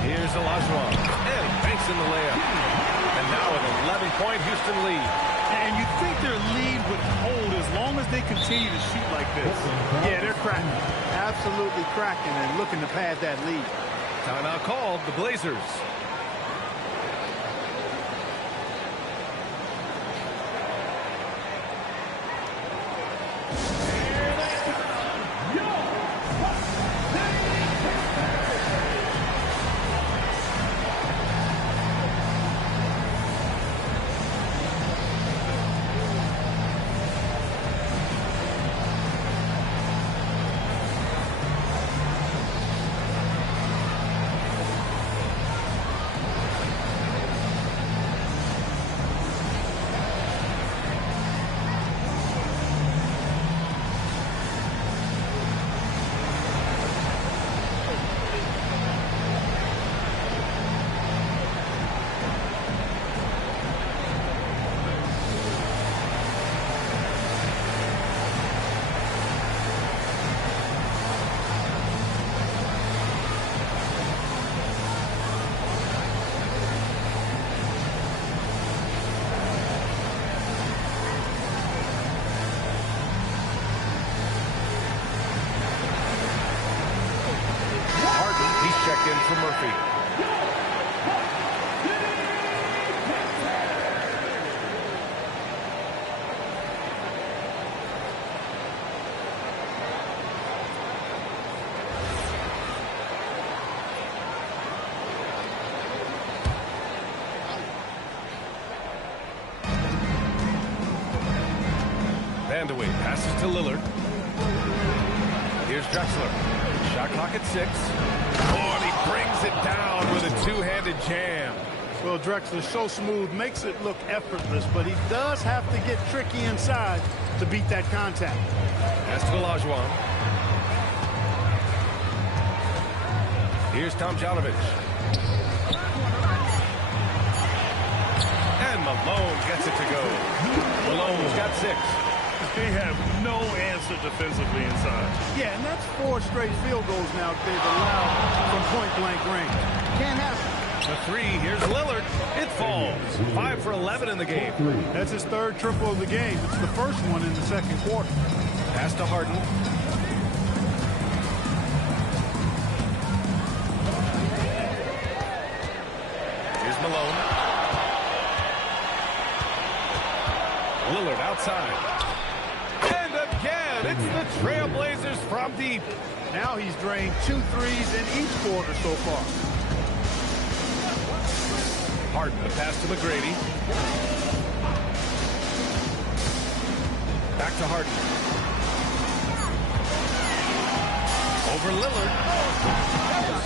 Here's Olajuwon. And he banks in the layup. And now an 11-point Houston lead. And you think their lead would hold as long as they continue to shoot like this. Yeah, they're cracking. Absolutely cracking and looking to pad that lead. Timeout called, the Blazers. for Murphy. Vandeweghe passes to Lillard. Here's Drexler. Shot clock at 6. Oh, and he brings it down with a two-handed jam. Well, Drexler's so smooth, makes it look effortless, but he does have to get tricky inside to beat that contact. Pass to Olajuwon. Here's Tomjanovich. And Malone gets it to go. Malone's got 6. They have no answer defensively inside. Yeah, and that's 4 straight field goals now they've allowed from point-blank range. Can't happen. The 3, here's Lillard. It falls. 5 for 11 in the game. That's his 3rd triple of the game. It's the first one in the 2nd quarter. Pass to Harden. Here's Malone. Lillard outside. And again, it's the Trailblazers from deep. Now he's drained 2 threes in each quarter so far. Harden, the pass to McGrady. Back to Harden. Over Lillard.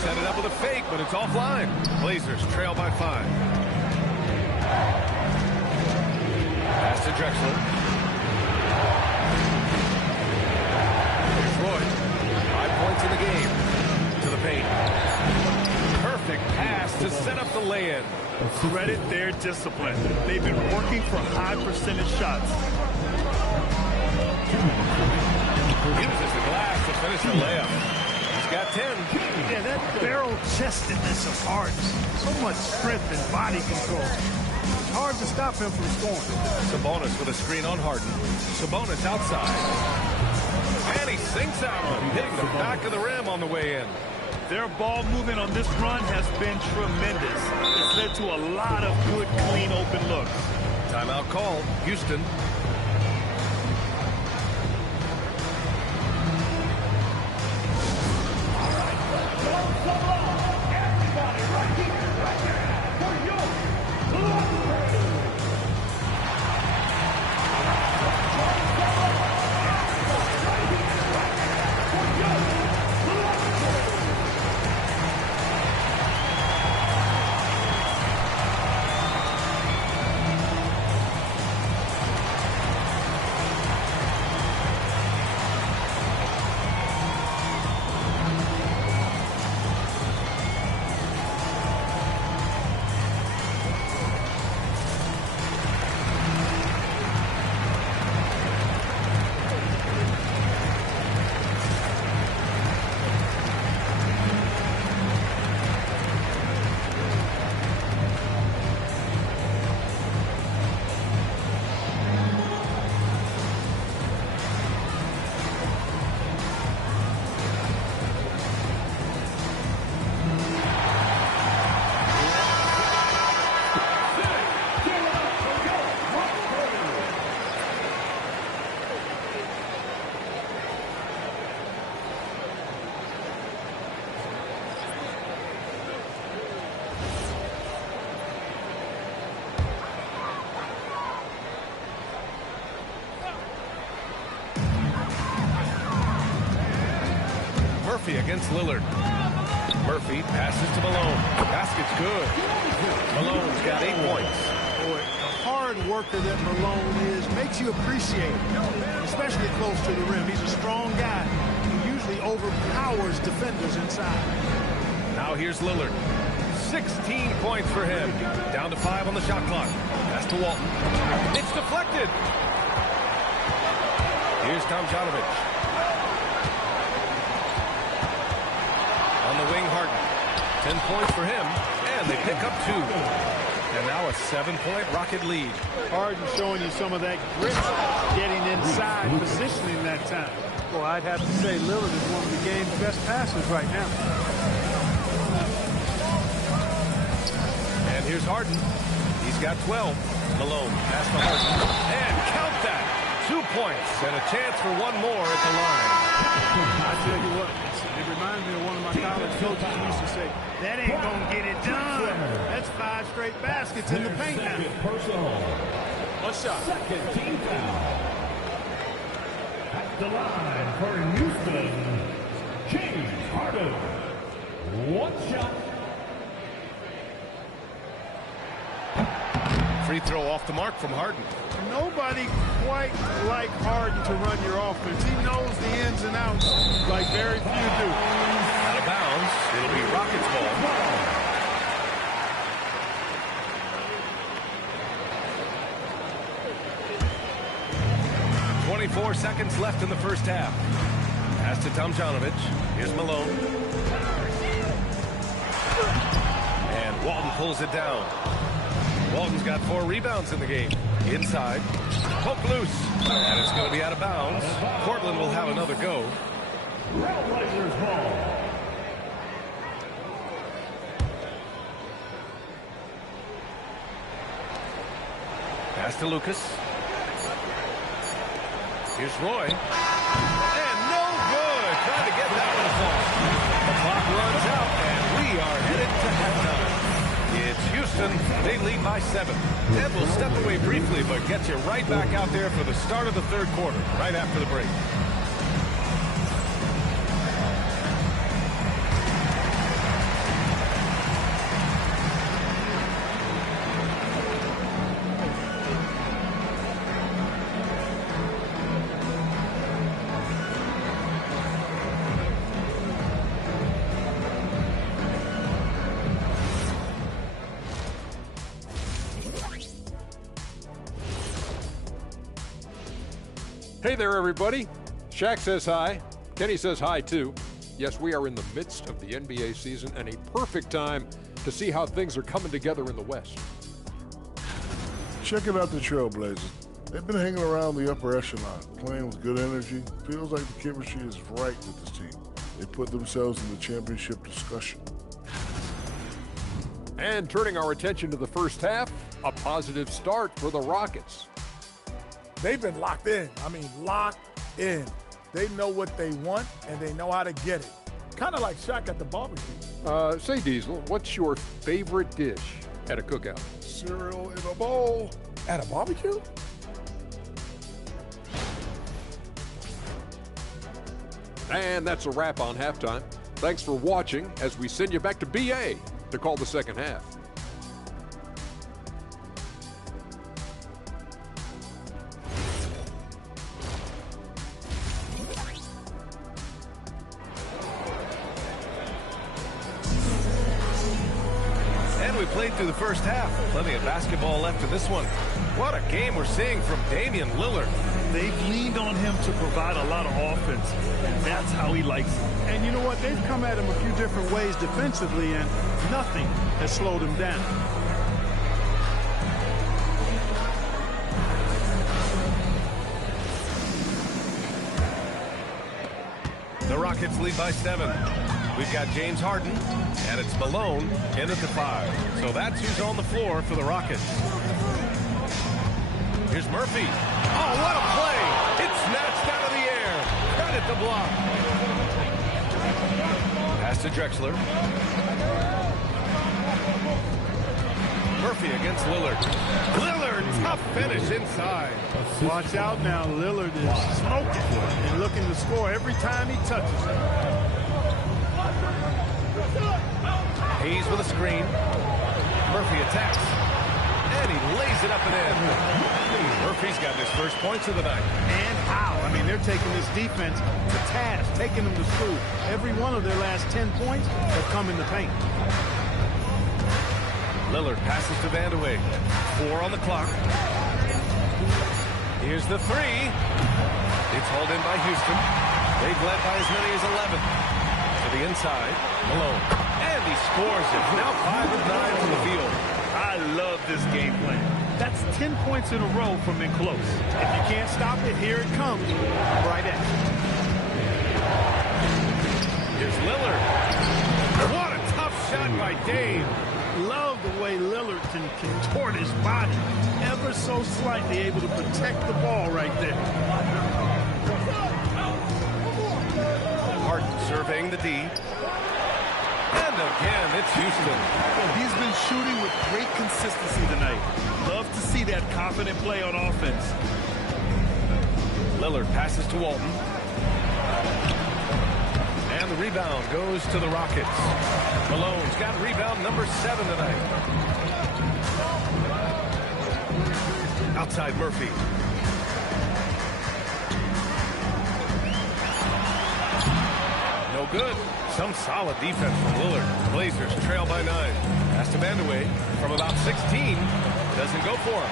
Set it up with a fake, but it's offline. Blazers trail by 5. Pass to Drexler. Here's Roy. 5 points in the game. To the paint. Perfect pass to set up the lay-in. Credit their discipline. They've been working for high percentage shots. Uses the glass to finish the layup. He's got 10. Yeah, that barrel-chestedness of Harden. So much strength and body control. It's hard to stop him from scoring. Sabonis with a screen on Harden. Sabonis outside. And he sinks that one, hitting the back of the rim on the way in. Their ball movement on this run has been tremendous. It's led to a lot of good, clean, open looks. Timeout call, Houston. Murphy against Lillard. Murphy passes to Malone. Basket's good. Malone's got 8 points. Boy, the hard worker that Malone is makes you appreciate it, especially close to the rim. He's a strong guy. He usually overpowers defenders inside. Now here's Lillard. 16 points for him. Down to 5 on the shot clock. Pass to Walton. It's deflected. Here's Tomjanovich. On the wing, Harden. 10 points for him, and they pick up 2. And now a 7-point Rocket lead. Harden showing you some of that grit, getting inside, positioning that time. Well, I'd have to say Lillard is one of the game's best passers right now. Here's Harden. He's got 12. Malone pass to Harden. And count that. 2 points and a chance for one more at the line. I tell you what, it reminds me of one of my college coaches who used to say, that ain't going to get it done. That's 5 straight baskets in the paint now. One shot. Second team foul. At the line for Houston, James Harden. 1 shot. Free throw off the mark from Harden. Nobody quite like Harden to run your offense. He knows the ins and outs like very few do. Out of bounds. It'll be Rockets ball. 24 seconds left in the first half. Pass to Tomjanovich. Here's Malone. And Walton pulls it down. Walton's got 4 rebounds in the game. Inside. Poke loose. And it's going to be out of bounds. Portland will have another go. Trailblazers ball. Pass to Lucas. Here's Roy. And no good. Trying to get that one to fall. The clock runs out, and we are headed to halftime. It's Houston. They lead by 7. Ed will step away briefly, but get you right back out there for the start of the third quarter, right after the break. Hey there, everybody. Shaq says hi. Kenny says hi, too. Yes, we are in the midst of the NBA season and a perfect time to see how things are coming together in the West. Checking out the Trailblazers. They've been hanging around the upper echelon, playing with good energy. Feels like the chemistry is right with this team. They put themselves in the championship discussion. And turning our attention to the first half, a positive start for the Rockets. They've been locked in. I mean, locked in. They know what they want, and they know how to get it. Kind of like Shaq at the barbecue. Say, Diesel, what's your favorite dish at a cookout? Cereal in a bowl. At a barbecue? And that's a wrap on halftime. Thanks for watching as we send you back to BA to call the second half. We played through the first half. Plenty of basketball left in this one. What a game we're seeing from Damian Lillard. They've leaned on him to provide a lot of offense, and that's how he likes it. And you know what? They've come at him a few different ways defensively, and nothing has slowed him down. The Rockets lead by 7. We've got James Harden, and it's Malone in at the 5. So that's who's on the floor for the Rockets. Here's Murphy. Oh, what a play! It's snatched out of the air. Credit the block. Pass to Drexler. Murphy against Lillard. Lillard, tough finish inside. Watch out now. Lillard is smoking and looking to score every time he touches it. Hayes with a screen. Murphy attacks. And he lays it up and in. Murphy's got his first points of the night. And how? I mean, they're taking this defense to task, taking them to school. Every one of their last 10 points have come in the paint. Lillard passes to Vandeweghe. 4 on the clock. Here's the 3. It's hauled in by Houston. They've led by as many as 11. To the inside, Malone. And he scores it. Now 5 of 9 from the field. I love this game plan. That's 10 points in a row from in close. If you can't stop it, here it comes. Right at you. Here's Lillard. What a tough shot by Dave. Love the way Lillard can contort his body ever so slightly, able to protect the ball right there. Harden surveying the D. And again, it's Houston. Well, he's been shooting with great consistency tonight. Love to see that confident play on offense. Lillard passes to Walton. And the rebound goes to the Rockets. Malone's got rebound number 7 tonight. Outside Murphy. No good. Some solid defense from Lillard. Blazers trail by 9. Pass to Vandeweghe from about 16. Doesn't go for him.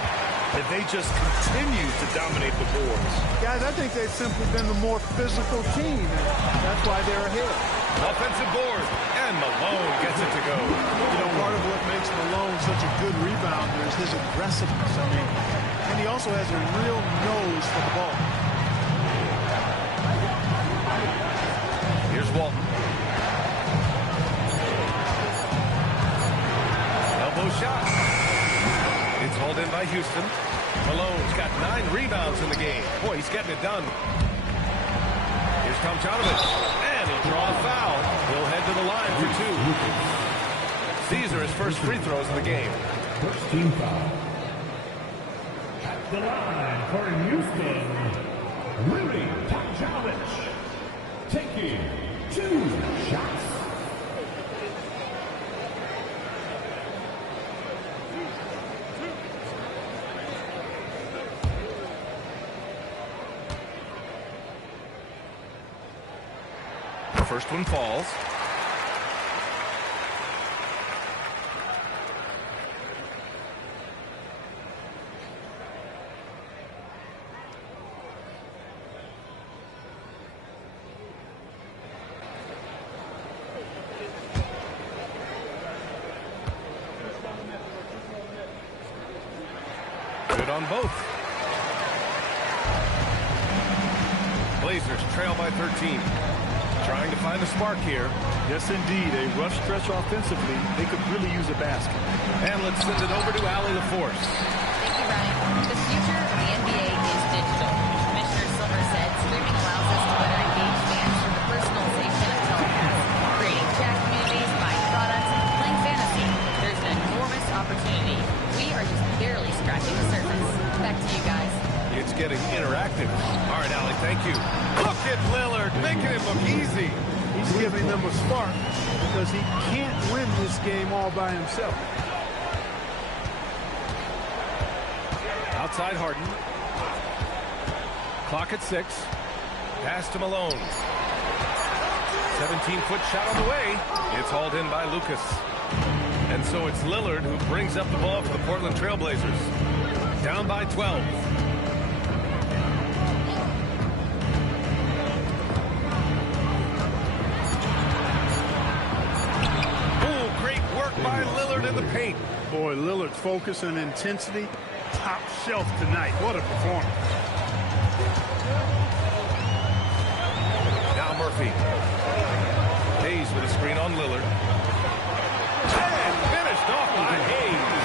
And they just continue to dominate the boards. Guys, I think they've simply been the more physical team, and that's why they're ahead. Offensive board, and Malone gets it to go. You know, part of what makes Malone such a good rebounder is his aggressiveness. I mean, and he also has a real nose for the ball. Here's Walton. Elbow shot. It's hauled in by Houston. Malone's got 9 rebounds in the game. Boy, he's getting it done. Here's Tomjanovich. And he'll draw a foul. He'll head to the line for 2. These are his first free throws of the game. First team foul. At the line for Houston, Willie Tomjanovich taking 2 shots. First one falls. Good on both. Blazers trail by 13. Trying to find a spark here. Yes, indeed. A rough stretch offensively. They could really use a basket. And let's send it over to Allie LaForce. Thank you, Ryan. The future of the NBA is digital. Commissioner Silver said streaming allows us to better engage fans through the personalization of telecasts, creating chat communities, buying products, and playing fantasy. There's an enormous opportunity. We are just barely scratching the surface. Back to you guys. It's getting interactive. All right, Allie, thank you. Look at Lillard, making it look easy. He's giving them a spark because he can't win this game all by himself. Outside Harden. Clock at 6. Pass to Malone. 17-foot shot on the way. It's hauled in by Lucas. And so it's Lillard who brings up the ball for the Portland Trailblazers. Down by 12. By Lillard in the paint. Boy, Lillard's focus and intensity, top shelf tonight. What a performance. Now Murphy. Hayes with a screen on Lillard. And finished off by Hayes.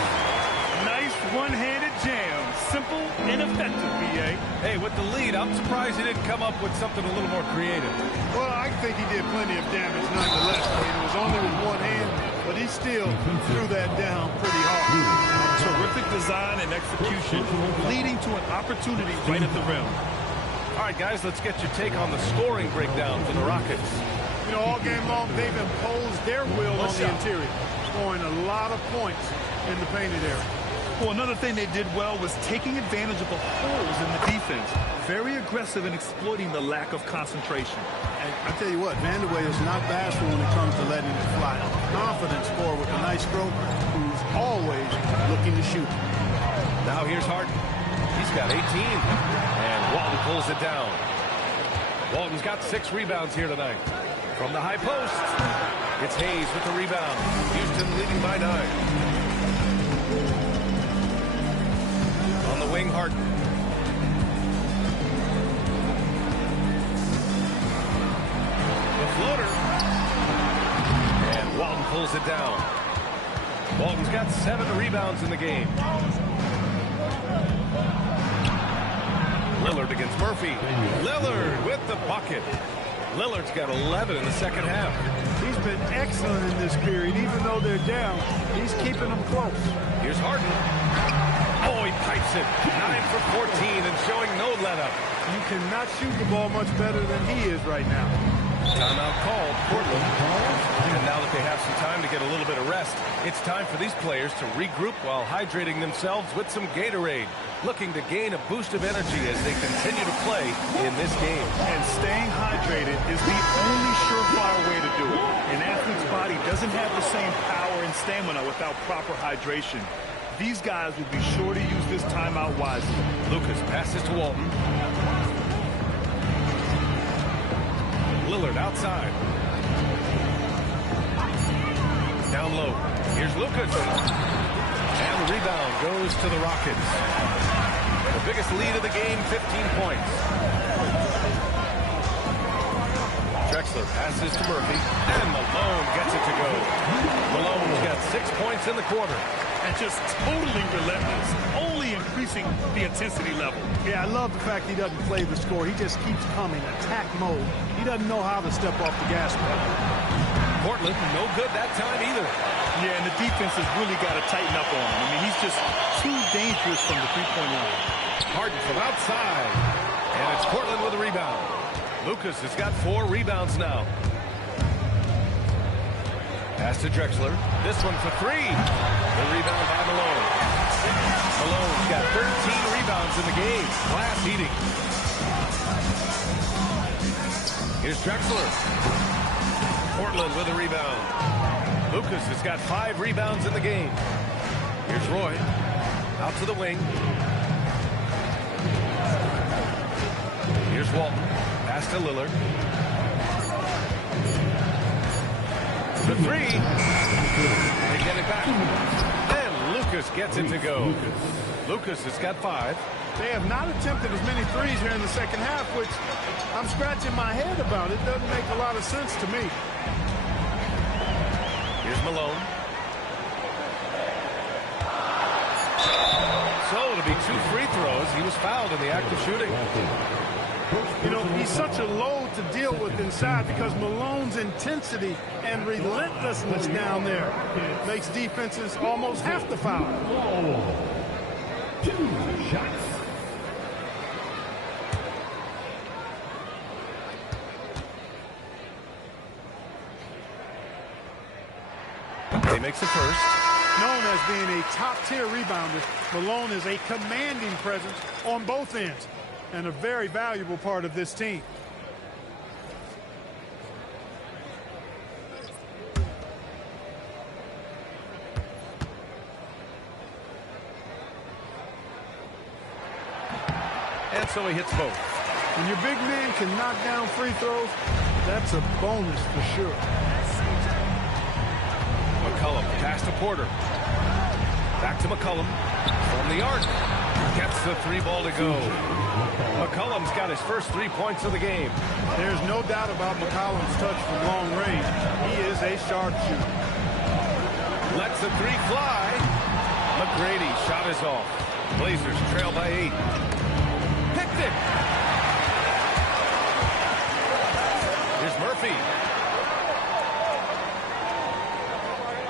Nice one-handed jam. Simple and effective, B.A. Hey, with the lead, I'm surprised he didn't come up with something a little more creative. Well, I think he did plenty of damage nonetheless. I mean, it was only with one hand, but he still threw that down pretty hard. Terrific design and execution, leading to an opportunity right at the rim. All right, guys, let's get your take on the scoring breakdown for the Rockets. You know, all game long, they've imposed their will on the interior, scoring a lot of points in the painted area. Well, another thing they did well was taking advantage of the holes in the defense. Very aggressive in exploiting the lack of concentration. And I tell you what, Vandeweghe is not bashful when it comes to letting it fly. Confident scorer with a nice stroke who's always looking to shoot. Now here's Harden. He's got 18. And Walton pulls it down. Walton's got 6 rebounds here tonight. From the high post, it's Hayes with the rebound. Houston leading by 9. On the wing, Harden. The floater. And Walton pulls pulls it down. Walton's got 7 rebounds in the game. Lillard against Murphy. Lillard with the bucket. Lillard's got 11 in the second half. He's been excellent in this period. Even though they're down, he's keeping them close. Here's Harden. Oh, he pipes it. 9 for 14 and showing no let-up. You cannot shoot the ball much better than he is right now. Timeout called, Portland. And now that they have some time to get a little bit of rest, it's time for these players to regroup while hydrating themselves with some Gatorade, looking to gain a boost of energy as they continue to play in this game. And staying hydrated is the only surefire way to do it. An athlete's body doesn't have the same power and stamina without proper hydration. These guys will be sure to use this timeout wisely. Lucas passes to Walton. Lillard outside. Down low. Here's Lucas. And the rebound goes to the Rockets. The biggest lead of the game, 15 points. Drexler passes to Murphy. And Malone gets it to go. Malone's got 6 points in the quarter. And just totally relentless, only increasing the intensity level. Yeah, I love the fact he doesn't play the score. He just keeps coming, attack mode. He doesn't know how to step off the gas pedal. Portland, no good that time either. Yeah, and the defense has really got to tighten up on him. I mean, he's just too dangerous from the three-point line. Harden from outside. And it's Portland with a rebound. Lucas has got 4 rebounds now. Pass to Drexler. This one for 3. The rebound by Malone. Malone's got 13 rebounds in the game. Class eating. Here's Drexler. Portland with a rebound. Lucas has got 5 rebounds in the game. Here's Roy. Out to the wing. Here's Walton. Pass to Lillard. The 3. They get it back. And Lucas gets it to go. Lucas has got 5. They have not attempted as many threes here in the second half, which I'm scratching my head about. It doesn't make a lot of sense to me. Here's Malone. So it'll be 2 free throws. He was fouled in the act of shooting. You know, he's such a load to deal with inside because Malone's intensity and relentlessness down there makes defenses almost have to foul. 2 shots. He makes it first. Known as being a top-tier rebounder, Malone is a commanding presence on both ends and a very valuable part of this team. And so he hits both. When your big man can knock down free throws, that's a bonus for sure. McCollum, pass to Porter. Back to McCollum. From the arc. Gets the 3 ball to go. McCollum's got his first 3 points of the game. There's no doubt about McCollum's touch from long range. He is a sharpshooter. Lets the 3 fly. McGrady shot is off. Blazers trail by 8. Picked it. Here's Murphy.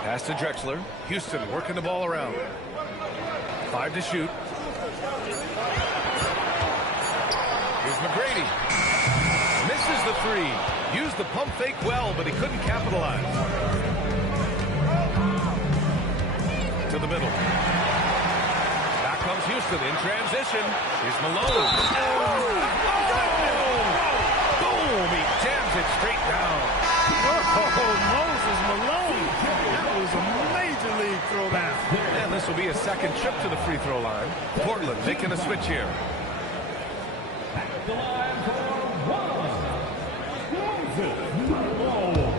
Pass to Drexler. Houston working the ball around. 5 to shoot. Here's McGrady. Misses the 3. Used the pump fake well, but he couldn't capitalize. To the middle. Back comes Houston in transition. Here's Malone. Boom! He jams it straight down. Oh, Moses Malone. That was a major league throwdown. And this will be a second trip to the free throw line. Portland making a switch here. At the line for 1. Moses Malone.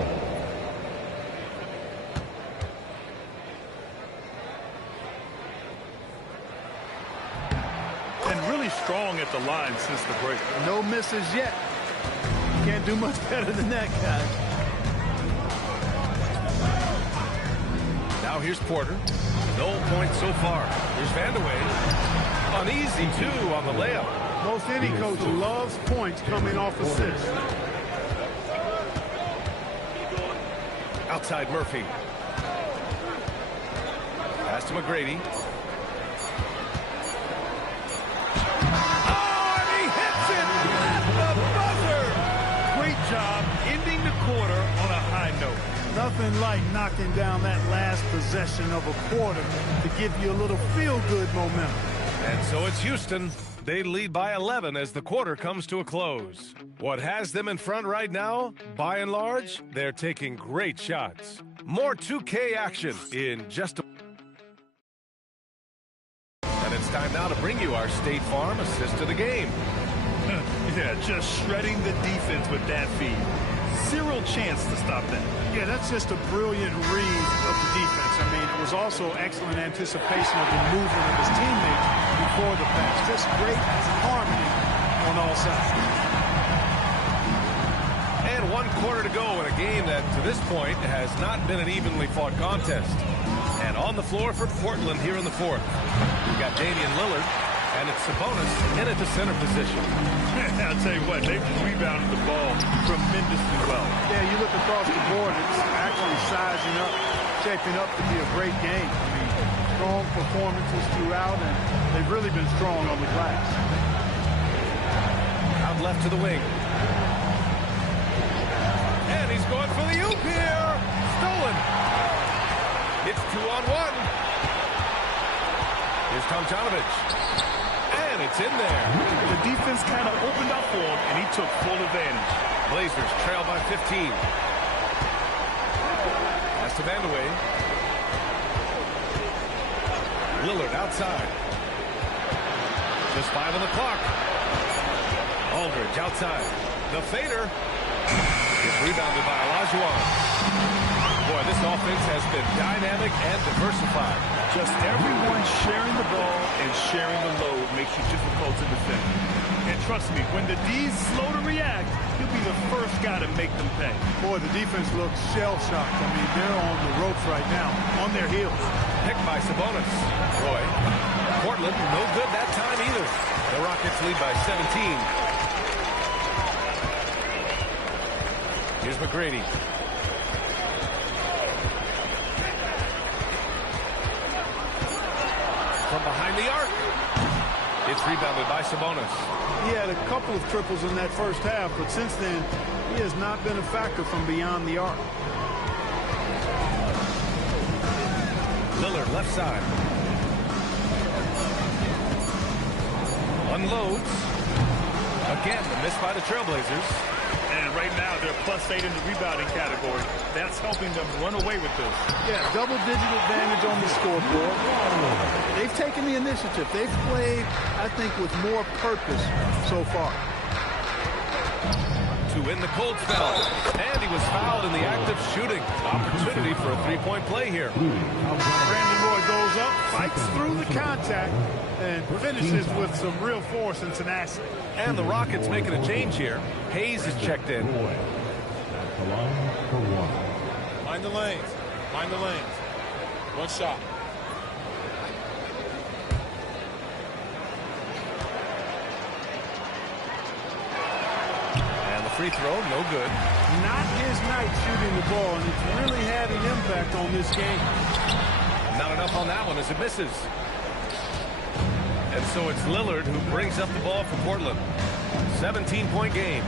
And really strong at the line since the break. No misses yet. Can't do much better than that, guys. here's Porter. No points so far. Here's Vandeweghe. Uneasy, too, on the layup. Most any coach loves points coming off assists. Outside Murphy. Pass to McGrady. Oh, and he hits it at the buzzer! Great job ending the quarter on a high note. Nothing like knocking down that last possession of a quarter to give you a little feel-good momentum. And so it's Houston. They lead by 11 as the quarter comes to a close. What has them in front right now? By and large, they're taking great shots. More 2K action in just a... And it's time now to bring you our State Farm assist of the game. Yeah, just shredding the defense with that feed. Zero chance to stop that. Yeah, that's just a brilliant read of the defense. I mean, it was also excellent anticipation of the movement of his teammates before the pass. Just great harmony on all sides. And 1 quarter to go in a game that, to this point, has not been an evenly fought contest. And on the floor for Portland here in the 4th. We've got Damian Lillard, and it's Sabonis in at the center position. I'll tell you what, they've rebounded the ball tremendously well. Yeah, you look across the board, it's actually sizing up, shaping up to be a great game. I mean, strong performances throughout, and they've really been strong on the glass. Out left to the wing. And he's going for the oop here. Stolen. It's 2-on-1. Here's Tomjanovich. And it's in there. The defense kind of opened up for him, and he took full advantage. Blazers trail by 15. Pass to Vandeweghe. Lillard outside. Just 5 on the clock. Aldridge outside. The fader. It's rebounded by Olajuwon. Boy, this offense has been dynamic and diversified. Just everyone sharing the ball and sharing the load makes you difficult to defend. And trust me, when the D's slow to react, you'll be the first guy to make them pay. Boy, the defense looks shell-shocked. I mean, they're on the ropes right now, on their heels. Picked by Sabonis. Roy. Portland, no good that time either. The Rockets lead by 17. Here's McGrady. From behind the arc. It's rebounded by Sabonis. He had a couple of triples in that first half, but since then, he has not been a factor from beyond the arc. Lillard left side. Unloads. Again, the miss by the Trailblazers. And right now, they're +8 in the rebounding category. That's helping them run away with this. Yeah, double-digit advantage on the scoreboard. They've taken the initiative. They've played, I think, with more purpose so far. To win the cold spell. And he was fouled in the act of shooting. Opportunity for a three-point play here. Brandon Roy goes up, fights through the contact, and finishes with some real force and tenacity. And the Rockets making a change here. Hayes is checked in. Mind the lanes. Mind the lanes. One shot. And the free throw, no good. Not his night shooting the ball, and it's really having impact on this game. Not enough on that one as it misses. And so it's Lillard who brings up the ball for Portland. 17-point game.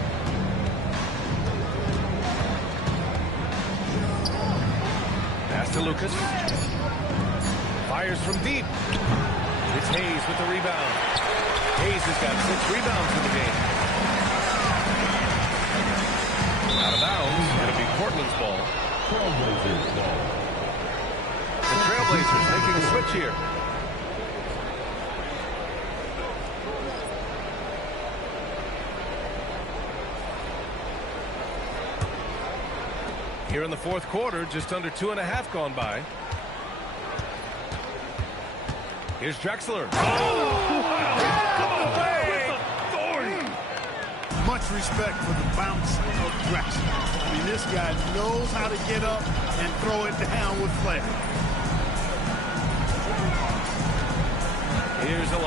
Pass to Lucas. Fires from deep. It's Hayes with the rebound. Hayes has got 6 rebounds in the game. Out of bounds. It'll be Portland's ball. Trailblazers ball. The Trailblazers making a switch here. Here in the fourth quarter, just under 2.5 gone by. Here's Drexler. Much respect for the bounce of Drexler. I mean, this guy knows how to get up and throw it down with flair.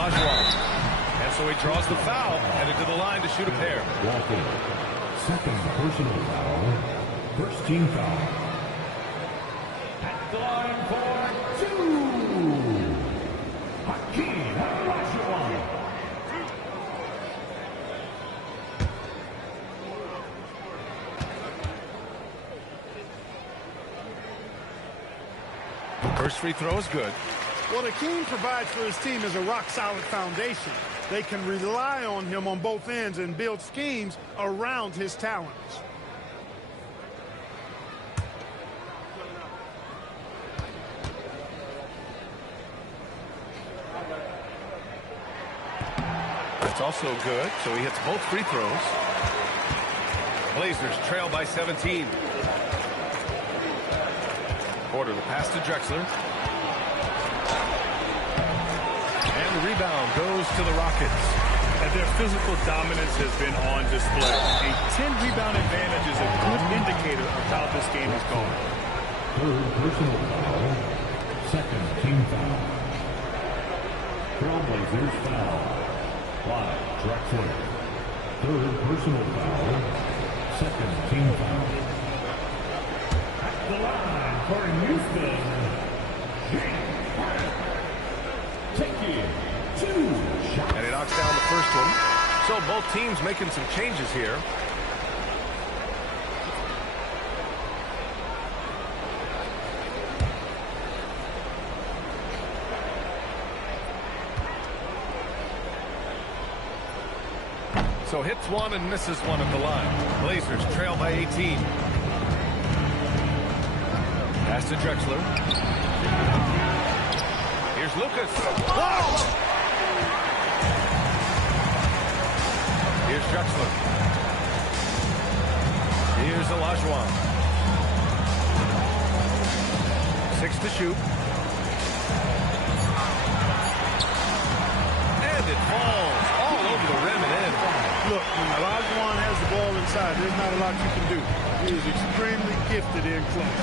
Olajuwon. And so he draws the foul, headed to the line to shoot a pair. Walking. Second personal foul. First team foul. At the line for two. Hakeem Olajuwon. First free throw is good. What Hakeem provides for his team is a rock-solid foundation. They can rely on him on both ends and build schemes around his talents. That's also good, so he hits both free throws. Blazers trail by 17. Porter the pass to Drexler. And the rebound goes to the Rockets. And their physical dominance has been on display. A 10-rebound advantage is a good indicator of how this game is going. Third personal foul. Second team foul. Trailblazers foul. Clyde Drexler. Third personal foul. Second team foul. At the line for Houston. James Harden. Taking two shots. And he knocks down the first one. So both teams making some changes here. So hits one and misses one at the line. Blazers trail by 18. Pass to Drexler. Here's Lucas. Oh! Here's Drexler. Here's Olajuwon. 6 to shoot. And it falls all over the rim and in. Look, when Olajuwon has the ball inside, there's not a lot you can do. He is extremely gifted in close.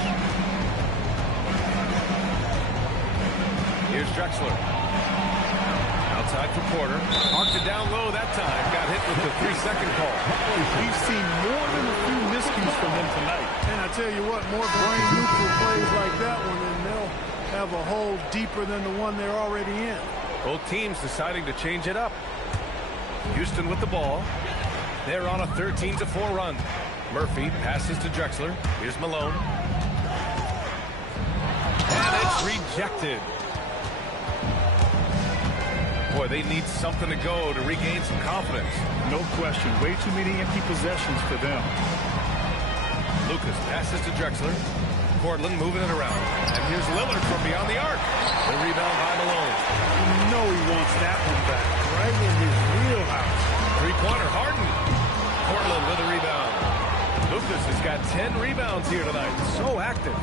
Here's Drexler. Outside for Porter. Marked it down low that time. Got hit with the 3-second call. We've seen more than a few miscues from him tonight. And I tell you what, more brain-neutral plays like that one, and they'll have a hole deeper than the one they're already in. Both teams deciding to change it up. Houston with the ball. They're on a 13-4 run. Murphy passes to Drexler. Here's Malone. And it's rejected. Boy, they need something to go to regain some confidence. No question. Way too many empty possessions for them. Lucas passes to Drexler. Portland moving it around. And here's Lillard from beyond the arc. The rebound by Malone. You know he wants that one back. Right in his wheelhouse. Three-pointer, Harden. Portland with a rebound. Lucas has got 10 rebounds here tonight. So active.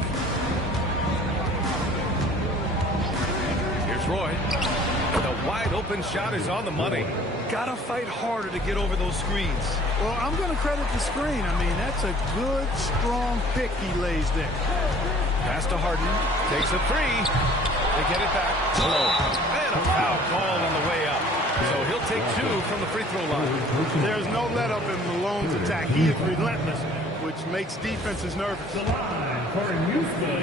Here's Roy. The wide-open shot is on the money. Gotta fight harder to get over those screens. Well, I'm going to credit the screen. I mean, that's a good, strong pick he lays there. Pass to Harden. Takes a three. They get it back. Malone. And a foul call on the way up. So he'll take 2 from the free throw line. There's no let-up in Malone's attack. He is relentless, which makes defenses nervous. The line for Houston.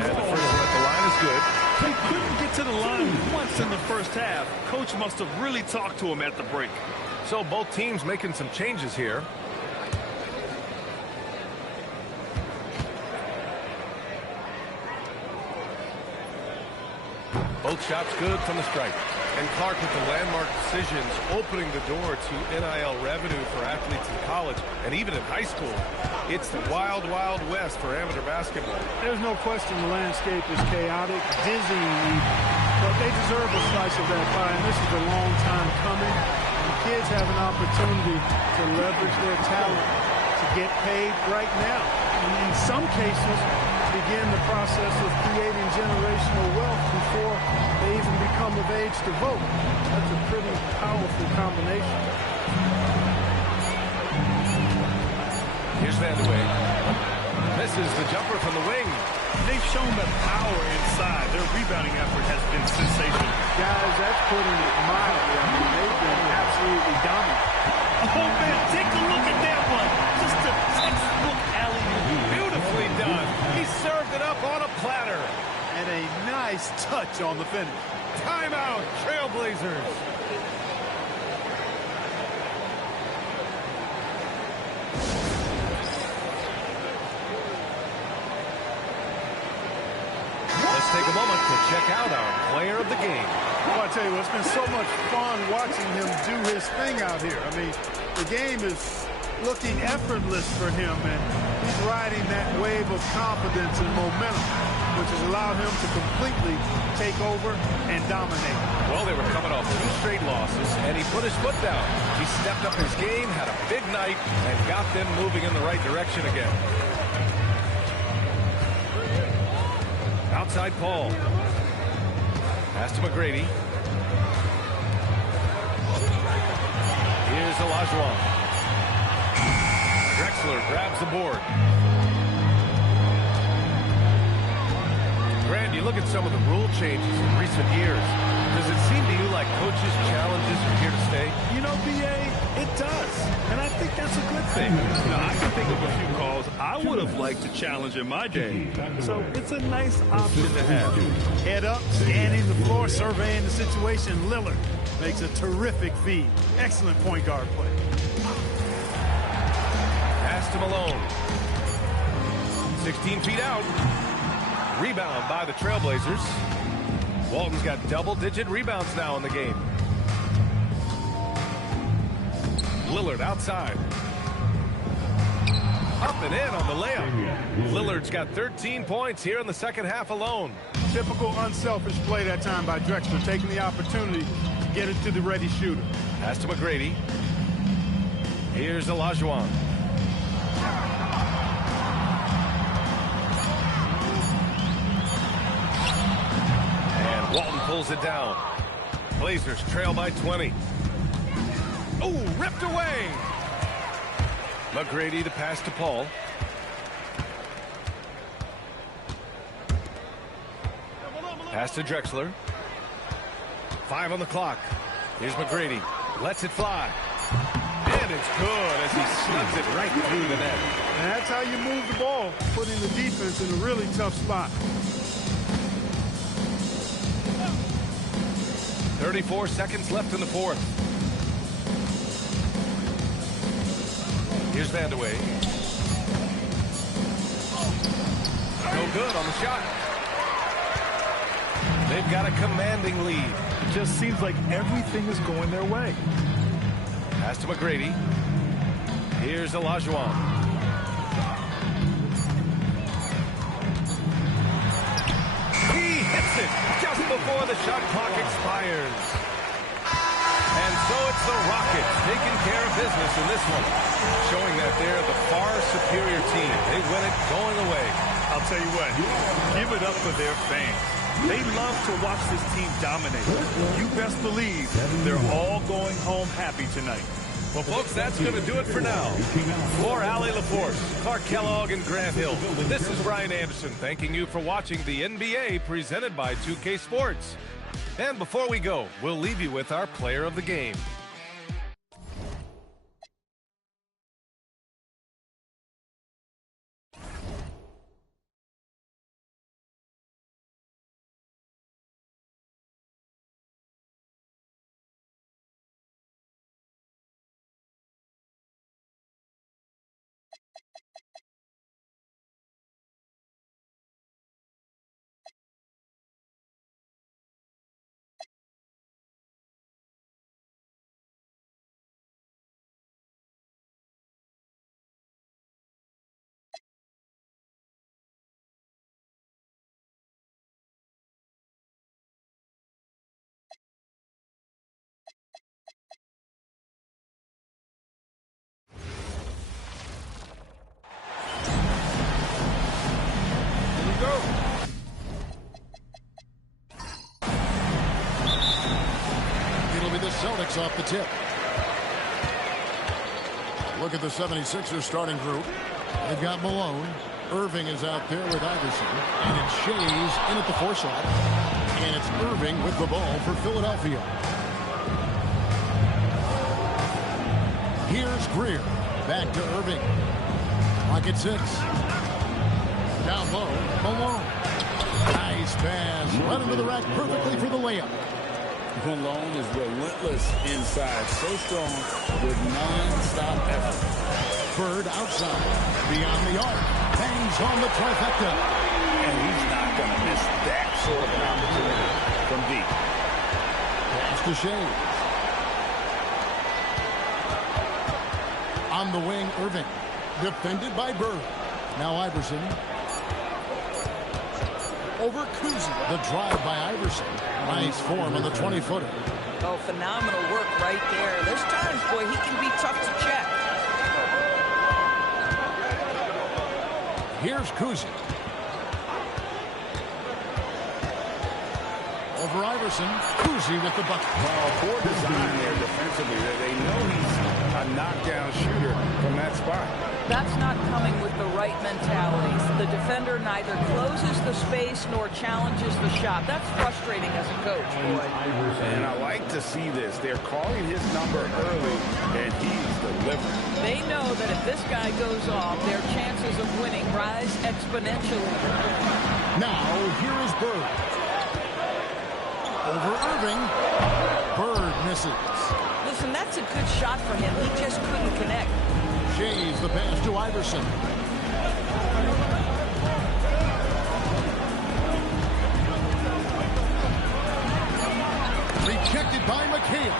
And the first one at the line is good. He couldn't get to the line once in the first half. Coach must have really talked to him at the break. So both teams making some changes here. Both shots good from the stripe. And Clark with the landmark decisions opening the door to NIL revenue for athletes in college and even in high school. It's the wild, wild west for amateur basketball. There's no question the landscape is chaotic, dizzying, but they deserve a slice of that pie, and this is a long time coming. And kids have an opportunity to leverage their talent to get paid right now. And in some cases, begin the process of creating generational wealth before they even become of age to vote. That's a pretty powerful combination. Here's Vandeweghe. Misses the jumper from the wing. They've shown the power inside. Their rebounding effort has been sensational. Guys, that's putting it mildly. I mean, they've been absolutely dominant. Oh, man, take a look at that one. Just a textbook alley-oop. Beautifully done. He served it up on a platter. And a nice touch on the finish. Timeout, Trailblazers. Let's take a moment to check out our player of the game. Well, I tell you what, it's been so much fun watching him do his thing out here. I mean, the game is looking effortless for him, and he's riding that wave of confidence and momentum, which has allowed him to completely take over and dominate. Well, they were coming off 2 straight losses, and he put his foot down. He stepped up his game, had a big night, and got them moving in the right direction again. Outside Paul. Pass to McGrady. Here's Olajuwon. Drexler grabs the board. Grant, you look at some of the rule changes in recent years. Does it seem to you like coaches' challenges are here to stay? You know, B.A., it does. And I think that's a good thing. You know, I can think of a few calls I would have liked to challenge in my day. So it's a nice option to have. Head up, scanning the floor, surveying the situation. Lillard makes a terrific feed. Excellent point guard play. Pass to Malone. 16 feet out. Rebound by the Trailblazers. Walton's got double-digit rebounds now in the game. Lillard outside. Up and in on the layup. Lillard's got 13 points here in the second half alone. Typical unselfish play that time by Drexler, taking the opportunity to get it to the ready shooter. Pass to McGrady. Here's Olajuwon. And Walton pulls it down. Blazers trail by 20. Oh, ripped away. McGrady the pass to Paul. Pass to Drexler. 5 on the clock. Here's McGrady. Lets it fly. And it's good as he snugs it right through the net. And that's how you move the ball, putting the defense in a really tough spot. 34 seconds left in the fourth. Here's Vandeweghe. No good on the shot. They've got a commanding lead. It just seems like everything is going their way. Pass to McGrady. Here's Olajuwon. He hits it just before the shot clock expires. And so it's the Rockets taking care of business in this one, showing that they're the far superior team. They win it going away. I'll tell you what, give it up for their fans. They love to watch this team dominate. You best believe they're all going home happy tonight. Well, folks, that's going to do it for now. For Allie LaForce, Clark Kellogg, and Grant Hill, this is Brian Anderson thanking you for watching the NBA presented by 2K Sports. And before we go, we'll leave you with our player of the game. Celtics off the tip. Look at the 76ers starting group. They've got Malone, Irving is out there with Iverson. And it's Shays in at the 4 slot. And it's Irving with the ball for Philadelphia. Here's Greer. Back to Irving. Clock at 6. Down low. Malone. Nice pass. Right into the rack perfectly for the layup. Malone is relentless inside. So strong with non-stop effort. Bird outside. Beyond the arc. Bangs on the trifecta. And he's not going to miss that sort of an opportunity from deep. Pass to Shea. On the wing, Irving. Defended by Bird. Now Iverson. Over Kuzi. The drive by Iverson. Nice form on the 20-footer. Oh, phenomenal work right there. There's times, boy, he can be tough to check. Here's Kuzi. Over Iverson. Kuzi with the bucket. Well, poor design there defensively. They know he's a knockdown shooter from that spot. That's not coming with the right mentalities. The defender neither closes the space nor challenges the shot. That's frustrating as a coach, boy. And I like to see this. They're calling his number early, and he's delivering. They know that if this guy goes off, their chances of winning rise exponentially. Now, here is Bird. Over Irving. Bird misses. Listen, that's a good shot for him. He just couldn't connect. Shays the pass to Iverson. Rejected by McHale.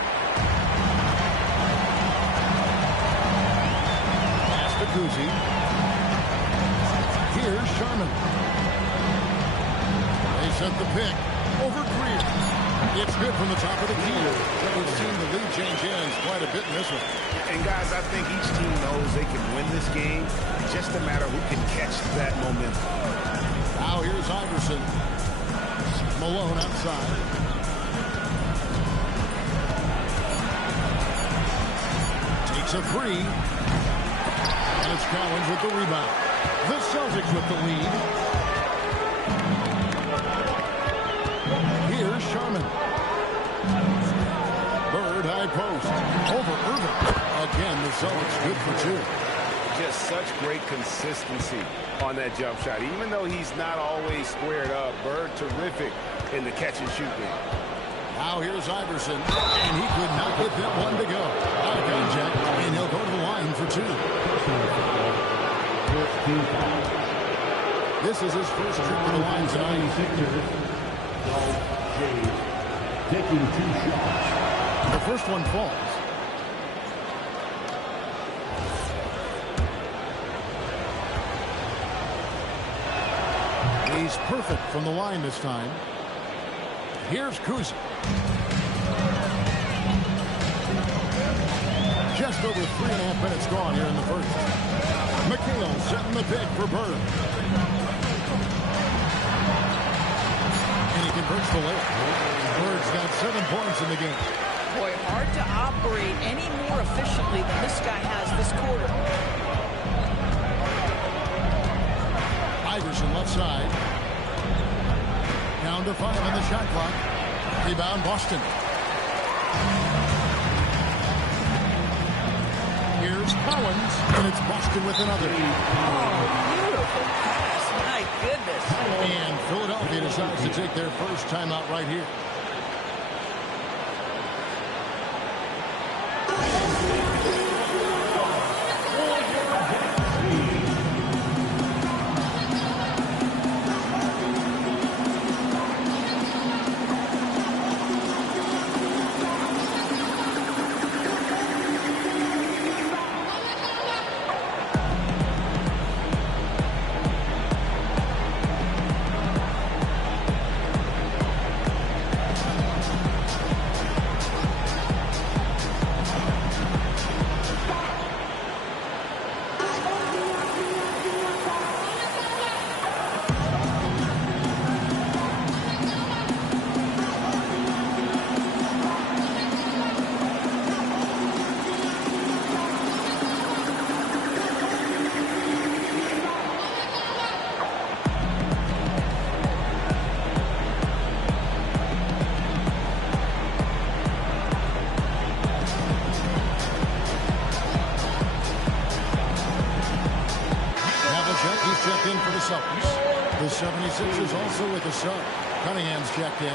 Pass to Kuzi. Here's Sharman. They set the pick. Over Greer. It's good from the top of the key. We've seen the lead change hands quite a bit in this one. And guys, I think each team knows they can win this game. Just a matter who can catch that momentum. Now here's Iverson. Malone outside. Takes a three. And it's Collins with the rebound. The Celtics with the lead. Here's Sharman. Bird high post. Over Irving. Again, the Celtics good for 2. Just such great consistency on that jump shot. Even though he's not always squared up, Bird terrific in the catch and shoot game. Now here's Iverson, and he could not get that one to go. Out of contact, and he'll go to the line for 2. This is his first trip to the line tonight. Taking 2 shots. The first one falls. He's perfect from the line this time. Here's Kuzi. Just over 3.5 minutes gone here in the first. McHale setting the pick for Bird. And he converts the layup. Bird's got 7 points in the game. Boy, hard to operate any more efficiently than this guy has this quarter. Iverson left side. Down to 5 on the shot clock. Rebound Boston. Here's Collins, and it's Boston with another. Oh, beautiful pass. My goodness. And Philadelphia decides to take their first timeout right here. Issel with the sub. Cunningham's checked in.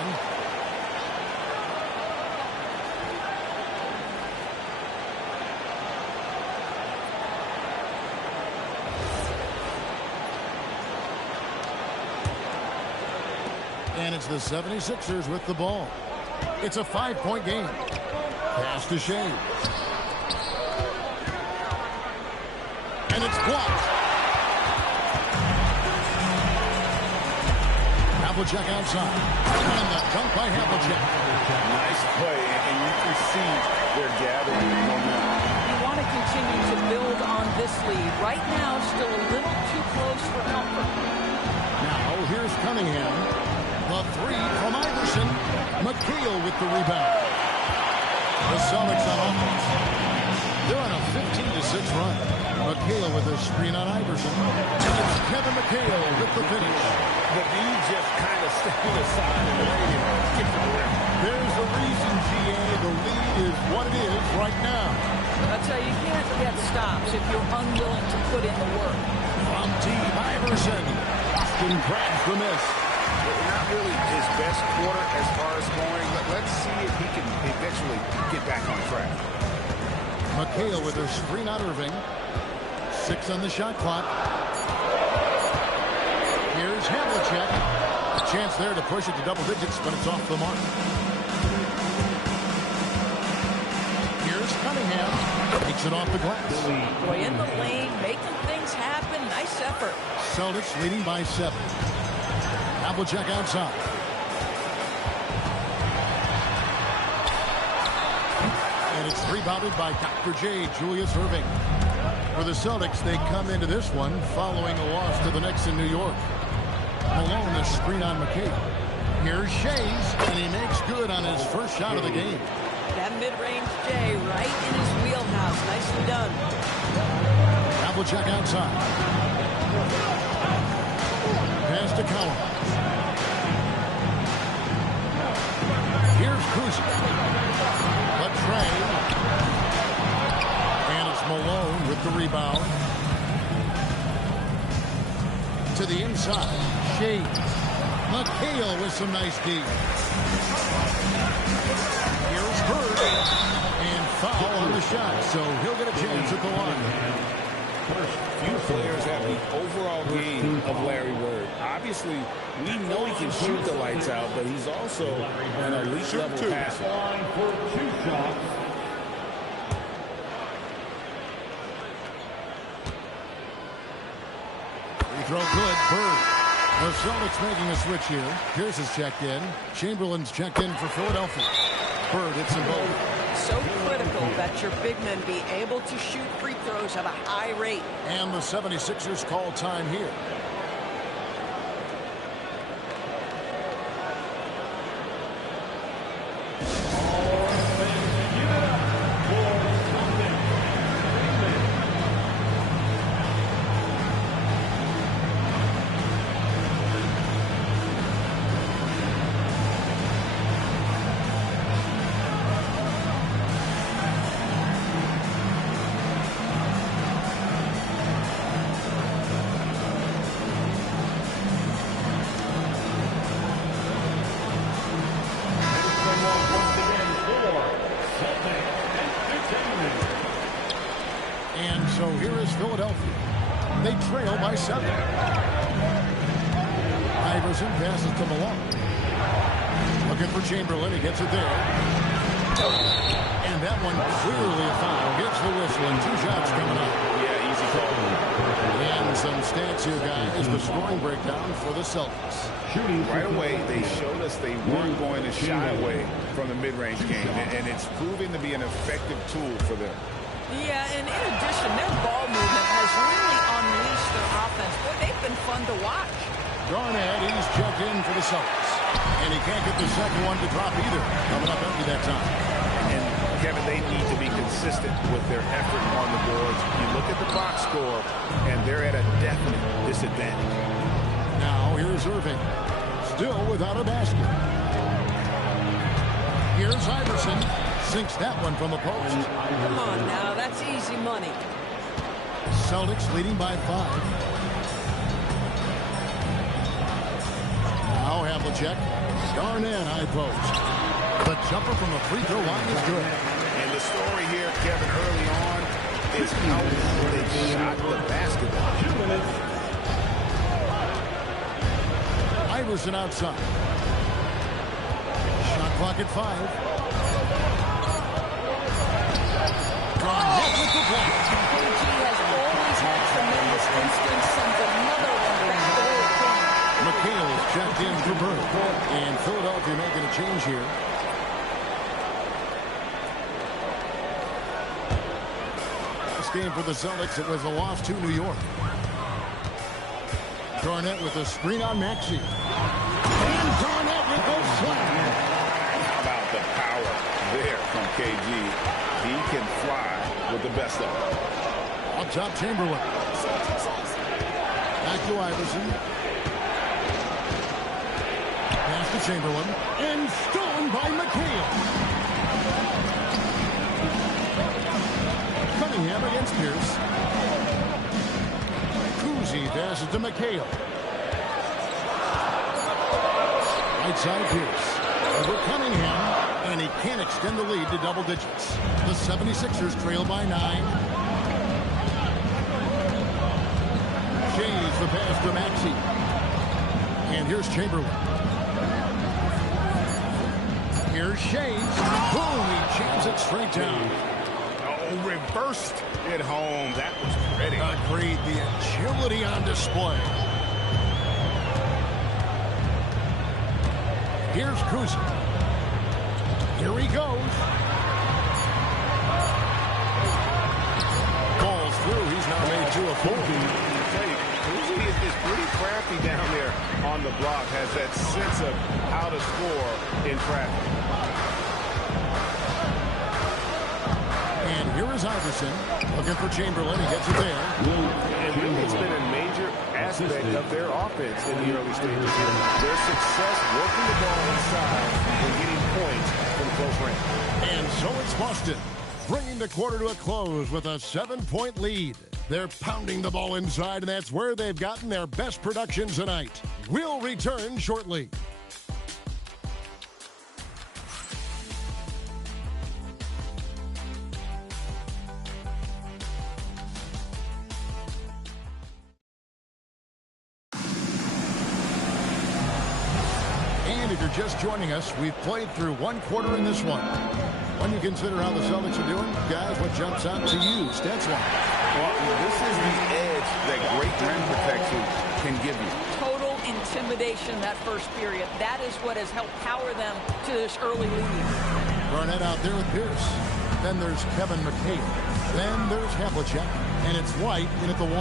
And it's the 76ers with the ball. It's a 5-point game. Pass to Shea. And it's blocked. Havlicek outside. And the dunk by Havlicek. Nice play, and you can see they're gathering momentum. You want to continue to build on this lead. Right now, still a little too close for comfort. Now, here's Cunningham. The three from Iverson. McHale with the rebound. The Celtics on offense. They're on a 15-6 run. McHale with a screen on Iverson. And it's Kevin McHale with the finish. The dude just kind of stepping aside and waiting to get to the rim. There's the reason, GA. The lead is what it is right now. That's how you can't get stops if you're unwilling to put in the work. From Team Iverson. Austin grabs the miss. Not really his best quarter as far as scoring. Let's see if he can eventually get back on track. McHale with a screen on Irving. 6 on the shot clock. Here's Havlicek. A chance there to push it to double digits, but it's off the mark. Here's Cunningham. Takes it off the glass. Boy, in the lane, making things happen. Nice effort. Celtics leading by 7. Havlicek outside. And it's rebounded by Dr. J, Julius Irving. For the Celtics, they come into this one following a loss to the Knicks in New York. Malone, the screen on McHale. Here's Shays, and he makes good on his first shot of the game. That mid-range J right in his wheelhouse. Nicely done. Havlicek outside. Pass to Collins. Here's Kuzma. Latrey. And it's Malone with the rebound. To the inside. Shades. McHale with some nice D. Here's Bird. And foul on the shot, so he'll get a chance at the line. Few players have the overall game of Larry Bird. Obviously, we know he can shoot the lights out, but he's also an elite level passer. Free throw good. Bird. The Celtics making a switch here. Pierce is checked in. Chamberlain's checked in for Philadelphia. Bird hits them both. So critical that your big men be able to shoot free throws at a high rate. And the 76ers call time here. So here is Philadelphia. They trail by 7. Iverson passes to Malone. Looking for Chamberlain. He gets it there. And that one clearly a foul. Gets the whistle and 2 shots coming up. Yeah, easy call. And some stats here, guys. The scoring breakdown for the Celtics. Right away, they showed us they weren't going to shy away from the mid-range game. And it's proving to be an effective tool for them. Yeah, and in addition, their ball movement has really unleashed their offense. Boy, they've been fun to watch. Garnett, he's checked in for the Celtics. And he can't get the second one to drop either. Coming up empty that time. And, Kevin, they need to be consistent with their effort on the boards. You look at the box score, and they're at a definite disadvantage. Now, here's Irving. Still without a basket. Here's Iverson. Sinks that one from the post. Come on now, that's easy money. Celtics leading by 5. Now Havlicek. Garnett high post. The jumper from the free throw line is good. And the story here, Kevin, early on is how well they shot the basketball. 2 minutes. Iverson outside. Shot clock at 5. Garnett with the block. KG has always had tremendous instincts, sends another one back the way it came. McHale is checked in for Bird. And Philadelphia making a change here. This game for the Celtics, it was a loss to New York. Garnett with a screen on Maxey. And Garnett with the slam. How about the power there from KG? He can fly with the best of them. Up top, Chamberlain. Back to Iverson. Pass to Chamberlain. And stolen by McHale. Cunningham against Pierce. Cousy passes to McHale. Right side Pierce. Over Cunningham. And he can't extend the lead to double digits. The 76ers trail by 9. Shays the pass to Maxey. And here's Chamberlain. Here's Shays. Boom! He jams it straight down. Oh, reversed it home. That was pretty. Agreed. The agility on display. Here's Cousy. Here he goes. Falls through. He's now made 2 of 4. Cousy is pretty crafty down there on the block. Has that sense of how to score in traffic. And here is Iverson looking for Chamberlain. He gets it there. And really, it's been a major aspect of their offense in the early stages here. Their success working the ball inside and getting points from close range. And so it's Boston, bringing the quarter to a close with a 7-point lead. They're pounding the ball inside, and that's where they've gotten their best production tonight. We'll return shortly. If you're just joining us, we've played through 1 quarter in this one. When you consider how the Celtics are doing, guys, what jumps out to you? Stats line. Well, this is the edge that great rim protection can give you. Total intimidation that first period. That is what has helped power them to this early lead. Garnett out there with Pierce. Then there's Kevin McHale. Then there's Havlicek. And it's White in at the 1.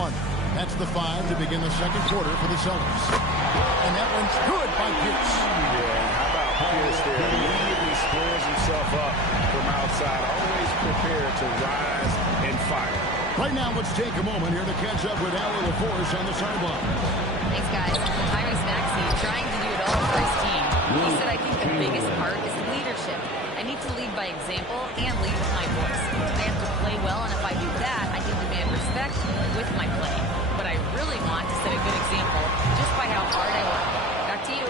That's the 5 to begin the second quarter for the Celtics. And that one's good by Pierce. How about Pierce there? Immediately squares himself up from outside. Always prepared to rise and fire. Right now, let's take a moment here to catch up with Allie LaForce on the sideline. Thanks, guys. Tyrese Maxey trying to do it all for his team. He said, I think the biggest part is leadership. I need to lead by example and lead with my voice. I have to play well, and if I do that, I can demand respect with my play. But I really want to set a good example just by how hard I work. Back to you.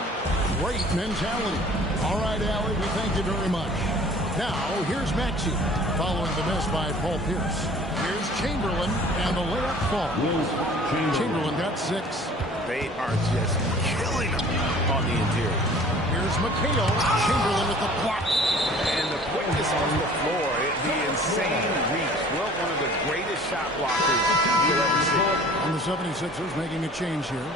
Great mentality. All right, Allie, we thank you very much. Now, here's Maxey, following the miss by Paul Pierce. Here's Chamberlain, and the layup falls. Chamberlain got 6. They are just killing them on the interior. Here's McHale. Chamberlain with the block. And the quickness on the floor, the insane reach. Well, one of the greatest shot blockers you'll ever see. And the 76ers making a change here.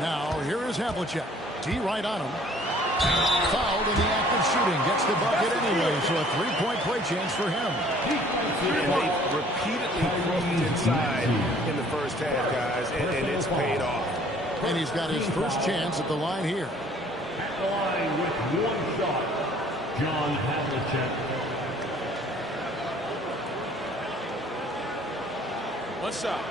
Now, here is Havlicek. D right on him. Fouled in the act of shooting. Gets the bucket anyway, so a 3-point play chance for him. And they repeatedly croaked inside in the first half, guys, and it's paid off. And he's got his first chance at the line here. At the line with 1 shot, John Havlicek. 1 shot.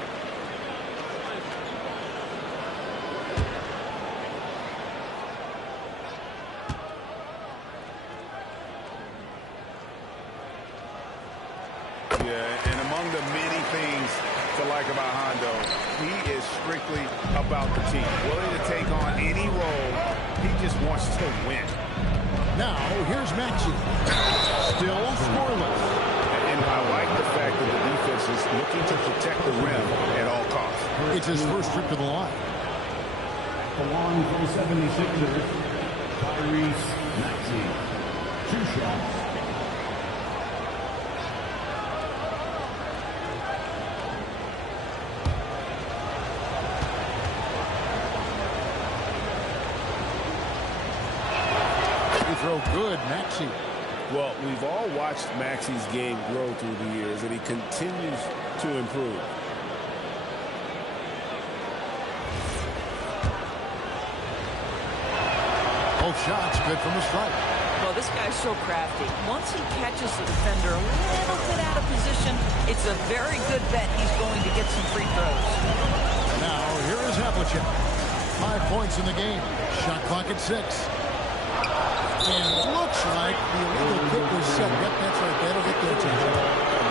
Yeah, and among the many things to like about Hondo, he is strictly about the team. Willing to take on any role. He just wants to win. Now, here's Maxey. Still scoreless. And I like the fact that the defense is looking to protect the rim at all costs. It's his first trip to the line. Along for the 76ers, Tyrese Maxey. 2 shots. Throw good, Maxey. Well, we've all watched Maxey's game grow through the years, and he continues to improve. Both shots good from the strike. Well, this guy's so crafty. Once he catches the defender a little bit out of position, it's a very good bet he's going to get some free throws. Now, here is Havlicek. 5 points in the game. Shot clock at 6. And it looks like the illegal kick was set. Yep, that's right. That'll get their attention.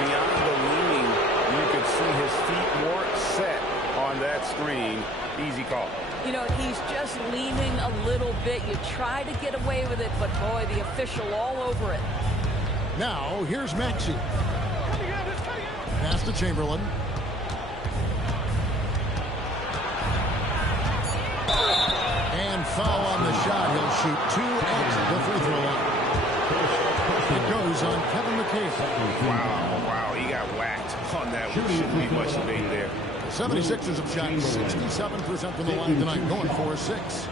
Beyond the leaning, you could see his feet more set on that screen. Easy call. You know, he's just leaning a little bit. You try to get away with it, but boy, the official all over it. Now, here's Maxey. Pass to Chamberlain. And foul on the shot. He'll shoot 2 at the free throw line. It goes on Kevin McHale. Wow, he got whacked on that one. Shouldn't be much debate there. The 76ers have shot 67% from the line tonight, going for 6.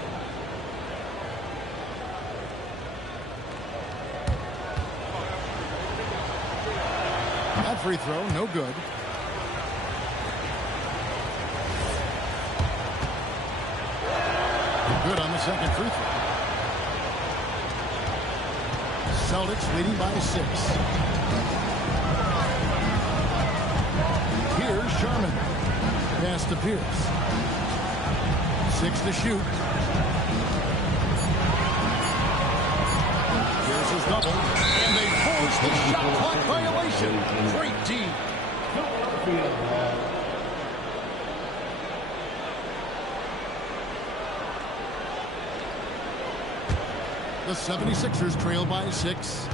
That free throw, no good. Good on the second free throw. Celtics leading by 6. Here's Sharman. Pass to Pierce. 6 to shoot. Here's his double. And they force the shot clock violation. Great D. The 76ers trail by 6.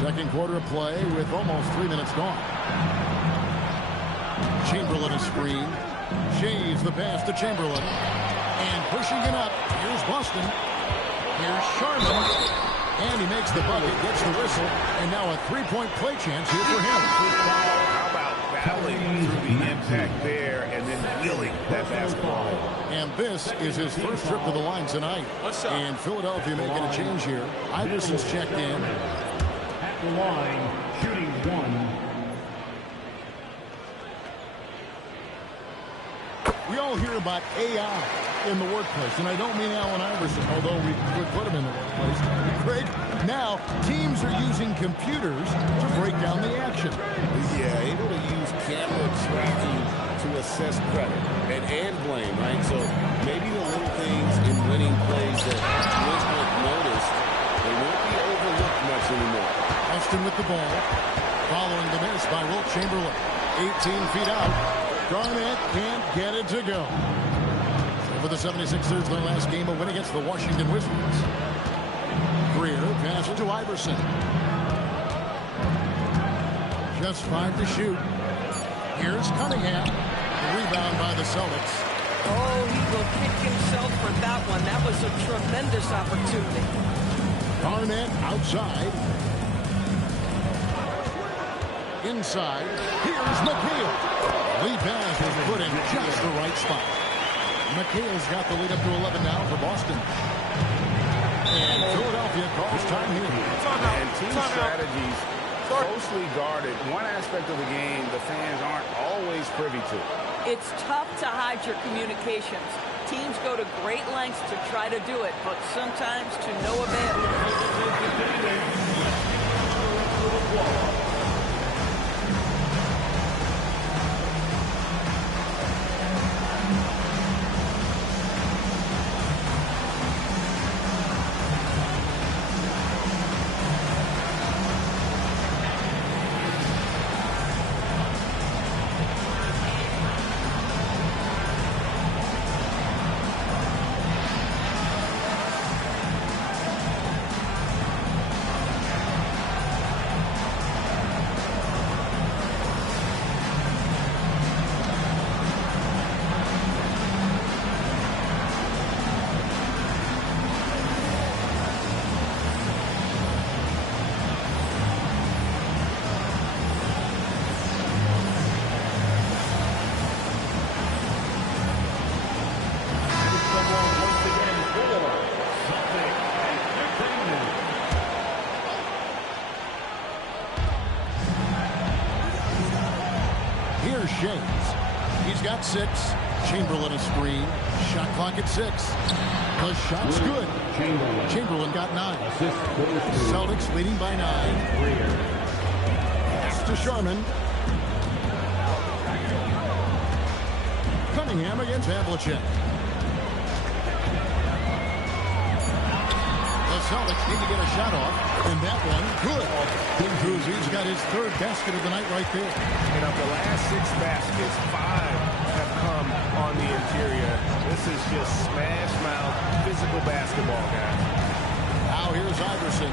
Second quarter of play with almost 3 minutes gone. Chamberlain is screened. Shaves the pass to Chamberlain. And pushing it up. Here's Boston. Here's Sharman. And he makes the bucket, gets the whistle. And now a 3-point play chance here for him. How about battling through the impact there and then wheeling that basketball? And this is his first trip to the line tonight. And Philadelphia making a change here. Iverson's checked in. At the line, shooting 1. We all hear about AI in the workplace, and I don't mean Allen Iverson, although we could put him in the workplace. Craig, now teams are using computers to break down the action. Yeah, able to use camera tracking to assess credit and blame, right? So maybe the little things in winning plays that Westbrook noticed, they won't be overlooked much anymore. Austin with the ball, following the miss by Wilt Chamberlain. 18 feet out. Garnett can't get it to go. So for the 76ers, their last game, a win against the Washington Wizards. Greer pass to Iverson. Just 5 to shoot. Here's Cunningham. Rebound by the Celtics. Oh, he will kick himself for that one. That was a tremendous opportunity. Garnett outside. Inside. Here's McHale. Lead pass was put in just the right spot. McHale's got the lead up to 11 now for Boston. And Philadelphia calls time here. And team strategies closely guarded. One aspect of the game the fans aren't always privy to. It's tough to hide your communications. Teams go to great lengths to try to do it, but sometimes to no avail. got 6. Chamberlain a screen. Shot clock at 6. The shot's good. Chamberlain got 9. Celtics leading by 9. Pass to Sharman. Cunningham against Havlicek. The Celtics need to get a shot off, and that one, good. Big Cousins got his 3rd basket of the night right there. And of the last 6 baskets, 5 have come on the interior. This is just smash mouth, physical basketball, guys. Now here's Iverson.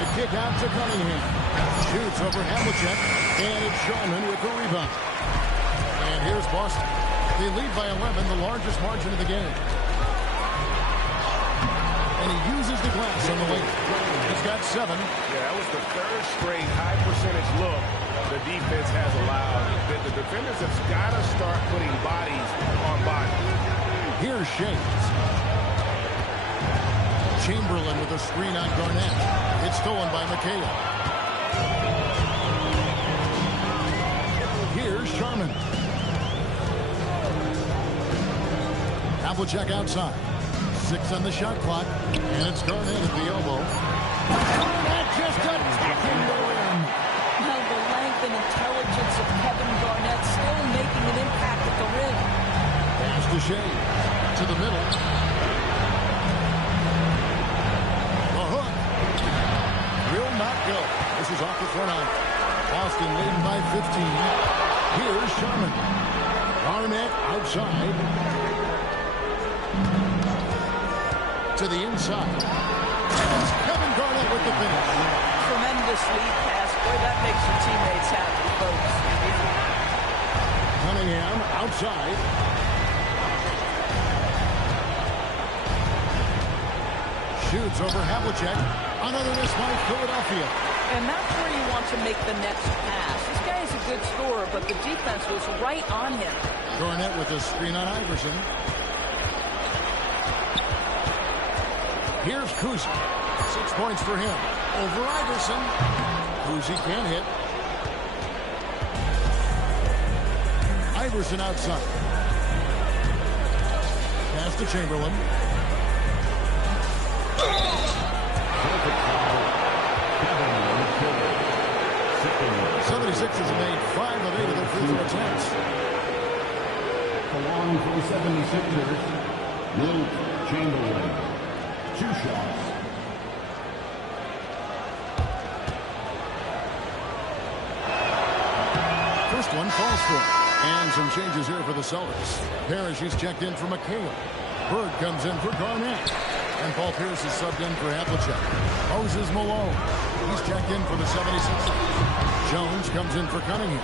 The kick out to Cunningham. Shoots over Havlicek, and it's Sharman with the rebound. And here's Boston. They lead by 11, the largest margin of the game. And he uses the glass on the lane. He's got 7. Yeah, that was the 3rd straight high percentage look the defense has allowed. The defenders have got to start putting bodies on bodies. Here's Shades. Chamberlain with a screen on Garnett. It's stolen by McHale. Here's Sharman. Havlicek outside. 6 on the shot clock, and it's Garnett at the elbow. Garnett just attacking the rim. Now the length and intelligence of Kevin Garnett still making an impact at the rim. Pass to Shea. To the middle. The hook. Will not go. This is off the front arm. Boston leading by 15. Here's Sharman. Garnett outside. To the inside. It's Kevin Garnett with the finish. Tremendous lead pass. Boy, that makes your teammates happy, folks. Cunningham outside. Shoots over Havlicek. Another miss by Philadelphia. And that's where you want to make the next pass. This guy is a good scorer, but the defense was right on him. Garnett with a screen on Iverson. Here's Kuzi. 6 points for him. Over Iverson. Kuzi can't hit. Iverson outside. Pass to Chamberlain. 76ers have made 5 of 8 of their free throw attempts. Along for the 76ers, Wilt Chamberlain. 2 shots. First one falls for him. And some changes here for the Celtics. Parrish is checked in for McHale. Bird comes in for Garnett. And Paul Pierce is subbed in for Havlicek. Moses Malone. He's checked in for the 76ers. Jones comes in for Cunningham.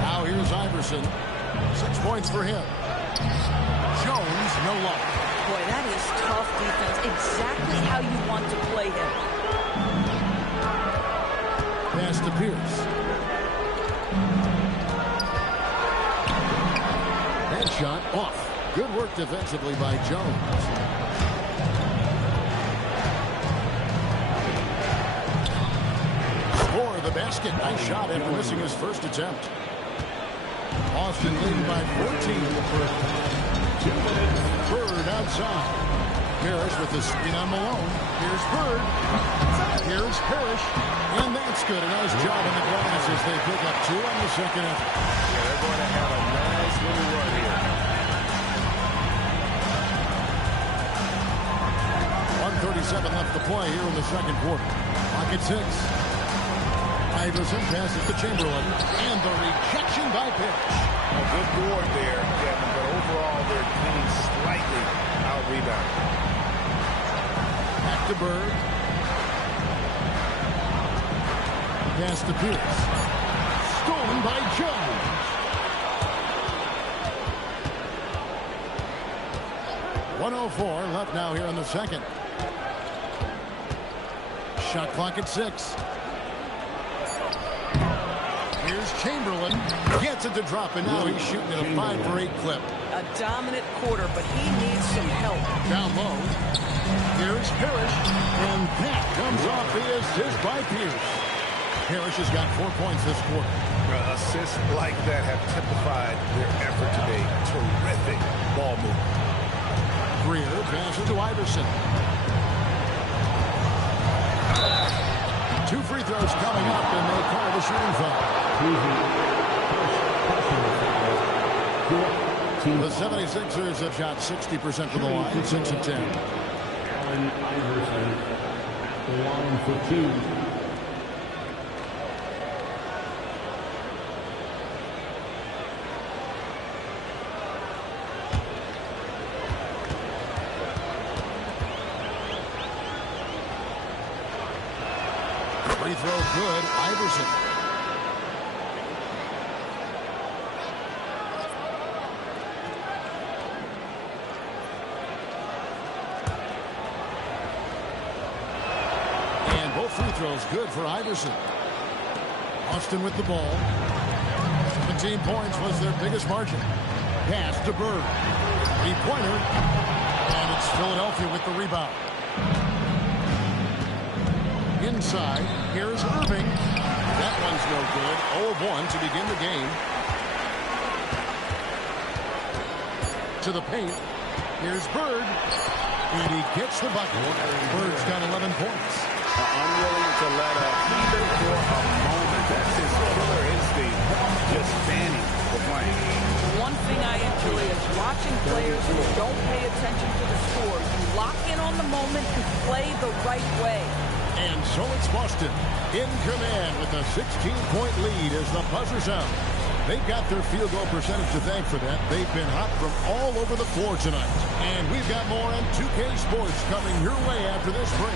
Now here's Iverson. 6 points for him. Jones, no luck. Boy, that is tough defense. Exactly how you want to play him. Pass to Pierce. That shot off. Good work defensively by Jones. Score the basket. Nice shot after missing his first attempt. Boston leading by 14. Bird outside. Parrish with the screen on Malone. Here's Bird. Here's Parrish. And that's good. A nice job on the glass as they pick up 2 on the second effort. Yeah, they're going to have a nice little run here. 1:37 left to play here in the second quarter. Clock at 6. Iverson passes to Chamberlain. And the rejection by Parrish. A good board there, Kevin, but overall they're getting slightly out-rebounded. Back to Bird. Pass to Pierce. Stolen by Jones. .104 left now here in the second. Shot clock at 6. Here's Chamberlain. Gets it to drop, and now he's shooting at a 5 for 8 clip. A dominant quarter, but he needs some help. Down low. Here's Parrish. And that comes off the assist by Pierce. Harris has got 4 points this quarter. Assists like that have typified their effort today. Terrific ball movement. Greer passes to Iverson. 2 free throws coming up, and they call the shooting foul. The 76ers have shot 60% from the line, 6 of 10. Allen Iverson at the line for 2. Free throw good, Iverson. And both free throws good for Iverson. Austin with the ball. 17 points was their biggest margin. Pass to Bird. 3-pointer. And it's Philadelphia with the rebound. Inside, here's Irving. That one's no good. 0-1 to begin the game. To the paint. Here's Bird. And he gets the bucket. Bird's got 11 points. Unwilling to let up even for a moment. That's his killer instinct. Just fanning the flank. One thing I enjoy is watching players who don't pay attention to the score. You lock in on the moment and play the right way. And so it's Boston in command with a 16-point lead as the buzzer sounds. They've got their field goal percentage to thank for that. They've been hot from all over the floor tonight. And we've got more on 2K Sports coming your way after this break.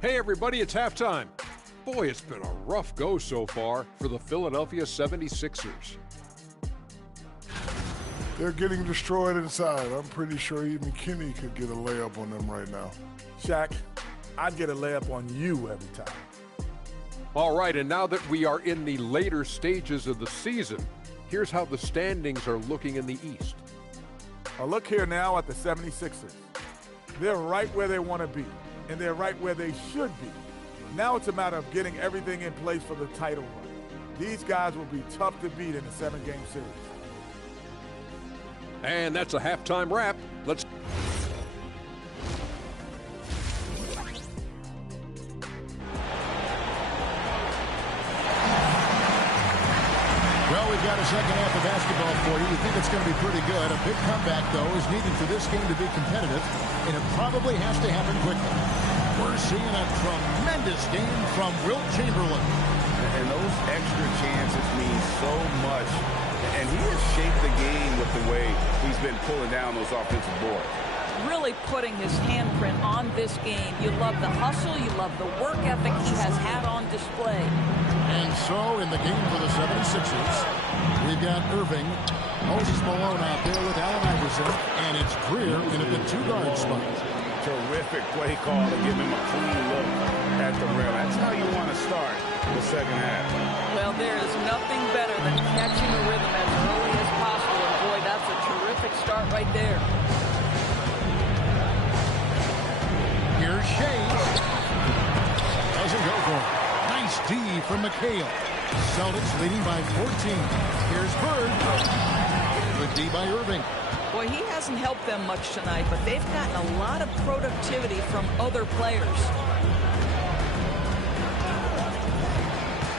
Hey everybody, it's halftime. Boy, it's been a rough go so far for the Philadelphia 76ers. They're getting destroyed inside. I'm pretty sure even McKinney could get a layup on them right now. Shaq, I'd get a layup on you every time. All right, and now that we are in the later stages of the season, here's how the standings are looking in the East. I'll look here now at the 76ers. They're right where they want to be, and they're right where they should be. Now it's a matter of getting everything in place for the title run. These guys will be tough to beat in a 7-game series. And that's a halftime wrap. Let's... Well, we've got a second half of basketball for you. We think it's going to be pretty good. A big comeback, though, is needed for this game to be competitive, and it probably has to happen quickly. We're seeing a tremendous game from Wilt Chamberlain. And those extra chances mean so much. And he has shaped the game with the way he's been pulling down those offensive boards. Really putting his handprint on this game. You love the hustle. You love the work ethic he has had on display. And so in the game for the 76ers, we've got Irving, Moses Malone out there with Allen Iverson, and it's Greer in at the 2-guard spot. Terrific play call to give him a clean look at the rim. That's how you want to start the second half. Well, there is nothing better than catching the rhythm as early as possible. And boy, that's a terrific start right there. Here's Shea. Doesn't go for it. Nice D from McHale. Celtics leading by 14. Here's Bird. Good D by Irving. Boy, he hasn't helped them much tonight, but they've gotten a lot of productivity from other players.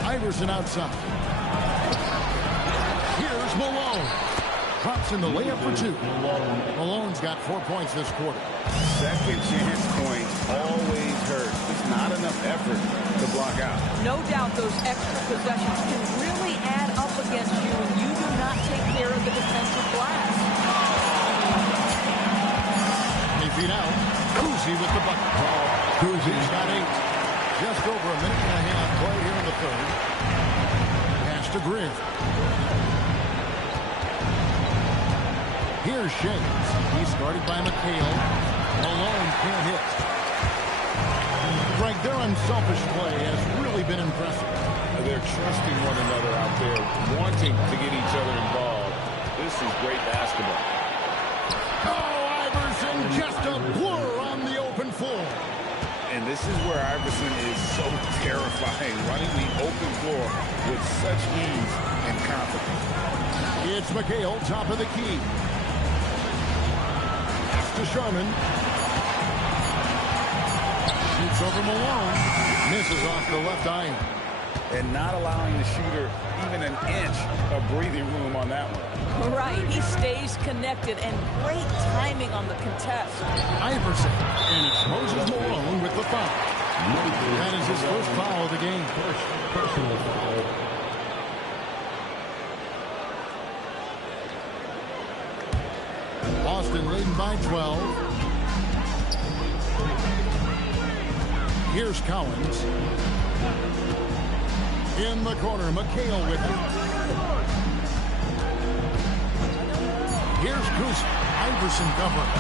Iverson outside. Here's Malone. Drops in the layup for 2. Malone's got 4 points this quarter. Second chance points always hurt. It's not enough effort to block out. No doubt those extra possessions can really add up against you when you do not take care of the defensive glass. 20 feet out. Kuzi with the bucket. Kuzi's got 8. Just over a minute and a half play here in the third. Pass to Greer. Here's Shea. He's started by McHale. Malone can't hit. Their unselfish play has really been impressive. They're trusting one another out there, wanting to get each other involved. This is great basketball. Oh, Iverson, just a blur on the open floor. And this is where Iverson is so terrifying, running the open floor with such ease and confidence. It's McHale, top of the key. Pass to Sherman. Shoots over Malone. Misses off the left iron. And not allowing the shooter even an inch of breathing room on that one. Right, he stays connected, and great timing on the contest. Iverson, and exposes Malone with the foul. That is his first foul of the game. First personal foul. Boston leading by 12. Here's Collins. In the corner, McHale with it. Here's Kuz. Iverson covering.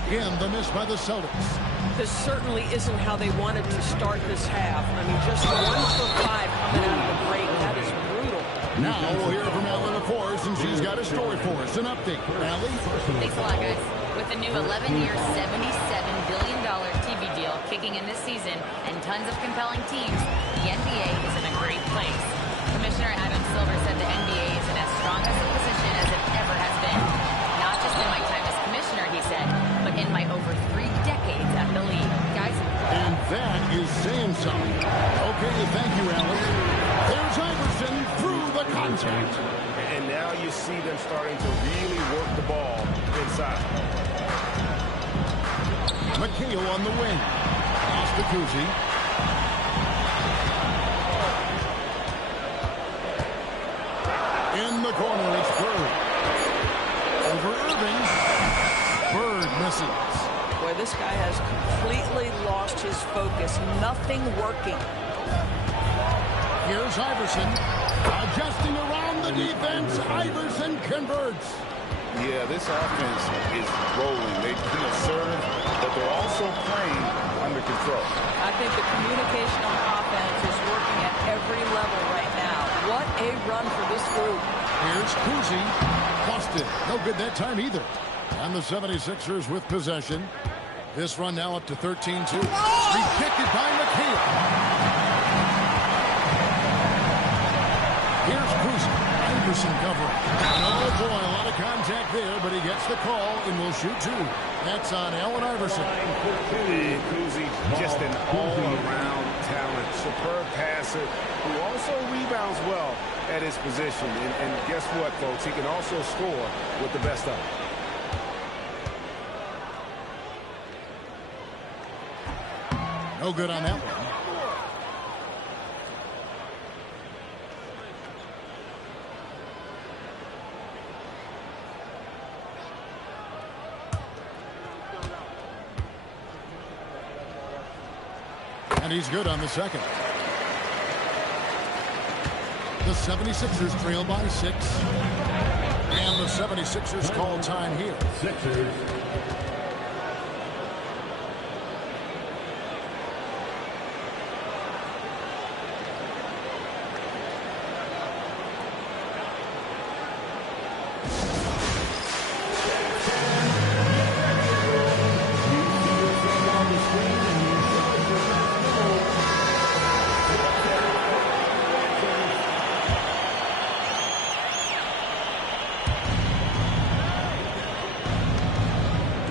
Again, the miss by the Celtics. This certainly isn't how they wanted to start this half. I mean, just 1 for 5 coming out of the break. That is brutal. Now we'll hear from Allie LaForce, and she's got a story for us. An update. Allie? Thanks a lot, guys. With a new 11-year, $77 billion TV deal kicking in this season and tons of compelling teams, the NBA is in a great place. Commissioner Adam Silver said the NBA is in as strong as a position as it ever has been. Not just in my time as commissioner, he said, but in my over 3 decades at the league. Guys? And that is saying something. Okay, thank you, Allie. There's Iverson through the contact. And now you see them starting to really work the ball inside. McHale on the wing. Pass to Kuzi. In the corner, it's Bird. Over Irving. Bird misses. Boy, this guy has completely lost his focus. Nothing working. Here's Iverson. Adjusting around the defense. Iverson converts. Yeah, this offense is rolling. They serve, but they're also playing under control. I think the communication on offense is working at every level right now. What a run for this group. Here's Kuzi. Lost it. No good that time either. And the 76ers with possession. This run now up to 13-2. Rejected by McHale. Here's Kuzi. Iverson covering. Oh boy, a lot of contact there, but he gets the call and will shoot 2. That's on Allen Iverson. Kuzi, just an all-around talent, superb passer who also rebounds well at his position. And guess what, folks? He can also score with the best of them. No good on that one. And he's good on the second. The 76ers trail by 6. And the 76ers call time here. Sixers.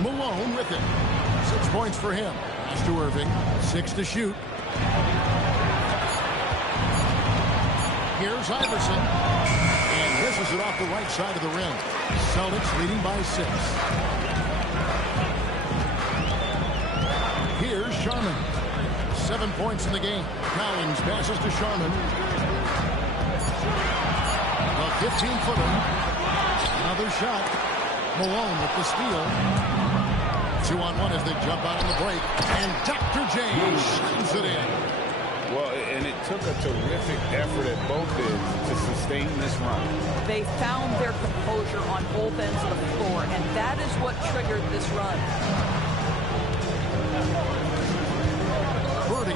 Malone with it. 6 points for him. Pass to Irving. 6 to shoot. Here's Iverson. And misses it off the right side of the rim. Celtics leading by 6. Here's Sharman. 7 points in the game. Collins passes to Sharman. A 15-footer. Another shot. Malone with the steal. 2-on-1 as they jump out on the break. And Dr. James shines it in. Well, and it took a terrific effort at both ends to sustain this run. They found their composure on both ends of the floor, and that is what triggered this run.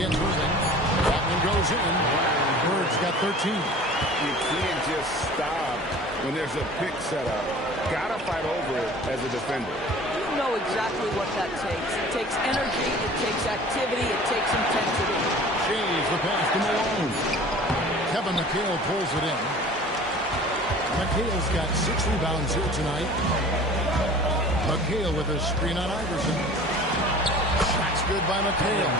gets moving. That one goes in. Bird's got 13. You can't just stop when there's a pick set up. Gotta fight over it as a defender. You know exactly what that takes. It takes energy, it takes activity, it takes intensity. Shays the pass to Malone. Kevin McHale pulls it in. McHale's got 6 rebounds here tonight. McHale with a screen on Iverson. Shot's good by McHale.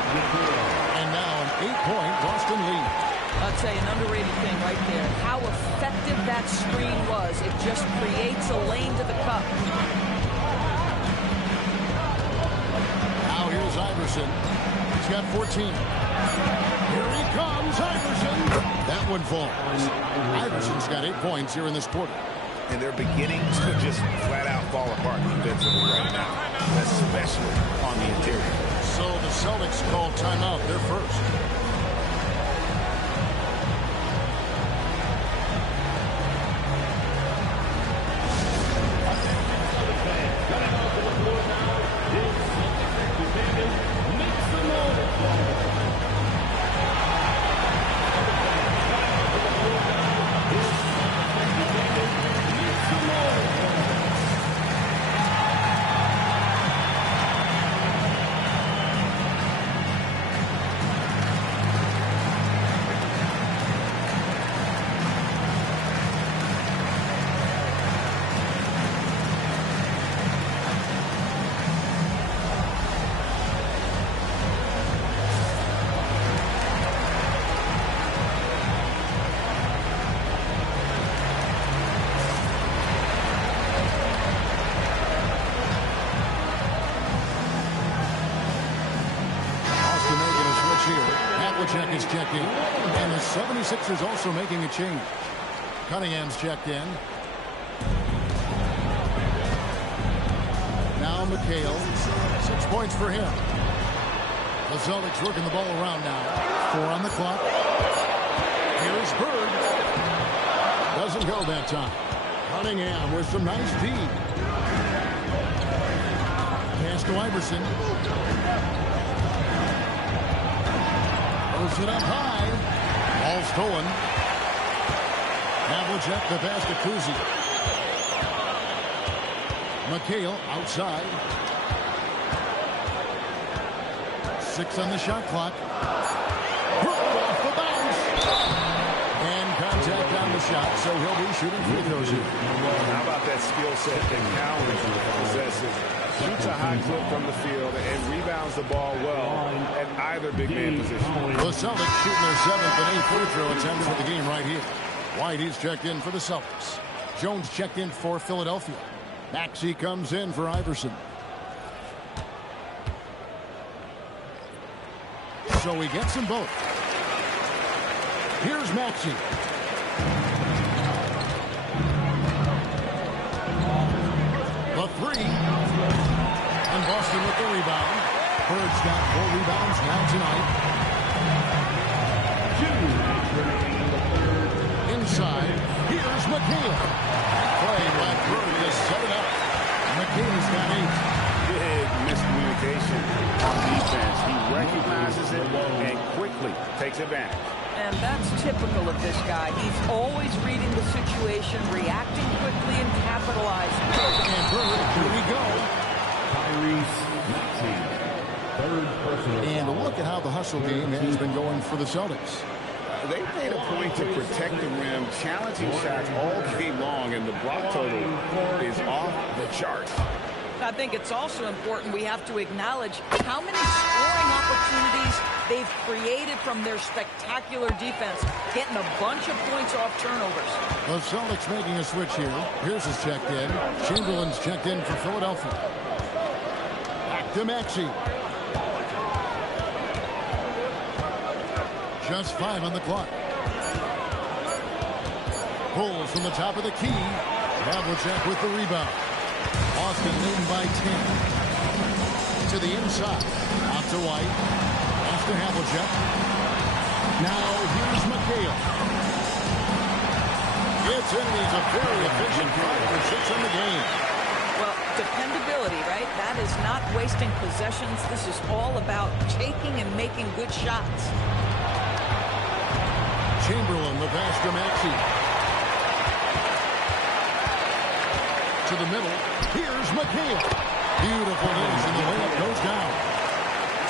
And now an 8-point Boston lead. I'd say an underrated thing right there. How effective that screen was. It just creates a lane to the cup. Now here's Iverson. He's got 14. Here he comes, Iverson. That one falls. Iverson's got 8 points here in this quarter. And they're beginning to just flat out fall apart defensively right now, especially on the interior. So the Celtics call timeout. They're first. Check is checked in, and the 76ers also making a change. Cunningham's checked in. Now McHale, 6 points for him. The Celtics working the ball around now. 4 on the clock. Here's Bird. Doesn't go that time. Cunningham with some nice D. Pass to Iverson. It up high. Ball stolen. Havlicek the pass to Kuzi. McHale outside. 6 on the shot clock. Off the bounce. And contact on the shot, so he'll be shooting free throws here. How about that skill set that Cowan possesses? Shoots a high clip from the field and rebounds the ball well at either big man position. The Celtics shooting their 7th and 8th free throw attempt for the game right here. White, he's checked in for the Celtics. Jones checked in for Philadelphia. Maxey comes in for Iverson. So he gets them both. Here's Maxey. The 3. And Boston with the rebound. Bird's got 4 rebounds now tonight. Inside, here's McHale. Play by Bird to set it up. McHale's got 8. Big miscommunication on defense. He recognizes it and quickly takes advantage. And that's typical of this guy. He's always reading the situation, reacting quickly, and capitalizing. And Bird, here we go. And look at how the hustle game has been going for the Celtics. They made a point to protect the rim, challenging shots all game long, and the block total is off the chart. I think it's also important we have to acknowledge how many scoring opportunities they've created from their spectacular defense, getting a bunch of points off turnovers. The Celtics making a switch here. Here's his checked in. Chamberlain's checked in for Philadelphia. Back to Maxey. Just 5 on the clock. Pulls from the top of the key. Havlicek with the rebound. Boston leading by 10. To the inside. Out to White. Pass to Havlicek. Now here's McHale. It's in. He's a very efficient 5 for 6 in the game. Well, dependability, right? That is not wasting possessions. This is all about taking and making good shots. Chamberlain, the pass to Maxey. To the middle. Here's McHale. Beautiful news, and the layup goes down.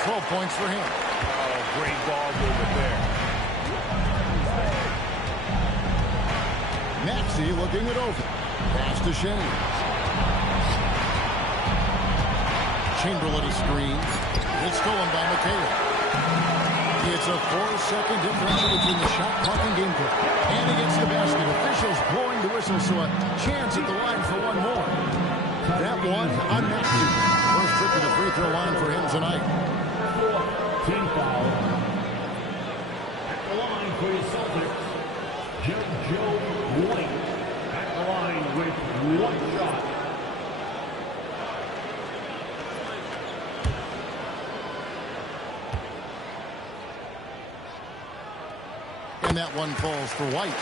12 points for him. Oh, great ball movement there. Maxey looking it over. Pass to Shane. Chamberlain a screen. It's stolen by McHale. It's a 4-second differential between the shot clock and game clock. And he gets the basket. Officials blowing the whistle, so a chance at the line for one more. That one on Maxey. First trip to the free throw line for him tonight. Team foul. At the line for the Celtics, Joe White. At the line with one shot. And that one falls for White.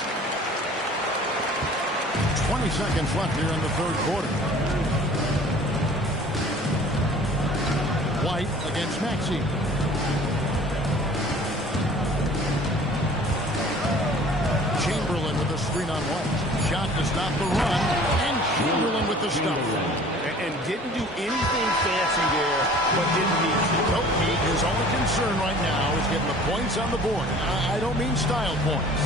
20 seconds left here in the third quarter. White against Maxey. Chamberlain with a screen on White. Shot to stop the run. And Chamberlain with the stop. And didn't do anything fancy there, but didn't need to. Nope, his only concern right now is getting the points on the board. I don't mean style points.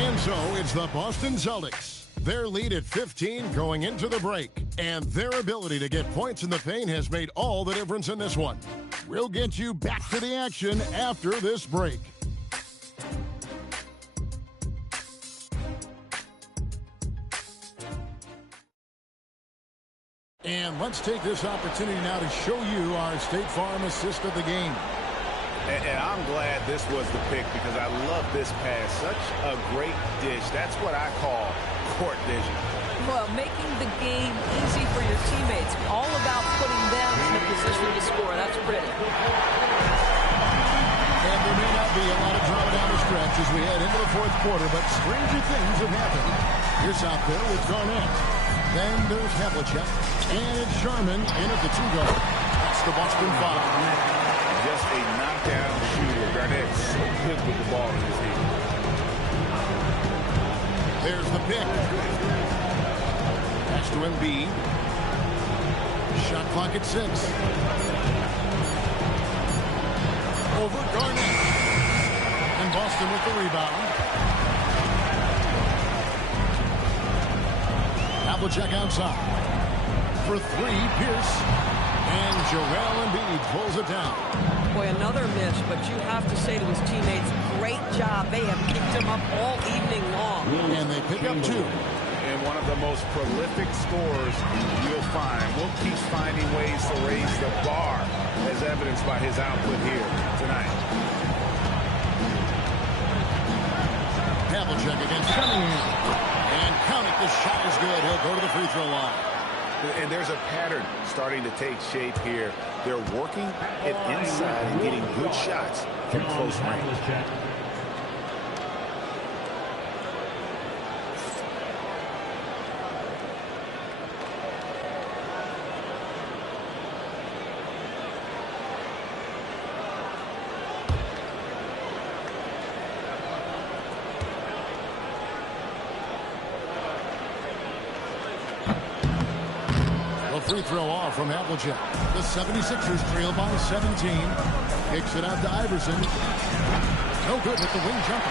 And so it's the Boston Celtics. Their lead at 15 going into the break. And their ability to get points in the paint has made all the difference in this one. We'll get you back to the action after this break. And let's take this opportunity now to show you our State Farm assist of the game. And I'm glad this was the pick because I love this pass. Such a great dish. That's what I call court vision. Well, making the game easy for your teammates. All about putting them in a position to score. That's pretty. And there may not be a lot of drama down the stretch as we head into the fourth quarter, but stranger things have happened. Here's out there with Garnett. Then there's Havlicek. And it's Sharman in at the two-guard. That's the Boston foul. Just a knockdown shooter. Garnett so good with the ball in his hand. There's the pick. Pass to Embiid. Shot clock at 6. Over Garnett. And Boston with the rebound. Havlicek outside. For 3, Pierce. And Joel Embiid pulls it down. Boy, another miss, but you have to say to his teammates, great job. They have kicked him up all evening long. And they pick up 2. And one of the most prolific scorers you'll find. Will keeps finding ways to raise the bar, as evidenced by his output here tonight. Havlicek against Cunningham. And count it, the shot is good. He'll go to the free throw line. And there's a pattern starting to take shape here. They're working it inside and getting good shots from close range. Free throw off from Havlicek. The 76ers trail by 17. Kicks it out to Iverson. No good with the wing jumper.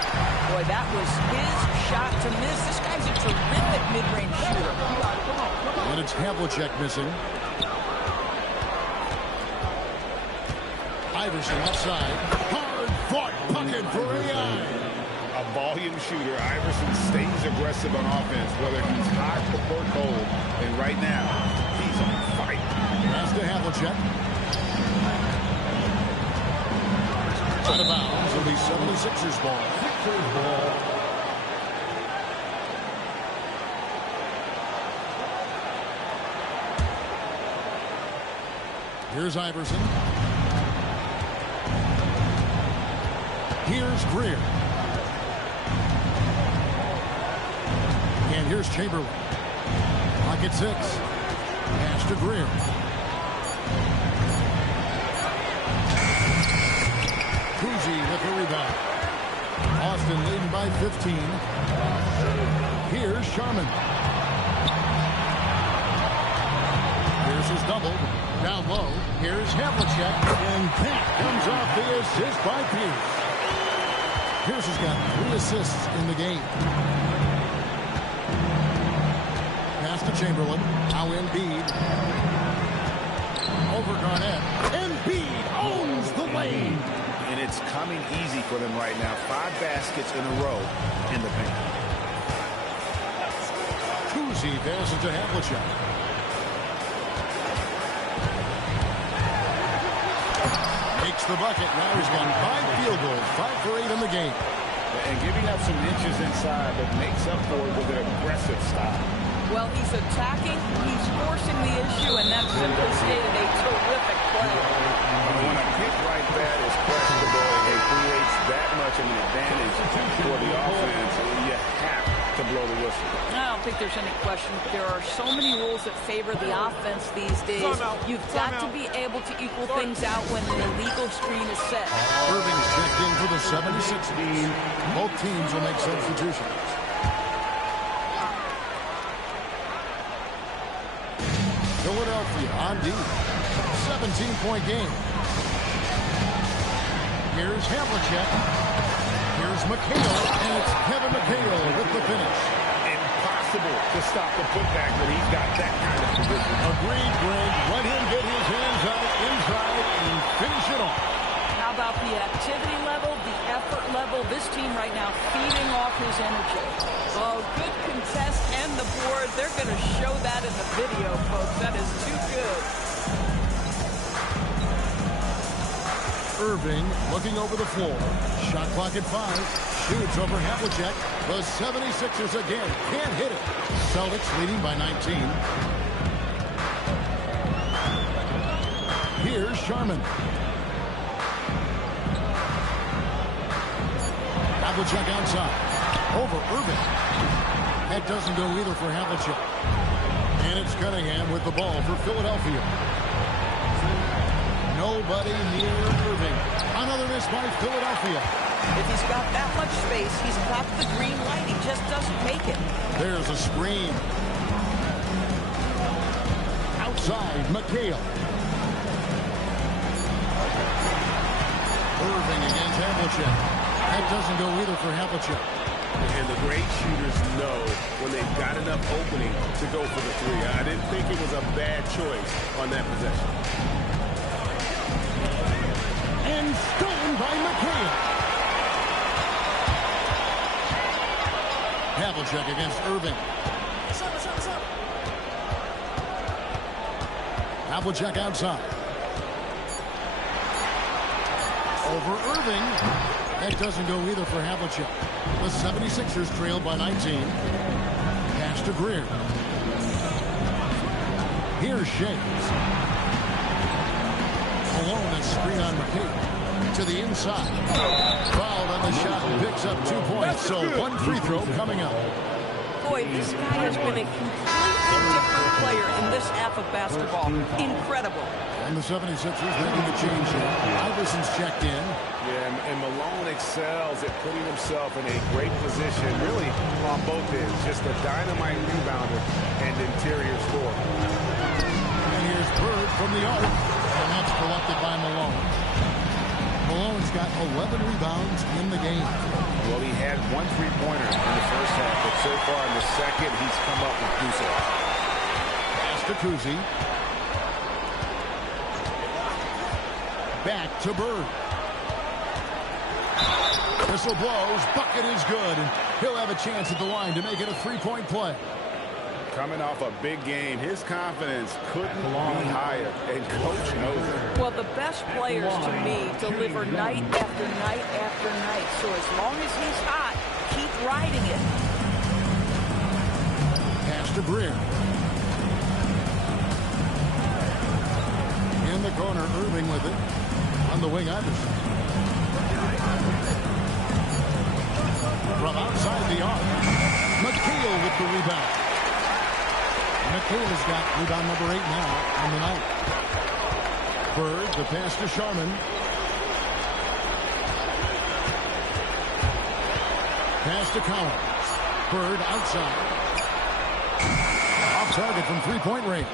Boy, that was his shot to miss. This guy's a terrific mid-range shooter. And it's Havlicek missing. Iverson outside. Hard fought bucket for AI. A volume shooter. Iverson stays aggressive on offense, whether he's hot or cold. And right now, he's on fire. Pass to Havlicek. Out of bounds. It'll be 76ers ball. Sixers ball. Here's Iverson. Here's Greer. And here's Chamberlain. Pocket 6. Pass to Greer. Cousy with the rebound. Austin leading by 15. Here's Sharman. Here's his double. Down low. Here's Havlicek. And that comes off the assist by Pierce. Pierce has got 3 assists in the game. Pass to Chamberlain. Now Embiid. Over Garnett. Embiid owns the lane. And it's coming easy for them right now. 5 baskets in a row in the paint. Cousy passes to Havlicek. Makes the bucket. Now he's got 5 field goals. 5 for 8 in the game. And giving up some inches inside, but makes up for it with an aggressive style. Well, he's attacking, he's forcing the issue, and that's simply stated a terrific play. When a pick like that is questionable, it creates that much of an advantage for the offense, you have to blow the whistle. I don't think there's any question. There are so many rules that favor the offense these days. You've got to be able to equal things out when an illegal screen is set. Irving's checked in for the 76ers. Both teams will make substitutions. Philadelphia on D. 17-point game. Here's Havlicek. Here's McHale, and it's Kevin McHale with the finish. Impossible to stop the putback when he's got that kind of position. Agreed, Greg. Let him get his hands out inside and finish it off. How about the activity level, the effort level? This team right now feeding off his energy. Oh, good contest and the board. They're going to show that in the video, folks. That is too good. Irving looking over the floor. Shot clock at 5. Shoots over Havlicek. The 76ers again can't hit it. Celtics leading by 19. Here's Sharman. Havlicek outside. Over Irving. That doesn't go either for Havlicek. And it's Cunningham with the ball for Philadelphia. Nobody near Irving. Another miss by Philadelphia. If he's got that much space, he's got the green light. He just doesn't make it. There's a screen. Outside, McHale. Irving against Havlicek. That doesn't go either for Havlicek. And the great shooters know when they've got enough opening to go for the 3. I didn't think it was a bad choice on that possession. And stolen by McHale. Havlicek against Irving. Havlicek outside. Over Irving. That doesn't go either for Havlicek. The 76ers trailed by 19. Pass to Greer. Here's Shakes. Alone and screen on McHale. To the inside. Fouled on the shot and picks up 2 points. So 1 free throw coming up. Boy, this guy has been a completely different player in this half of basketball. Incredible. And the 76ers making the change here. Iverson's checked in. Yeah, and Malone excels at putting himself in a great position, really on both ends. Just a dynamite rebounder and interior scorer. And here's Bird from the arc. And that's collected by Malone. Malone's got 11 rebounds in the game. Well, he had 1 3-pointer in the first half, but so far in the second, he's come up with deuces. Pass to Cousy. Back to Bird. Whistle blows. Bucket is good. And he'll have a chance at the line to make it a 3-point play. Coming off a big game, his confidence couldn't be higher, and Coach knows it. Well, the best players, to me, deliver night after night after night. So as long as he's hot, keep riding it. Pass to Greer. In the corner, Irving with it. On the wing, Iverson. From outside the arc, McHale with the rebound. McHale's got rebound number 8 now on the night. Bird, the pass to Sharman. Pass to Collins. Bird outside. Off target from three-point range.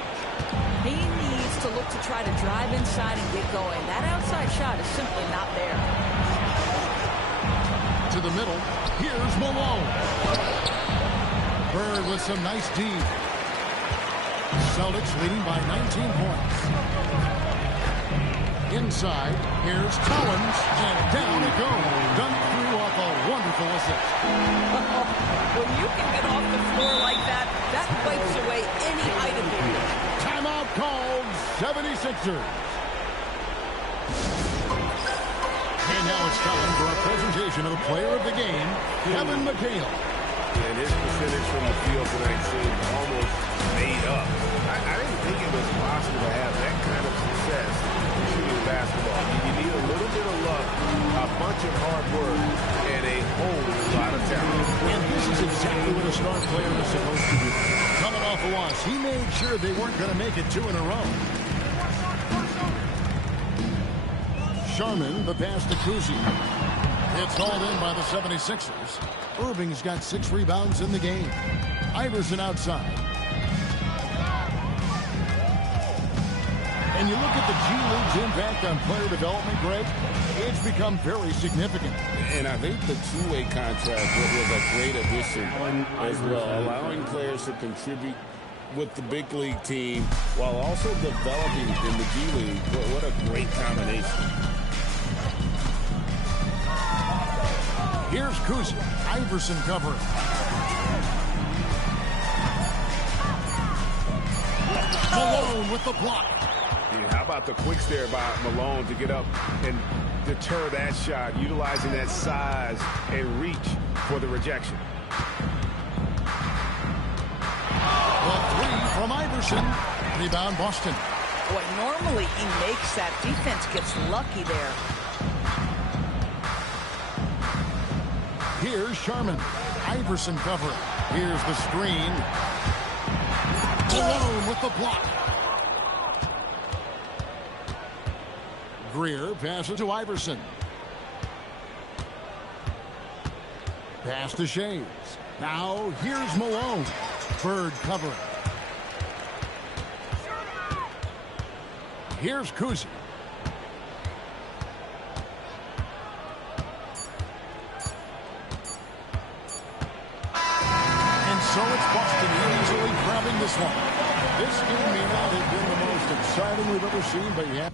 He needs to look to try to drive inside and get going. That outside shot is simply not there. To the middle. Here's Malone. Bird with some nice D. Celtics leading by 19 points. Inside, here's Collins, and down it goes. Dunk through off a wonderful assist. When you can get off the floor like that, that wipes away any item here. Timeout called, 76ers. And now it's time for a presentation of the player of the game, Kevin McHale. And his percentage from the field tonight seemed almost made up. I didn't think it was possible to have that kind of success shooting basketball. You need a little bit of luck, a bunch of hard work, and a whole lot of talent. And this is exactly what a star player is supposed to do. Coming off a loss, he made sure they weren't going to make it 2 in a row. Sharman, the pass to Kuzi. It's hauled in by the 76ers. Irving's got 6 rebounds in the game. Iverson outside. And you look at the G League's impact on player development, Greg, it's become very significant. And I think the two-way contract was a great addition as well, allowing players to contribute with the big league team while also developing in the G League. What a great combination. Here's Kuzi. Iverson covering. Malone with the block. Yeah, how about the quicks there by Malone to get up and deter that shot, utilizing that size and reach for the rejection. The 3 from Iverson. Rebound Boston. Boy, normally he makes that. Defense gets lucky there. Here's Sharman. Iverson covering. Here's the screen. Malone with the block. Greer passes to Iverson. Pass to Shades. Now here's Malone. Bird covering. Here's Kuzi. So it's Boston easily grabbing this one. This game may not have been the most exciting we've ever seen, but yeah.